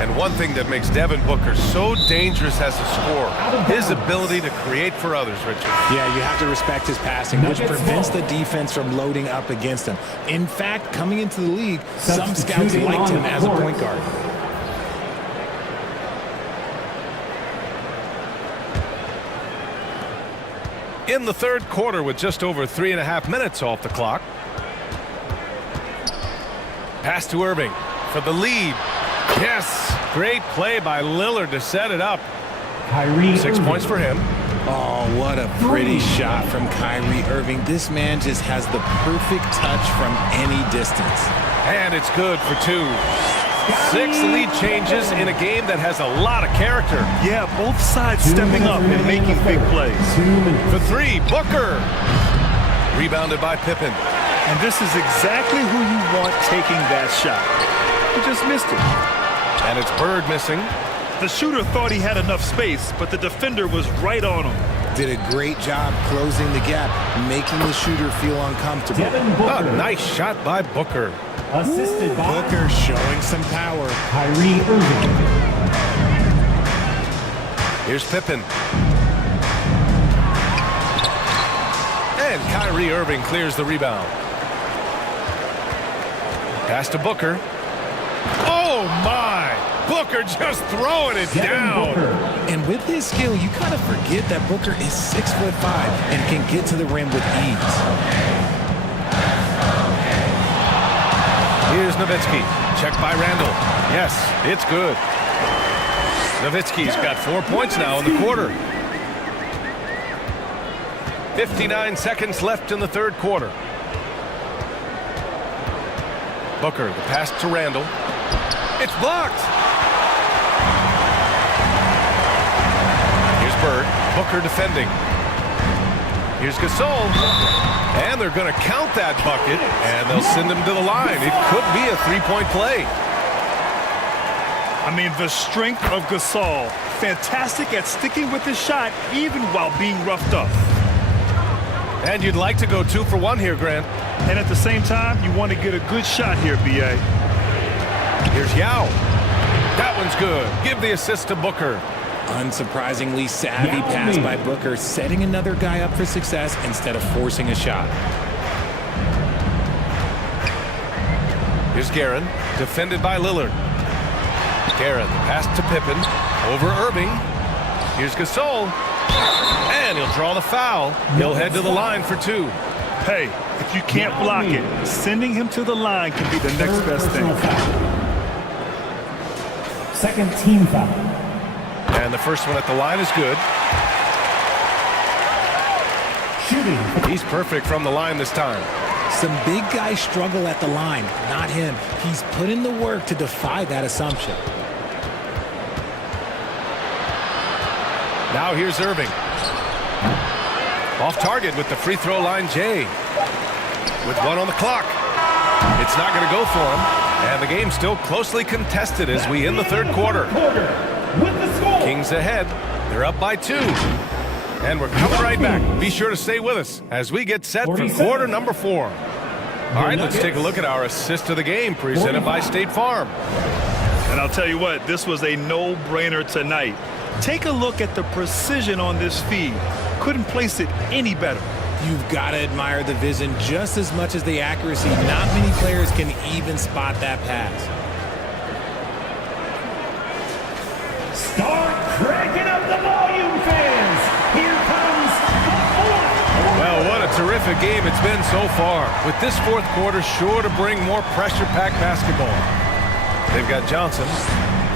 And one thing that makes Devin Booker so dangerous as a scorer, his ability to create for others, Richard. Yeah, you have to respect his passing, which prevents the defense from loading up against him. In fact, coming into the league, some scouts liked him as a point guard. In the third quarter with just over 3.5 minutes off the clock. Pass to Irving for the lead. Yes, great play by Lillard to set it up. 6 points for him. Oh, what a pretty shot from Kyrie Irving. This man just has the perfect touch from any distance. And it's good for 2. 6 lead changes in a game that has a lot of character. Yeah, both sides stepping up and making big plays. For 3, Booker. Rebounded by Pippen. And this is exactly who you want taking that shot. He just missed it. And it's Bird missing. The shooter thought he had enough space, but the defender was right on him. Did a great job closing the gap, making the shooter feel uncomfortable. A nice shot by Booker. Assisted by Booker showing some power. Kyrie Irving. Here's Pippen. And Kyrie Irving clears the rebound. Pass to Booker. Oh, my! Booker just throwing it down. And with his skill, you kind of forget that Booker is 6'5" and can get to the rim with ease. Here's Nowitzki. Check by Randall. Yes, it's good. Nowitzki's got 4 points now in the quarter. 59 seconds left in the third quarter. Booker, the pass to Randall. It's blocked. Here's Bird. Booker defending. Here's Gasol. And they're going to count that bucket, and they'll send him to the line. It could be a three-point play. I mean, the strength of Gasol. Fantastic at sticking with his shot, even while being roughed up. And you'd like to go 2 for 1 here, Grant. And at the same time, you want to get a good shot here, B.A. Here's Yao. That one's good. Give the assist to Booker. Unsurprisingly savvy pass by Booker, setting another guy up for success instead of forcing a shot. Here's Guerin, defended by Lillard. Guerin, the pass to Pippen, over Irving. Here's Gasol, and he'll draw the foul. He'll head to the line for 2. Hey, if you can't block it, sending him to the line can be the next best thing. Second team foul. And the first one at the line is good. Shooting. He's perfect from the line this time. Some big guys struggle at the line, not him. He's put in the work to defy that assumption. Now here's Irving. Off target with the free throw line, Jay. With 1 on the clock. It's not going to go for him. And the game's still closely contested as we end the third quarter. Kings ahead. They're up by 2. And we're coming right back. Be sure to stay with us as we get set for quarter number 4. All right, let's take a look at our assist of the game presented by State Farm. And I'll tell you what, this was a no-brainer tonight. Take a look at the precision on this feed. Couldn't place it any better. You've got to admire the vision just as much as the accuracy. Not many players can even spot that pass. Start cranking up the volume, fans. Here comes the fourth quarter. Well, what a terrific game it's been so far. With this fourth quarter sure to bring more pressure-packed basketball. They've got Johnson,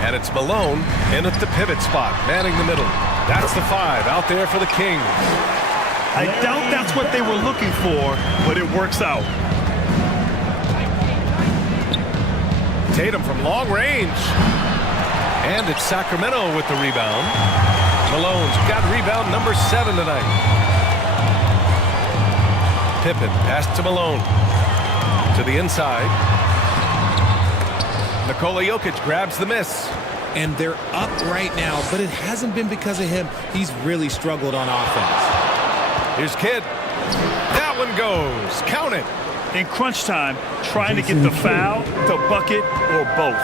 and it's Malone in at the pivot spot, manning the middle. That's the 5 out there for the Kings. I doubt that's what they were looking for, but it works out. Tatum from long range. And it's Sacramento with the rebound. Malone's got rebound number 7 tonight. Pippen pass to Malone. To the inside. Nikola Jokic grabs the miss. And they're up right now, but it hasn't been because of him. He's really struggled on offense. Here's Kidd. That one goes. Count it. In crunch time, trying to get the foul, the bucket, or both.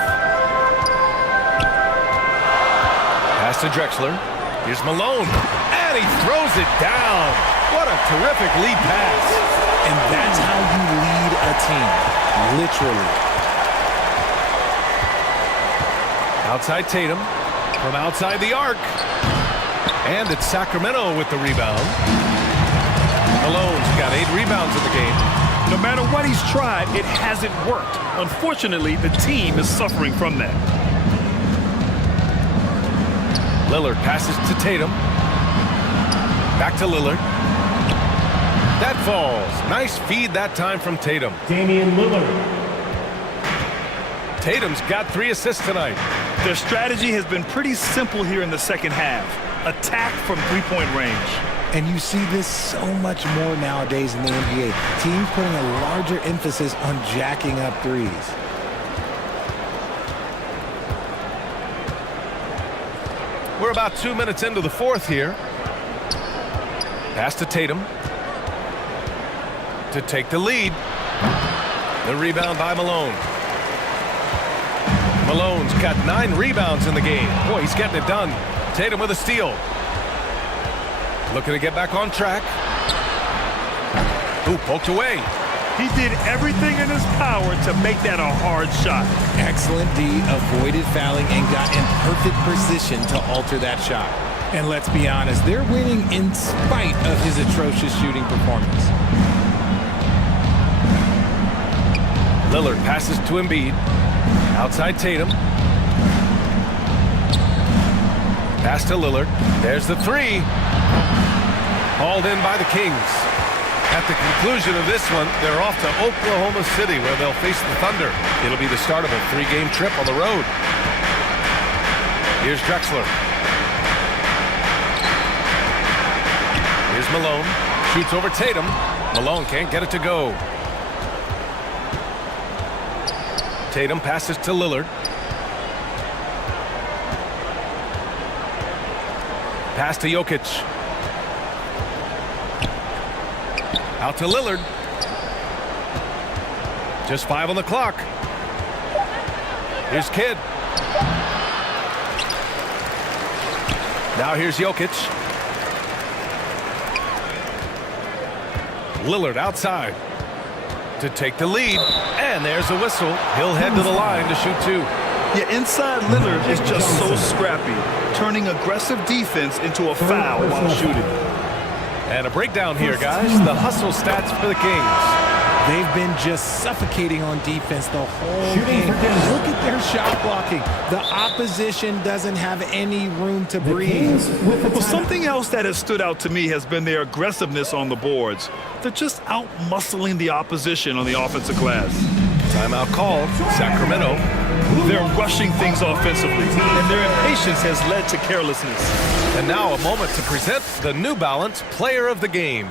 Pass to Drexler. Here's Malone. And he throws it down. What a terrific lead pass. And that's how you lead a team. Literally. Outside Tatum. From outside the arc. And it's Sacramento with the rebound. Malone's got 8 rebounds in the game. No matter what he's tried, it hasn't worked. Unfortunately, the team is suffering from that. Lillard passes to Tatum. Back to Lillard. That falls. Nice feed that time from Tatum. Damian Lillard. Tatum's got 3 assists tonight. Their strategy has been pretty simple here in the second half. Attack from three-point range. And you see this so much more nowadays in the NBA. Teams putting a larger emphasis on jacking up threes. We're about 2 minutes into the fourth here. Pass to Tatum to take the lead. The rebound by Malone. Malone's got 9 rebounds in the game. Boy, he's getting it done. Tatum with a steal. Looking to get back on track. Ooh, poked away. He did everything in his power to make that a hard shot. Excellent D, avoided fouling and got in perfect position to alter that shot. And let's be honest, they're winning in spite of his atrocious shooting performance. Lillard passes to Embiid. Outside Tatum. Pass to Lillard. There's the 3. Hauled in by the Kings. At the conclusion of this one, they're off to Oklahoma City where they'll face the Thunder. It'll be the start of a 3-game trip on the road. Here's Drexler. Here's Malone. Shoots over Tatum. Malone can't get it to go. Tatum passes to Lillard. Pass to Jokic. Out to Lillard. Just 5 on the clock. Here's Kidd. Now here's Jokic. Lillard outside to take the lead. And there's a whistle. He'll head to the line to shoot 2. Yeah, inside Lillard is just so scrappy, turning aggressive defense into a foul while shooting. And a breakdown here, guys. The hustle stats for the Kings. They've been just suffocating on defense the whole game. Look at their shot blocking. The opposition doesn't have any room to breathe. Well, something else that has stood out to me has been their aggressiveness on the boards. They're just out-muscling the opposition on the offensive glass. Timeout called. Sacramento. They're rushing things offensively, and their impatience has led to carelessness. And now a moment to present the New Balance Player of the Game.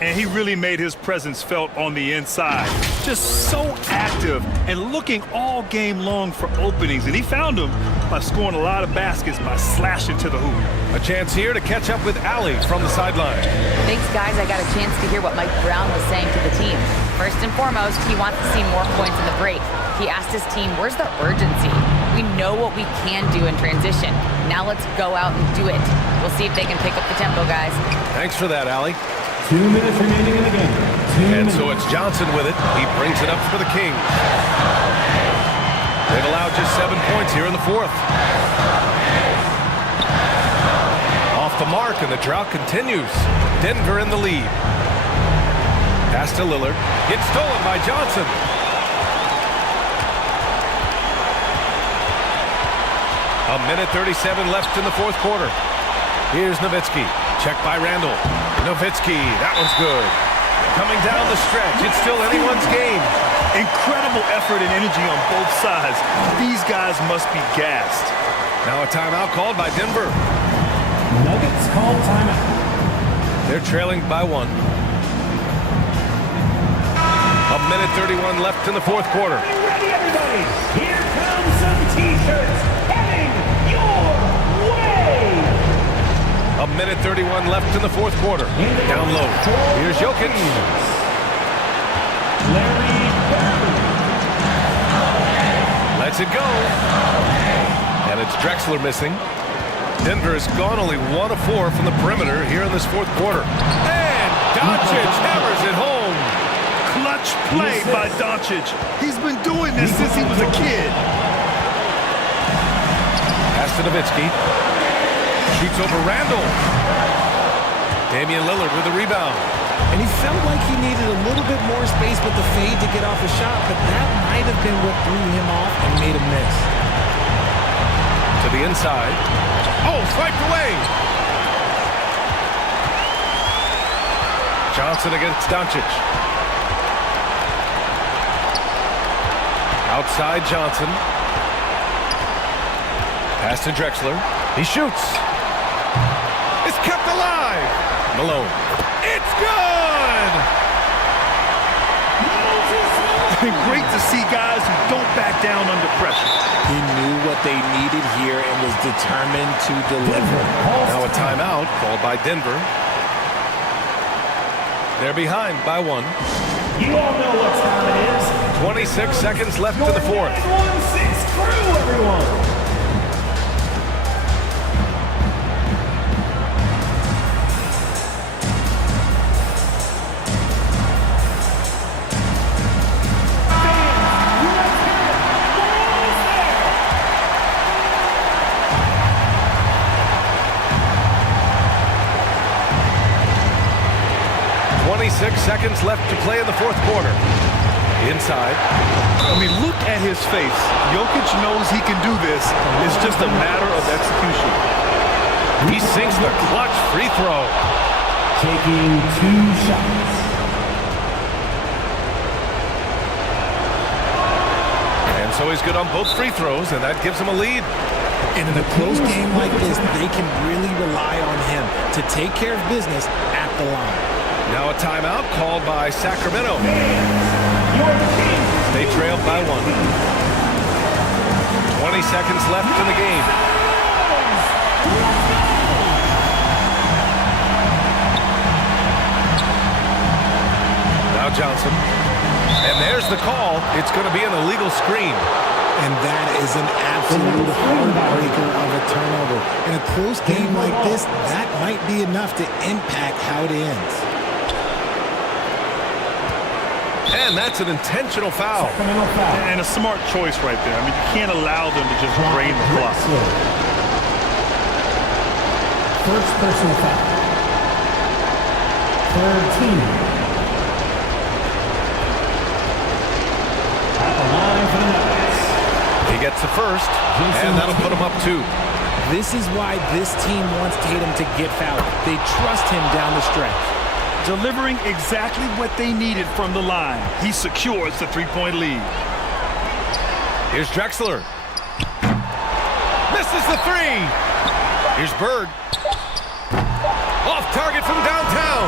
And he really made his presence felt on the inside. Just so active and looking all game long for openings. And he found them by scoring a lot of baskets by slashing to the hoop. A chance here to catch up with Allie from the sideline. Thanks, guys. I got a chance to hear what Mike Brown was saying to the team. First and foremost, he wants to see more points in the break. He asked his team, where's the urgency? We know what we can do in transition. Now let's go out and do it. We'll see if they can pick up the tempo, guys. Thanks for that, Allie. 2 minutes remaining in the game. And so it's Johnson with it. He brings it up for the Kings. They've allowed just 7 points here in the fourth. Off the mark, and the drought continues. Denver in the lead. Pass to Lillard. Gets stolen by Johnson. A minute 37 left in the fourth quarter. Here's Nowitzki. Check by Randall. Nowitzki, that one's good. Coming down the stretch, it's still anyone's game. Incredible effort and energy on both sides. These guys must be gassed. Now a timeout called by Denver. Nuggets call timeout. They're trailing by 1. A minute 31 left in the fourth quarter. Ready, everybody. Here comes some T-shirts heading your way. A minute 31 left in the fourth quarter. Down low. Here's Jokic. Larry Bird. Lets it go. And it's Drexler missing. Denver has gone only 1 of 4 from the perimeter here in this fourth quarter. And Doncic hammers it home. Clutch play by Doncic. He's been doing this since he was a kid. Pass to Nowitzki. Shoots over Randall. Damian Lillard with the rebound. And he felt like he needed a little bit more space with the fade to get off a shot, but that might have been what threw him off and made him miss. To the inside. Oh, swiped away. Johnson against Doncic. Outside Johnson. Pass to Drexler. He shoots. It's kept alive. Malone. It's good! Great to see guys who don't back down under pressure. He knew what they needed here and was determined to deliver. Now a timeout called by Denver. They're behind by 1. You all know what time it is. 26 seconds left to the fourth. 1-6 crew, everyone. Seconds left to play in the fourth quarter. Inside. I mean, look at his face. Jokic knows he can do this. It's just a matter of execution. He sinks the clutch free throw. Taking 2 shots. And so he's good on both free throws, and that gives him a lead. And in a close game like this, they can really rely on him to take care of business at the line. Now a timeout called by Sacramento. They trail by 1. 20 seconds left in the game. Now Johnson. And there's the call. It's going to be an illegal screen. And that is an absolute heartbreaker of a turnover. In a close game like this, that might be enough to impact how it ends. And that's an intentional foul. And a smart choice right there. I mean, you can't allow them to just drain the clock. First personal foul. Third team. At the line for the Nuggets. He gets the first, and that'll put him up 2. This is why this team wants Tatum to get fouled. They trust him down the stretch. Delivering exactly what they needed from the line. He secures the 3-point lead. Here's Drexler. Misses the 3. Here's Bird. Off target from downtown.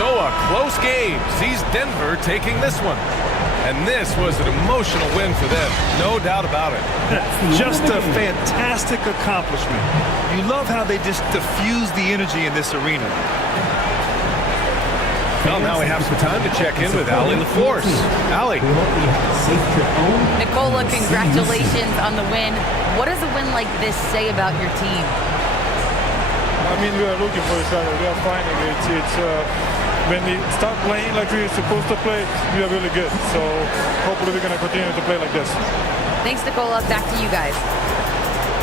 So a close game sees Denver taking this one. And this was an emotional win for them. No doubt about it. Just a fantastic accomplishment. You love how they just diffuse the energy in this arena. Well, now we have some time to check in with Allie LaForce. Allie. Nicola, congratulations on the win. What does a win like this say about your team? I mean, we are looking for each other. We are finding it. When we start playing like we're supposed to play, we are really good. So hopefully we're going to continue to play like this. Thanks, Nicola. Back to you guys.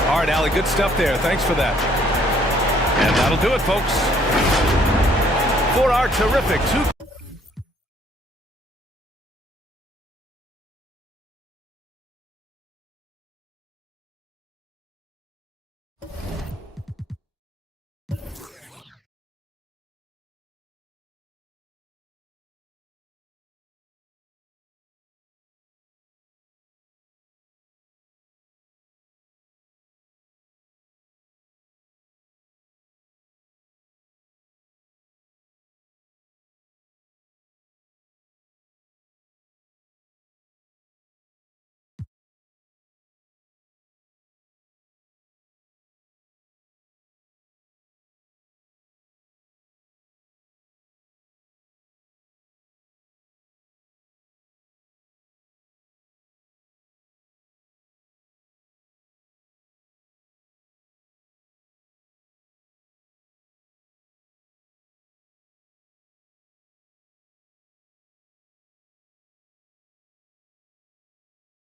All right, Allie, good stuff there. Thanks for that. And that'll do it, folks. For our terrific